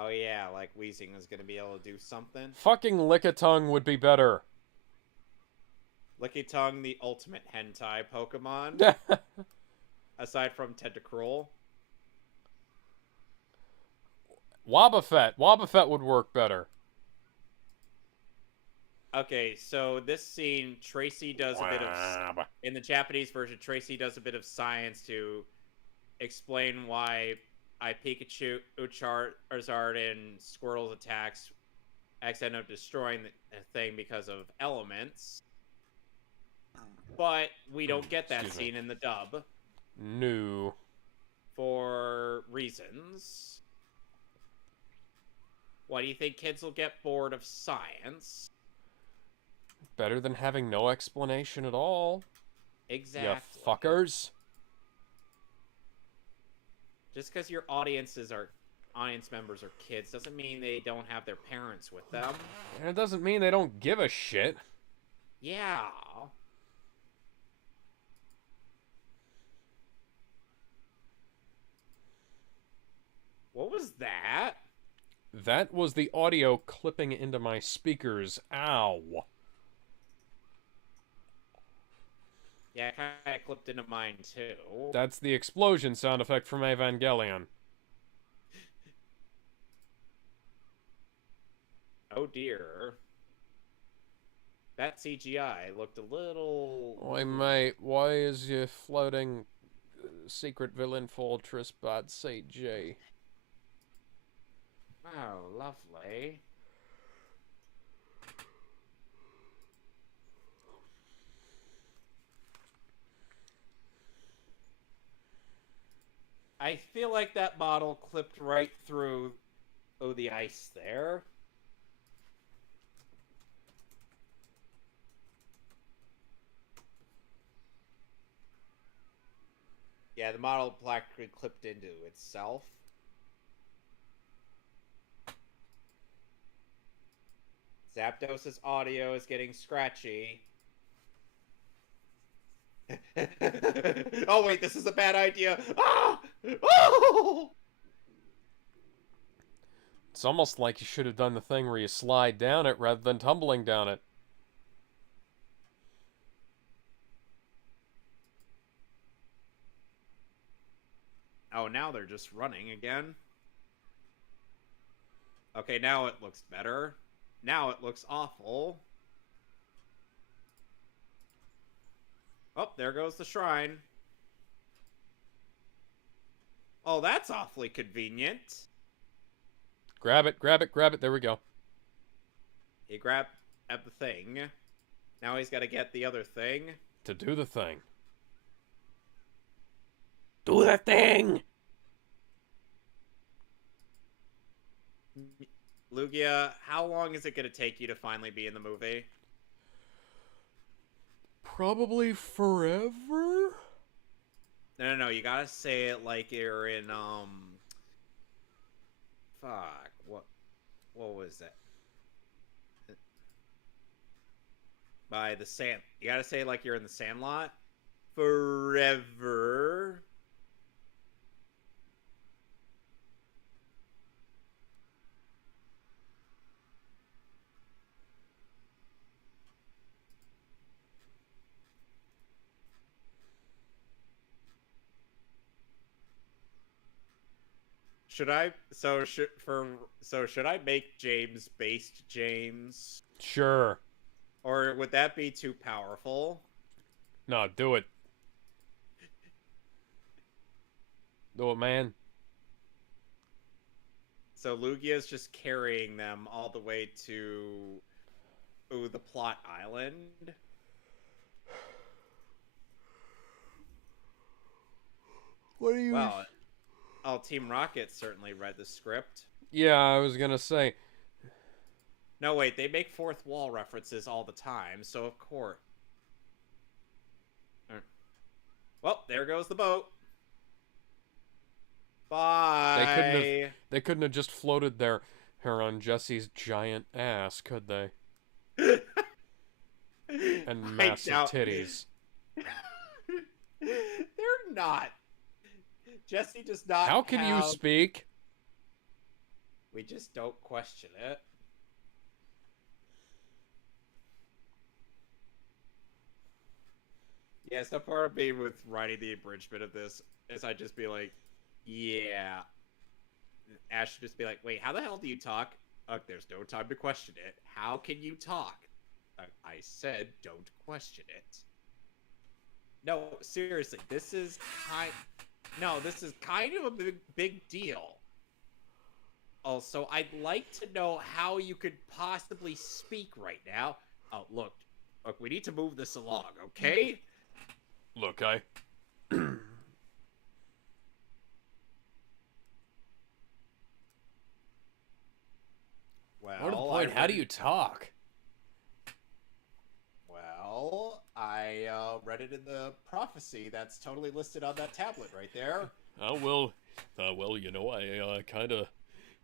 Oh yeah, like Weezing was gonna be able to do something. Fucking Lickitung would be better. Lickitung, the ultimate hentai Pokemon. Aside from Tentacruel. Wobbuffet would work better. Okay, so this scene, Tracy does a bit of... In the Japanese version, Tracy does a bit of science to explain why Pikachu, Charizard, and Squirtle's attacks end up destroying the thing because of elements. But we don't get that scene in the dub. No. For reasons. Why do you think kids will get bored of science? Better than having no explanation at all. Exactly. You fuckers. Just because your audience members are kids doesn't mean they don't have their parents with them. And it doesn't mean they don't give a shit. Yeah. What was that? That was the audio clipping into my speakers. Ow. Yeah, it kind of clipped into mine, too. That's the explosion sound effect from Evangelion. Oh, dear. That CGI looked a little... Why, mate, why is your floating secret villain fortress, bad say J. Oh, lovely. I feel like that model clipped right through the ice there. Yeah, the model practically clipped into itself. Zapdos's audio is getting scratchy. Oh wait, this is a bad idea. Ah! Oh! It's almost like you should have done the thing where you slide down it rather than tumbling down it. Oh, now they're just running again. Okay, now it looks better. Now it looks awful. Oh, there goes the shrine. Oh, that's awfully convenient. Grab it, grab it, grab it. There we go. He grabbed at the thing. Now he's got to get the other thing. To do the thing. Do the thing! Lugia, how long is it going to take you to finally be in the movie? Probably forever? No, you gotta say it like you're in, fuck, what was that? By the sand, you gotta say it like you're in the Sandlot. Forever. Should I should I make James based James? Sure. Or would that be too powerful? No, do it. Do it, man. So Lugia's just carrying them all the way to the plot island. What are you... Well, Team Rocket certainly read the script. Yeah, I was gonna say. No, wait, they make fourth wall references all the time, so of course. Well, there goes the boat. Bye. They couldn't have just floated her on Jesse's giant ass, could they? And massive titties. They're not. Jesse does not. How can you speak? We just don't question it. Yeah, so part of me with writing the abridgment of this is I'd just be like, yeah. Ash should just be like, wait, how the hell do you talk? There's no time to question it. How can you talk? I said don't question it. No, seriously, this is kind of a big deal. Also, I'd like to know how you could possibly speak right now. Oh, look, we need to move this along, okay? Look, I... Well, more to the point, how do you talk? Well, I read it in the prophecy that's totally listed on that tablet right there. Oh, well, you know, I kind of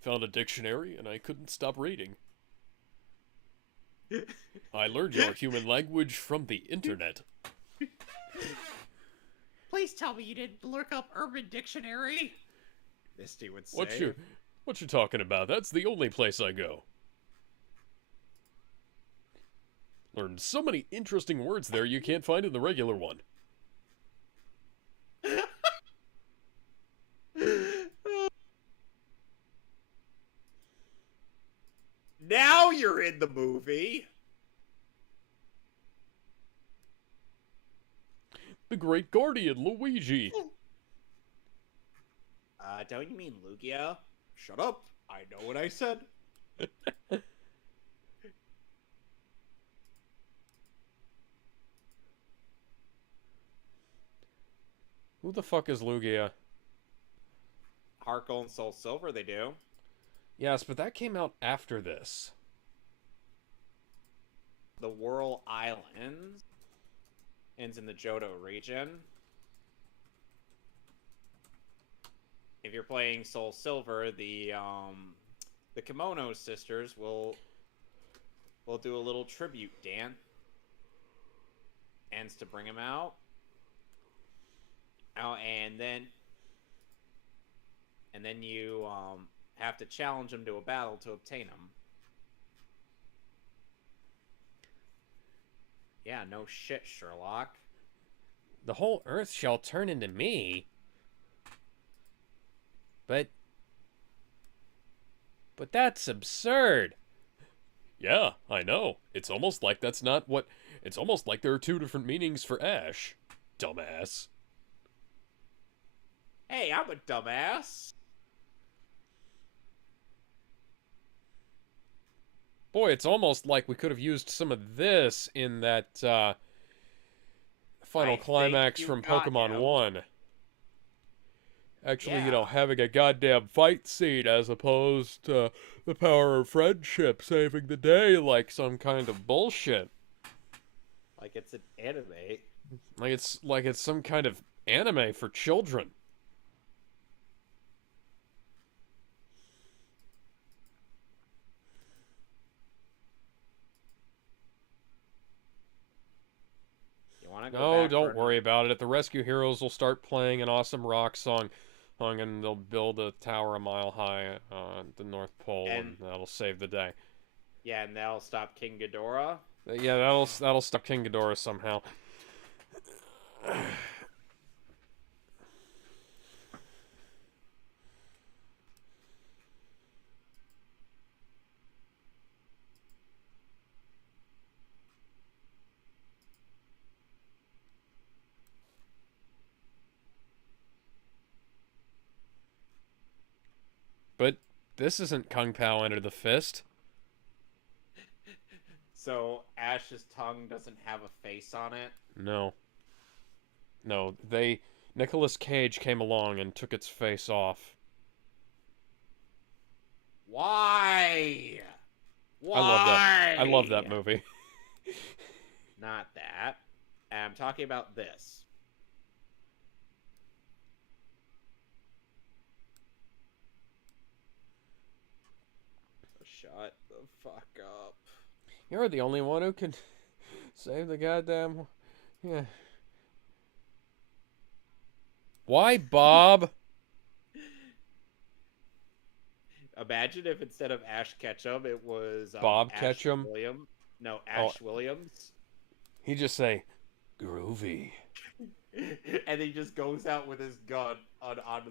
found a dictionary and I couldn't stop reading. I learned your human language from the internet. Please tell me you didn't look up Urban Dictionary. Misty would say. What you talking about? That's the only place I go. Learned so many interesting words there you can't find in the regular one. Now you're in the movie. The Great Guardian, Luigi. Don't you mean Lugia? Shut up. I know what I said. Who the fuck is Lugia? Heart Gold and Soul Silver, they do. Yes, but that came out after this. The Whirl Islands ends in the Johto region. If you're playing Soul Silver, the Kimono sisters will do a little tribute dance to bring him out. Oh, and then you have to challenge him to a battle to obtain him. Yeah, no shit, Sherlock. The whole earth shall turn into me. But that's absurd. Yeah, I know. It's almost like that's not what... It's almost like there are two different meanings for Ash. Dumbass. Hey, I'm a dumbass. Boy, it's almost like we could have used some of this in that final climax from Pokemon 1. Actually, Yeah. having a goddamn fight scene as opposed to the power of friendship saving the day like some kind of bullshit. Like it's an anime. Like it's some kind of anime for children. You want to go No, back don't worry about it. The Rescue Heroes will start playing an awesome rock song, and they'll build a tower a mile high on the North Pole, and that'll save the day. Yeah, and that'll stop King Ghidorah. Yeah, that'll stop King Ghidorah somehow. But this isn't Kung Pao Enter the Fist. So Ash's tongue doesn't have a face on it. No. Nicolas Cage came along and took its face off. Why? I love that movie. Not that. I'm talking about this. Shut the fuck up. You're the only one who can save the goddamn... Yeah. Why, Bob? Imagine if instead of Ash Ketchum, it was Bob Ash Ketchum? Williams. No, Ash Williams. He just say, groovy. And he just goes out with his gun onto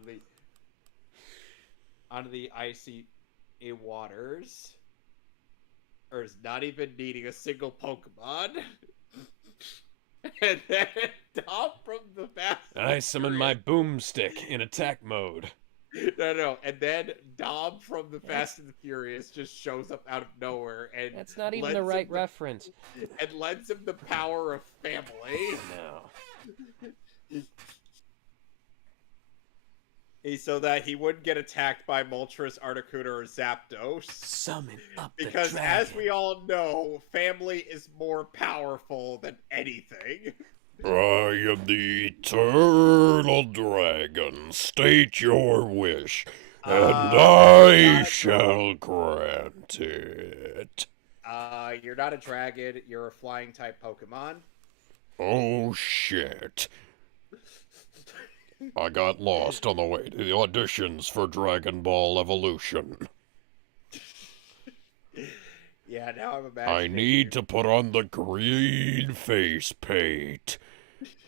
the icy waters. Or is not even needing a single Pokemon. And then Dom from the Fast and I summon my boomstick in attack mode. No. And then Dom from the Fast and the Furious just shows up out of nowhere and that's not even the right reference. And lends him the power of family. No. So that he wouldn't get attacked by Moltres, Articuno, or Zapdos. Summon up because the dragon. as we all know, family is more powerful than anything. I am the eternal dragon. State your wish, and I shall grant it. You're not a dragon. You're a flying type Pokemon. Oh shit. I got lost on the way to the auditions for Dragon Ball Evolution. Yeah, now I'm imagining. I need to put on the green face paint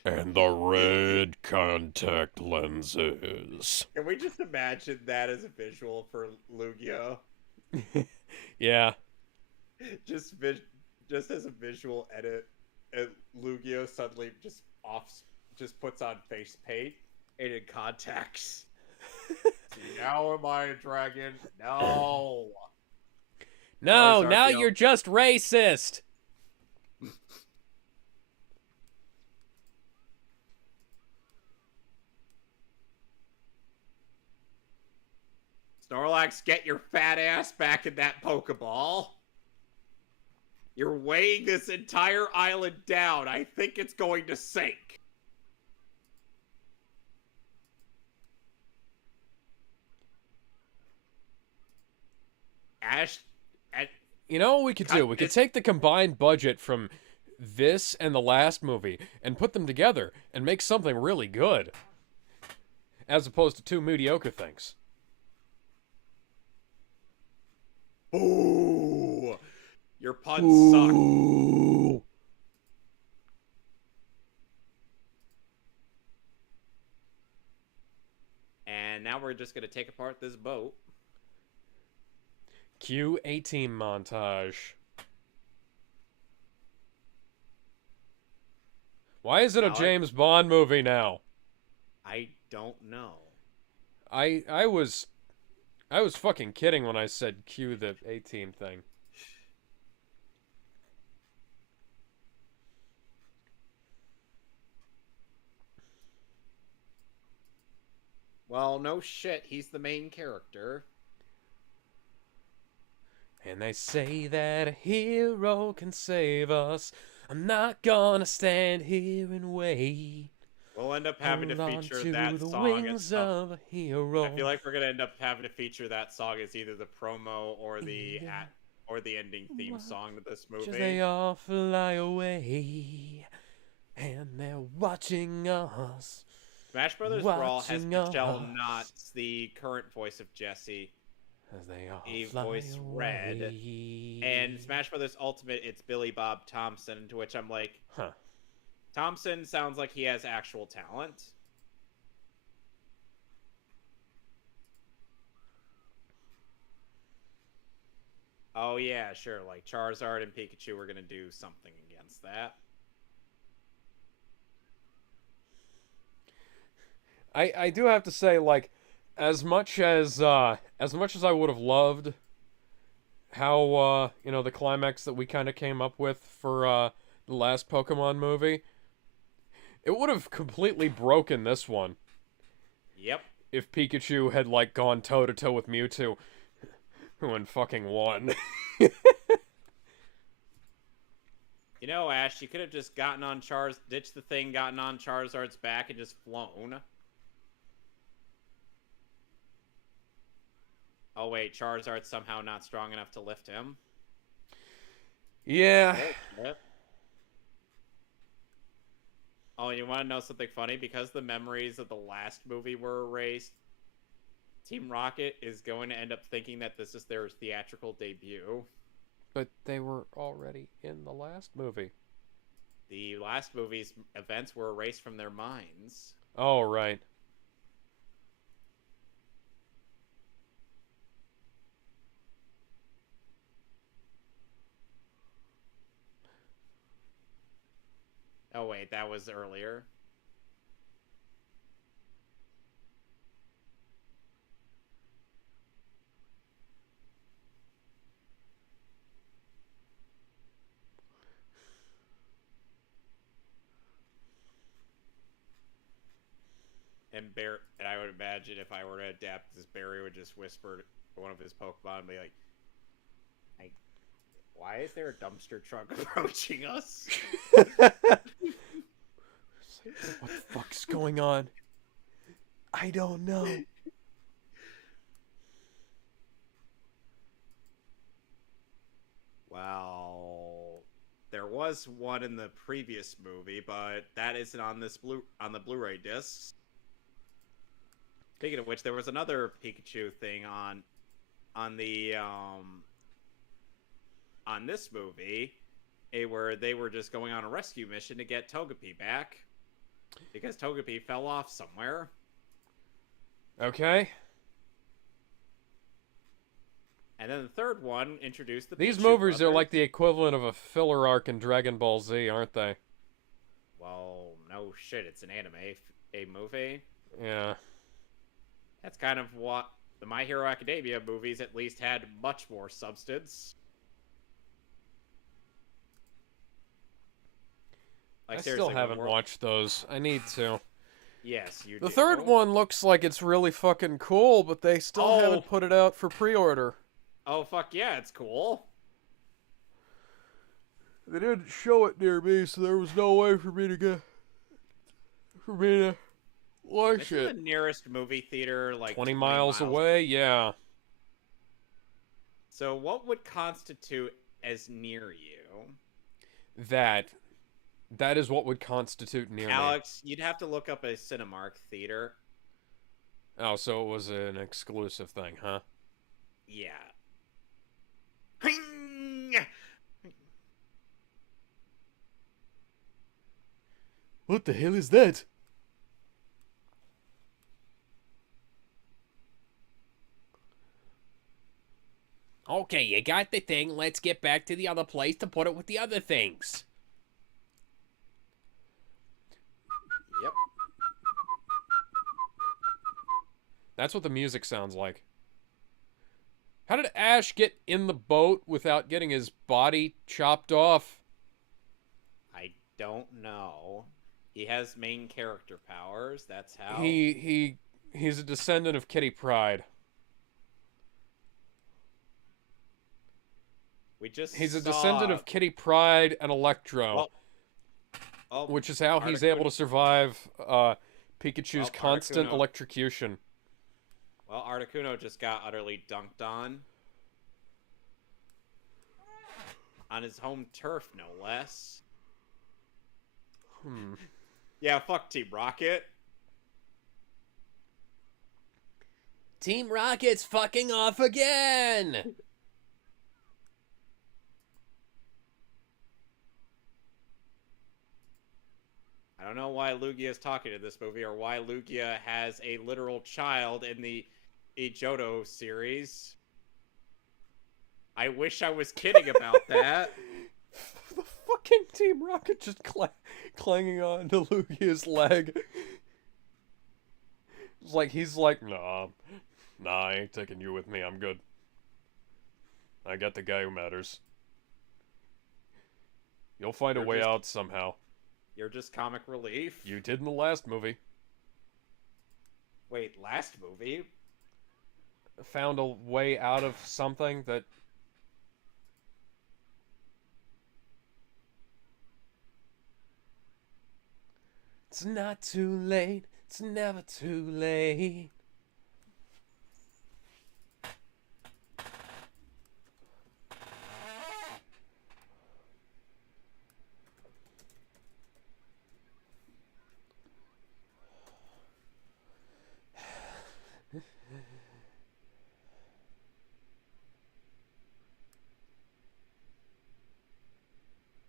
and the red contact lenses. Can we just imagine that as a visual for Lugia? Yeah. Just as a visual edit, and Lugia suddenly just puts on face paint and in contacts. See, now am I a dragon? No. No, Charizard now the you're just racist. Snorlax, get your fat ass back in that Pokeball. You're weighing this entire island down. I think it's going to sink. Ash, You know what we could do? Cut We could this- take the combined budget from this and the last movie and put them together and make something really good. As opposed to two mediocre things. Ooh, your puns suck. Ooh. And now we're just gonna take apart this boat. Cue A-Team montage. Why is it a Now James Bond movie now? I don't know. I was fucking kidding when I said cue the A-Team thing. Well, no shit. He's the main character. And they say that a hero can save us. I'm not gonna stand here and wait. We'll end up having to Hold on feature to that the song as wings some- of a hero. I feel like we're gonna end up having to feature that song as either the promo or the Yeah. or the ending theme song to this movie. Just they all fly away, and they're watching us. Smash Brothers Brawl has watching Michelle us. Knotts, the current voice of Jessie, As they all a fly voice Red, away. and Smash Brothers Ultimate, it's Billy Bob Thompson. To which I'm like, Huh. Thompson sounds like he has actual talent. Oh yeah, sure. Like Charizard and Pikachu are gonna do something against that. I do have to say, like, as much as I would have loved how the climax that we kind of came up with for the last Pokemon movie, it would have completely broken this one Yep. if Pikachu had like gone toe to toe with Mewtwo, and fucking won. You know, Ash, you could have just gotten on ditched the thing, gotten on Charizard's back, and just flown. Oh wait, Charizard's somehow not strong enough to lift him. Yeah. Yep. Oh, and you want to know something funny? Because the memories of the last movie were erased, Team Rocket is going to end up thinking that this is their theatrical debut. But they were already in the last movie. The last movie's events were erased from their minds. Oh, right. Oh wait, that was earlier. And I would imagine if I were to adapt this, Barry would just whisper to one of his Pokemon and be like, why is there a dumpster truck approaching us? What the fuck's going on? I don't know. Well, there was one in the previous movie, but that isn't on the Blu-ray discs. Speaking of which, there was another Pikachu thing on the on this movie, where they were just going on a rescue mission to get Togepi back because Togepi fell off somewhere. Okay. And then the third one introduced the These Pichu movies are brothers. like the equivalent of a filler arc in Dragon Ball Z, aren't they? Well, no shit, it's an anime, a movie. Yeah. That's kind of what the My Hero Academia movies at least had much more substance. Like, I seriously, still haven't watched those. I need to. Yes, you The do. third one looks like it's really fucking cool, but they still haven't put it out for pre-order. Oh, fuck yeah, it's cool. They didn't show it near me, so there was no way for me to watch Isn't it. the nearest movie theater like 20 miles away? Yeah. So what would constitute as near you? That is what would constitute near me. Alex, you'd have to look up a Cinemark theater. Oh, so it was an exclusive thing, huh? Yeah. What the hell is that? Okay, you got the thing. Let's get back to the other place to put it with the other things. Yep. That's what the music sounds like. How did Ash get in the boat without getting his body chopped off? I don't know. He has main character powers. That's how. He's a descendant of Kitty Pryde. He's a descendant of Kitty Pryde and Electro, which is how he's able to survive Pikachu's constant electrocution. Well, Articuno just got utterly dunked on. On his home turf, no less. Yeah, fuck Team Rocket. Team Rocket's fucking off again! I don't know why Lugia is talking in this movie, or why Lugia has a literal child in the Johto series. I wish I was kidding about that. The fucking Team Rocket just clanging on to Lugia's leg. It's like, he's like, nah, I ain't taking you with me, I'm good. I got the guy who matters. You'll find a way out somehow. You're just comic relief? You did in the last movie. Wait, last movie? Found a way out of something that... It's not too late, it's never too late.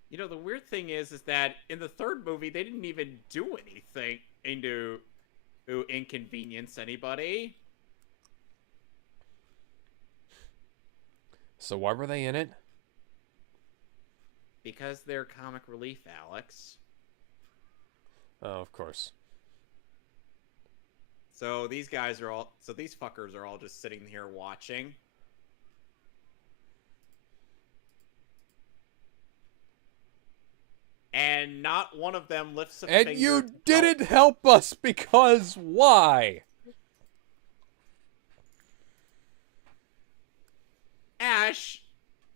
You know, the weird thing is that in the third movie, they didn't even do anything to inconvenience anybody. So why were they in it? Because they're comic relief, Alex. Oh, of course. So these fuckers are all just sitting here watching. And not one of them lifts a finger. And you didn't help us because why? Ash,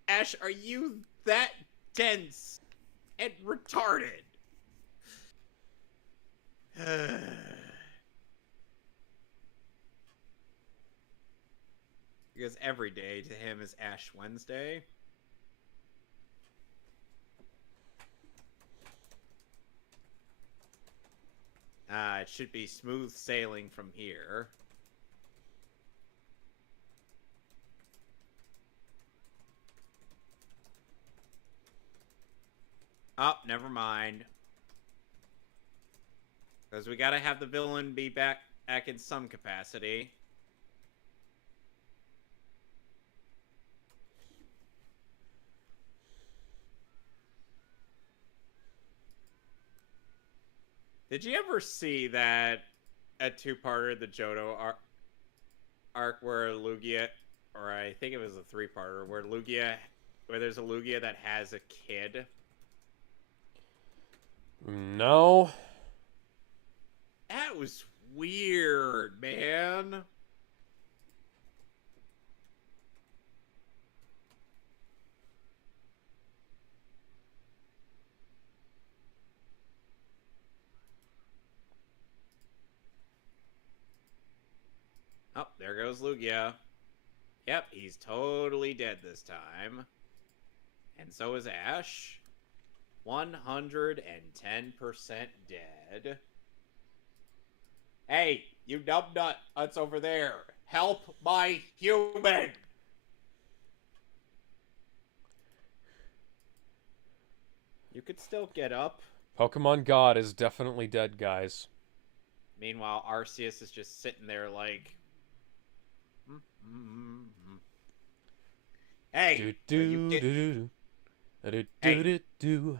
are you that dense and retarded? Because every day to him is Ash Wednesday. It should be smooth sailing from here. Oh, never mind. Because we gotta have the villain be back in some capacity. Did you ever see that a two-parter, the Johto arc? arc where Lugia, or I think it was a three-parter, where there's a Lugia that has a kid? No. That was weird, man. Oh, there goes Lugia. Yep, he's totally dead this time. And so is Ash. 110% dead. Hey, you numbnut, that's over there. Help my human! You could still get up. Pokemon God is definitely dead, guys. Meanwhile, Arceus is just sitting there like... Hey, Do are you do kids... do do do Hey. do do.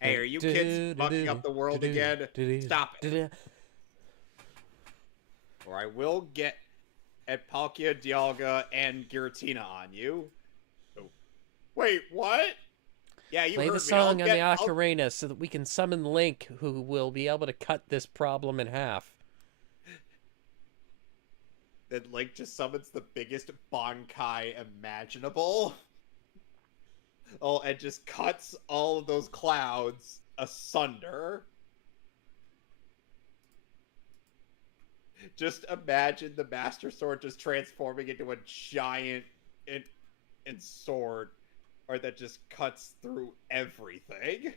Hey, are you kids mucking up the world again? Stop it. Or I will get at Palkia, Dialga, and Giratina on you. Oh. Wait, what? Yeah, you Play heard the me. song on the ocarina so that we can summon Link, who will be able to cut this problem in half. Then Link just summons the biggest Bankai imaginable. Oh, and just cuts all of those clouds asunder. Just imagine the Master Sword just transforming into a giant sword, or that just cuts through everything.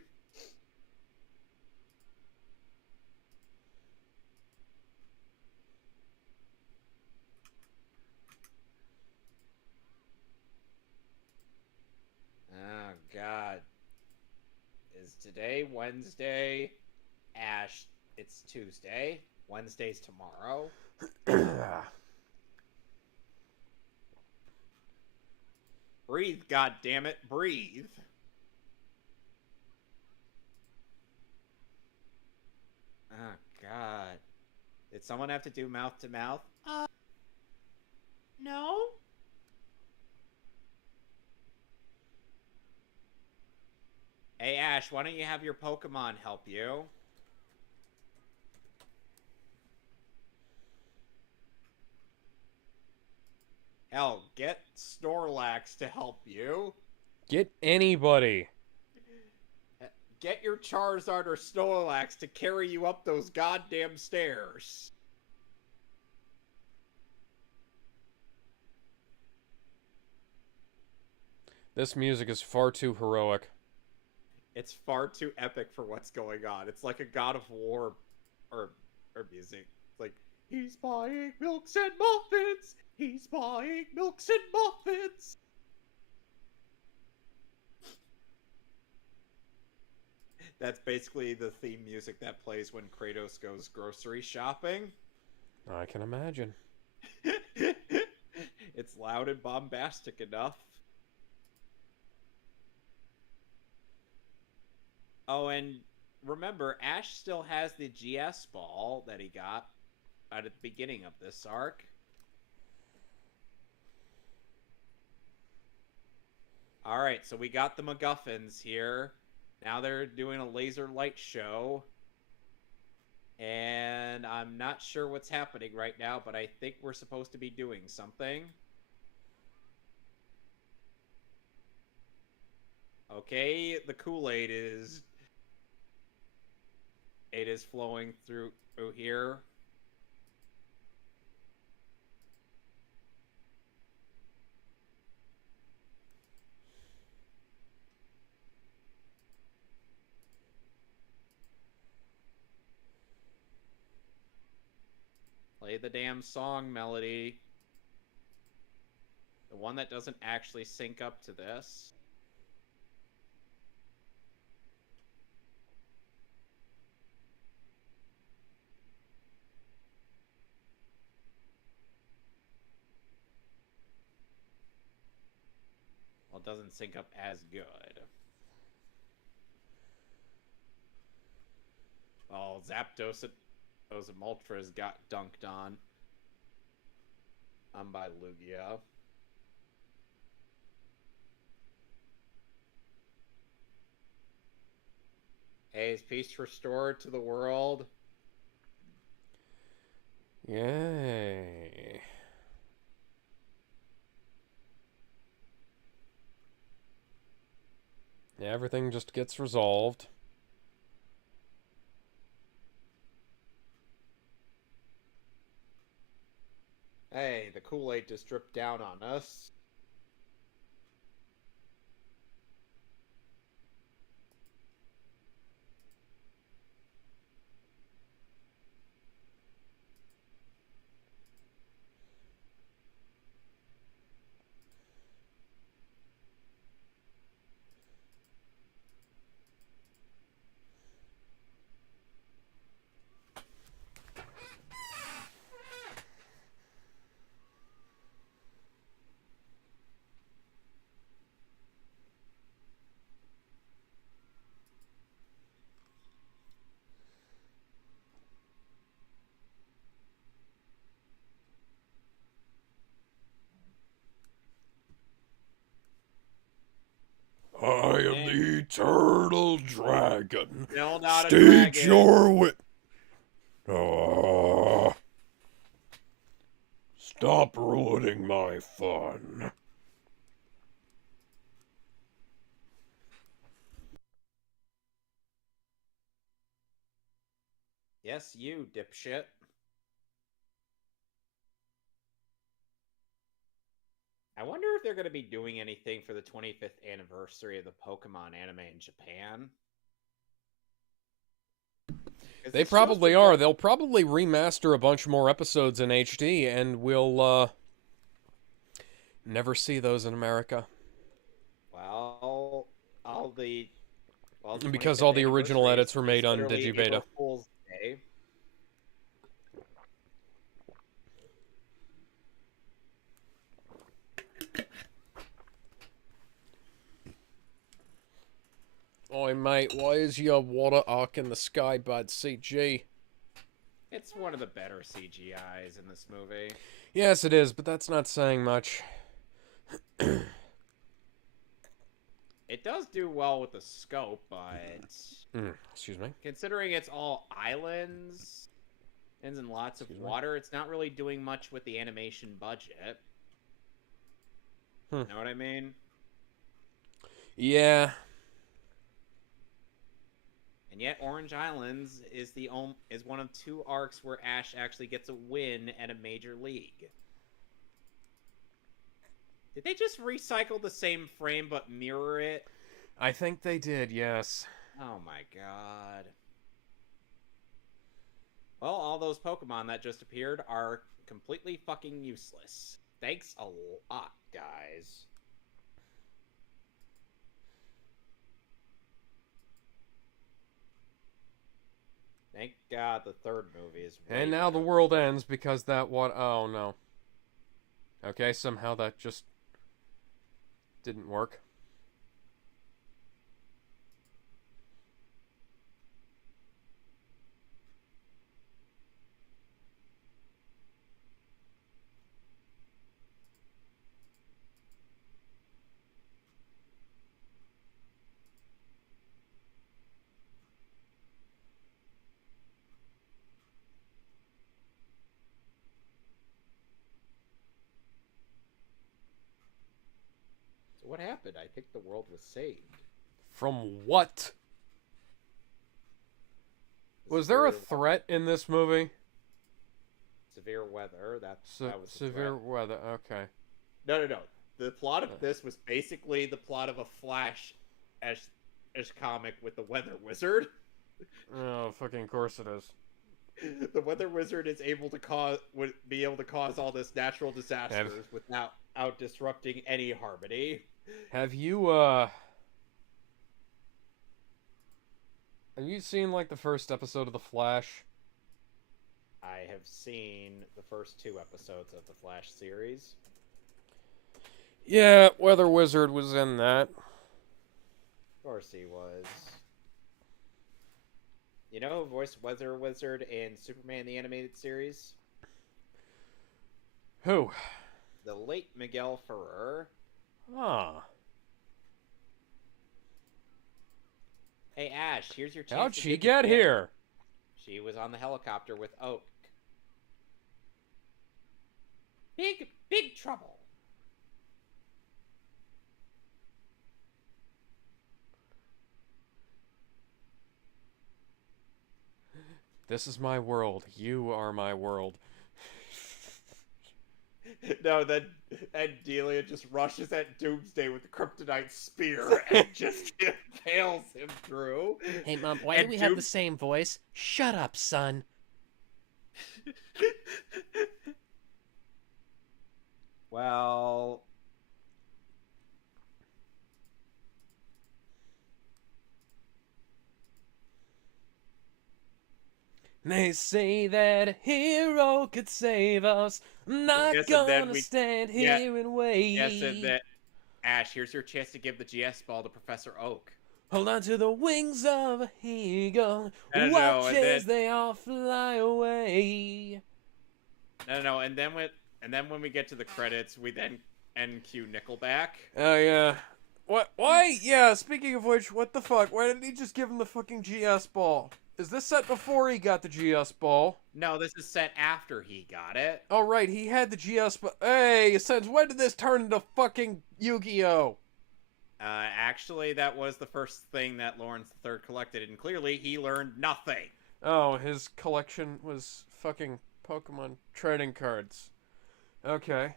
Oh, God. Is today Wednesday? Ash, it's Tuesday. Wednesday's tomorrow. Breathe, goddammit, breathe. Oh, God. Did someone have to do mouth to mouth? No. Hey, Ash, why don't you have your Pokemon help you? Hell, get Snorlax to help you. Get anybody. Get your Charizard or Snorlax to carry you up those goddamn stairs. This music is far too heroic. It's far too epic for what's going on. It's like a God of War or music. It's like, he's buying milks and muffins. He's buying milks and muffins. That's basically the theme music that plays when Kratos goes grocery shopping. I can imagine. It's loud and bombastic enough. Oh, and remember, Ash still has the GS ball that he got at the beginning of this arc. Alright, so we got the MacGuffins here. Now they're doing a laser light show. And I'm not sure what's happening right now, but I think we're supposed to be doing something. Okay, the Kool-Aid is... It is flowing through here. Play the damn song, Melody. The one that doesn't actually sync up to this. Well, it doesn't sync up as good. Oh, Zapdos Ultras got dunked on. I'm by Lugia. Hey, is peace restored to the world? Yay. Yeah, everything just gets resolved. Hey, the Kool-Aid just dripped down on us. I am the eternal dragon. Still not a State dragon. your wit. Ah. Stop ruining my fun. Yes, you, dipshit. I wonder if they're going to be doing anything for the 25th anniversary of the Pokemon anime in Japan. 'Cause They this show's probably been are. going- They'll probably remaster a bunch more episodes in HD, and we'll never see those in America. Well, all the Because 25th all the original anniversary edits were made on literally Digibeta. April Fool's Day. Oi, mate, why is your water arc in the sky, bud? CG. It's one of the better CGIs in this movie. Yes, it is, but that's not saying much. It does do well with the scope, but Excuse me. considering it's all islands and lots of Excuse me? water, it's not really doing much with the animation budget. Hmm. Know what I mean? Yeah. And yet, Orange Islands is is one of two arcs where Ash actually gets a win at a major league. Did they just recycle the same frame but mirror it? I think they did, yes. Oh my god. Well, all those Pokemon that just appeared are completely fucking useless. Thanks a lot, guys. Thank God the third movie is way And now the better. world ends because that what? Oh, no. Okay, somehow that just didn't work. So what happened? I think the world was saved. From what? Was there a threat in this movie? Severe weather. That was the Severe threat. weather. Okay. No. The plot of this was basically the plot of a Flash as comic with the Weather Wizard. Oh, fucking course it is. The Weather Wizard is would be able to cause all this natural disasters without disrupting any harmony. Have you seen like the first episode of The Flash? I have seen the first two episodes of the Flash series. Yeah, Weather Wizard was in that. Of course he was. You know who voiced Weather Wizard in Superman the Animated Series? Who? the late Miguel Ferrer. Ah. Hey, Ash, here's your chance How'd to she get get here? She was on the helicopter with Oak. Big trouble. This is my world. You are my world. No, then and Delia just rushes at Doomsday with the kryptonite spear and just impales him through. Hey, Mom, why And do we have the same voice? Shut up, son. Well, They say that a hero could save us. I'm not Yes, and then gonna we- stand yeah, here and wait. yes, and that Ash, here's your chance to give the GS ball to Professor Oak. Hold on to the wings of a eagle. No, Watch and as then- they all fly away. No, and then when we get to the credits, we then cue Nickelback. Oh, yeah. What? Why? Yeah, speaking of which, what the fuck? Why didn't he just give him the fucking GS ball? Is this set before he got the GS ball? No, this is set after he got it. Oh, right, he had the GS ball. Hey, since when did this turn into fucking Yu-Gi-Oh? Actually, that was the first thing that Lawrence III collected, and clearly he learned nothing. Oh, his collection was fucking Pokemon trading cards. Okay.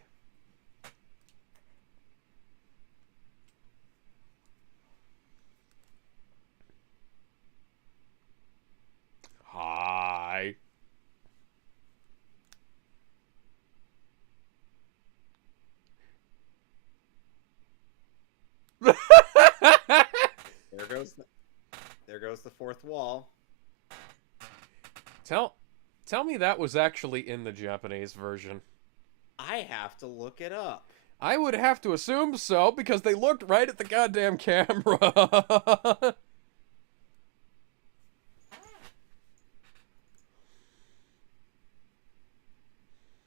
Hi. There goes the fourth wall. Tell me that was actually in the Japanese version. I have to look it up. I would have to assume so, because they looked right at the goddamn camera.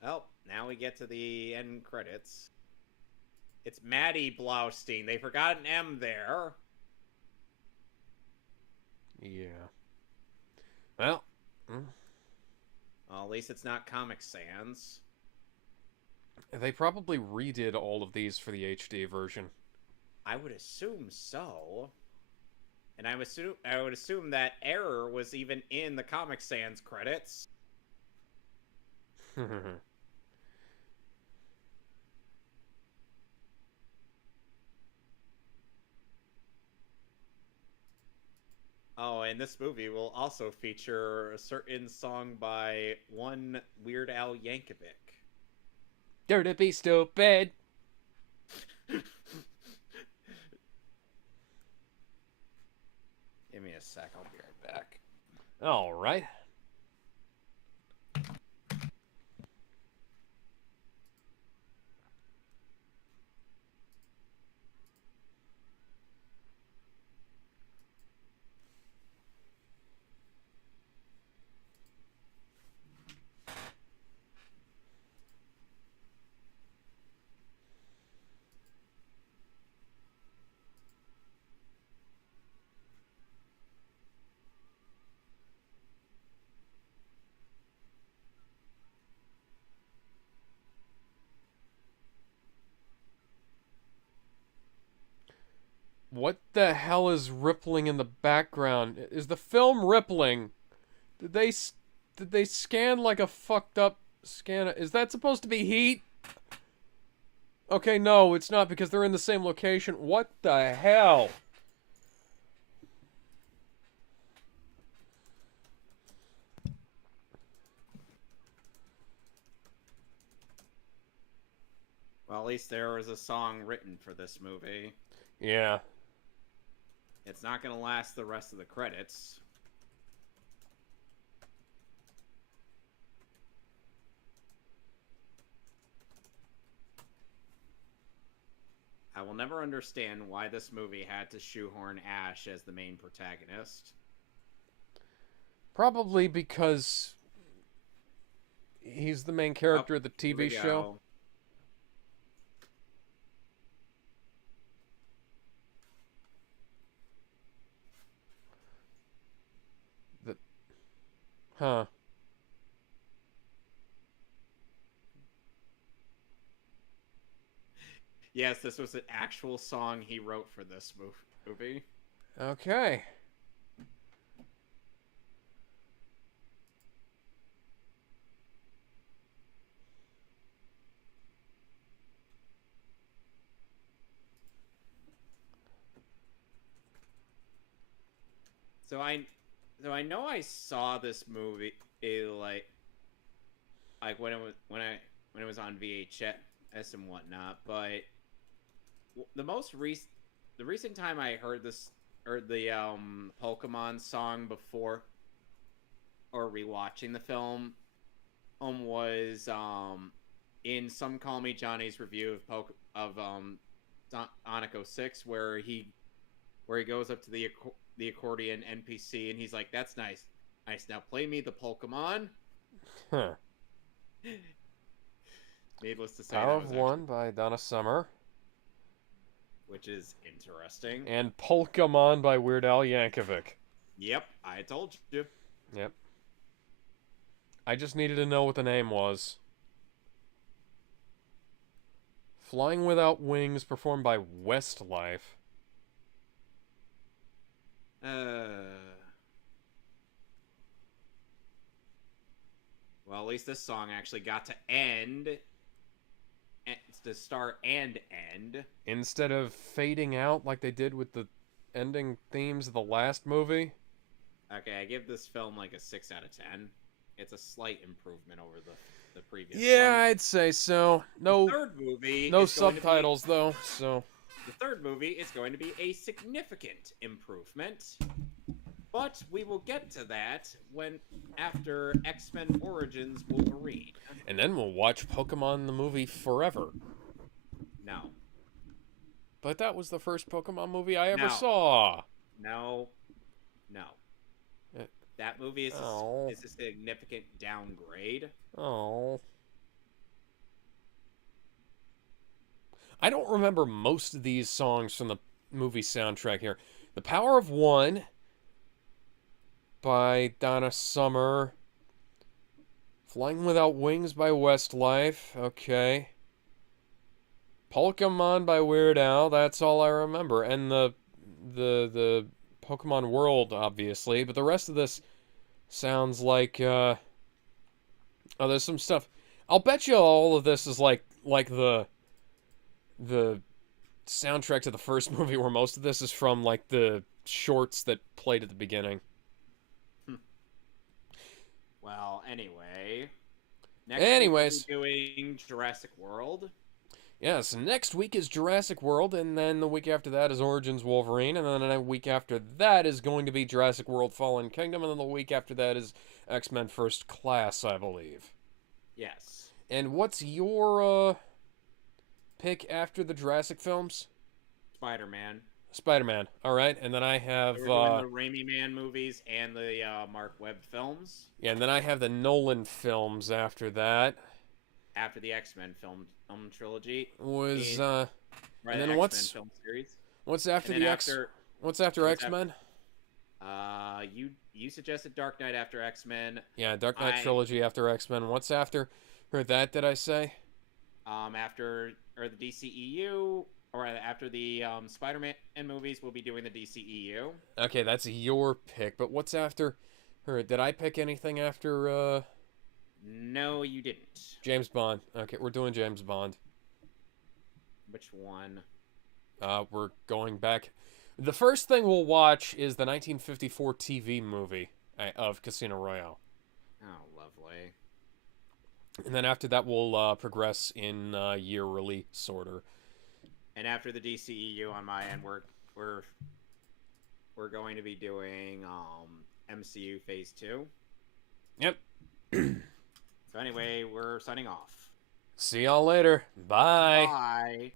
Well, now we get to the end credits. It's Maddie Blaustein. They forgot an M there. Yeah. Well. Well, at least it's not Comic Sans. They probably redid all of these for the HD version. I would assume so. And I would assume that error was even in the Comic Sans credits. Oh, and this movie will also feature a certain song by one Weird Al Yankovic. Dare to be stupid. Give me a sec, I'll be right back. All right. What the hell is rippling in the background? Is the film rippling? Did they scan like a fucked up scanner? Is that supposed to be heat? Okay, no, it's not, because they're in the same location. What the hell? Well, at least there was a song written for this movie. Yeah. It's not going to last the rest of the credits. I will never understand why this movie had to shoehorn Ash as the main protagonist. Probably because he's the main character of the TV show. Huh. Yes, this was an actual song he wrote for this movie. Okay. So I know I saw this movie like when it was on VHS and whatnot, but the most recent the recent time I heard this or the Pokemon song before or rewatching the film was in Some Call Me Johnny's review of Sonic 06 where he goes up to the accordion NPC and he's like, "That's nice, nice. Now play me the Pokemon." Huh. Needless to say, Power that of was One by Donna Summer. which is interesting. And Pokemon by Weird Al Yankovic. Yep, I told you. Yep. I just needed to know what the name was. Flying Without Wings, performed by Westlife. Well, at least this song actually got to end, to start and end. Instead of fading out like they did with the ending themes of the last movie. Okay, I give this film like a 6 out of 10. It's a slight improvement over the previous Yeah, one. I'd say so. No, The third movie no is going to be- subtitles though. So The third movie is going to be a significant improvement. But we will get to that after X-Men Origins Wolverine. and then we'll watch Pokemon the movie forever. No. But that was the first Pokemon movie I ever No. saw. No. Uh, That movie Oh. is a significant downgrade. Oh. I don't remember most of these songs from the movie soundtrack here. The Power of One by Donna Summer. Flying Without Wings by Westlife. Okay. Pokemon by Weird Al. That's all I remember. And the Pokemon World, obviously. But the rest of this sounds like oh, there's some stuff. I'll bet you all of this is like the soundtrack to the first movie, where most of this is from like the shorts that played at the beginning. Well, anyway. Anyways. We'll be doing Jurassic World. Yes, next week is Jurassic World, and then the week after that is Origins Wolverine, and then the week after that is going to be Jurassic World Fallen Kingdom, and then the week after that is X-Men First Class, I believe. Yes. And what's your pick after the Jurassic films? Spider-Man. Spider-Man. All right, and then I have We're doing the Raimi Man movies and the Mark Webb films. yeah, and then I have the Nolan films after that. After the X-Men film trilogy. Was right, and then the what's X-Men film series. what's after And then the what's after what's X-Men? You suggested Dark Knight after X-Men. Yeah, Dark Knight trilogy after X-Men. What's after that, did I say? After the DCEU or after the Spider-Man movies, we'll be doing the DCEU. Okay, that's your pick, but what's after her? Did I pick anything after No, you didn't. James Bond? Okay, we're doing James Bond. Which one? We're going back. The first thing we'll watch is the 1954 TV movie of Casino Royale. Oh, lovely. And then after that, we'll progress in year release order. And after the DCEU on my end, we're going to be doing MCU Phase 2. Yep. So anyway, we're signing off. See y'all later. Bye. Bye.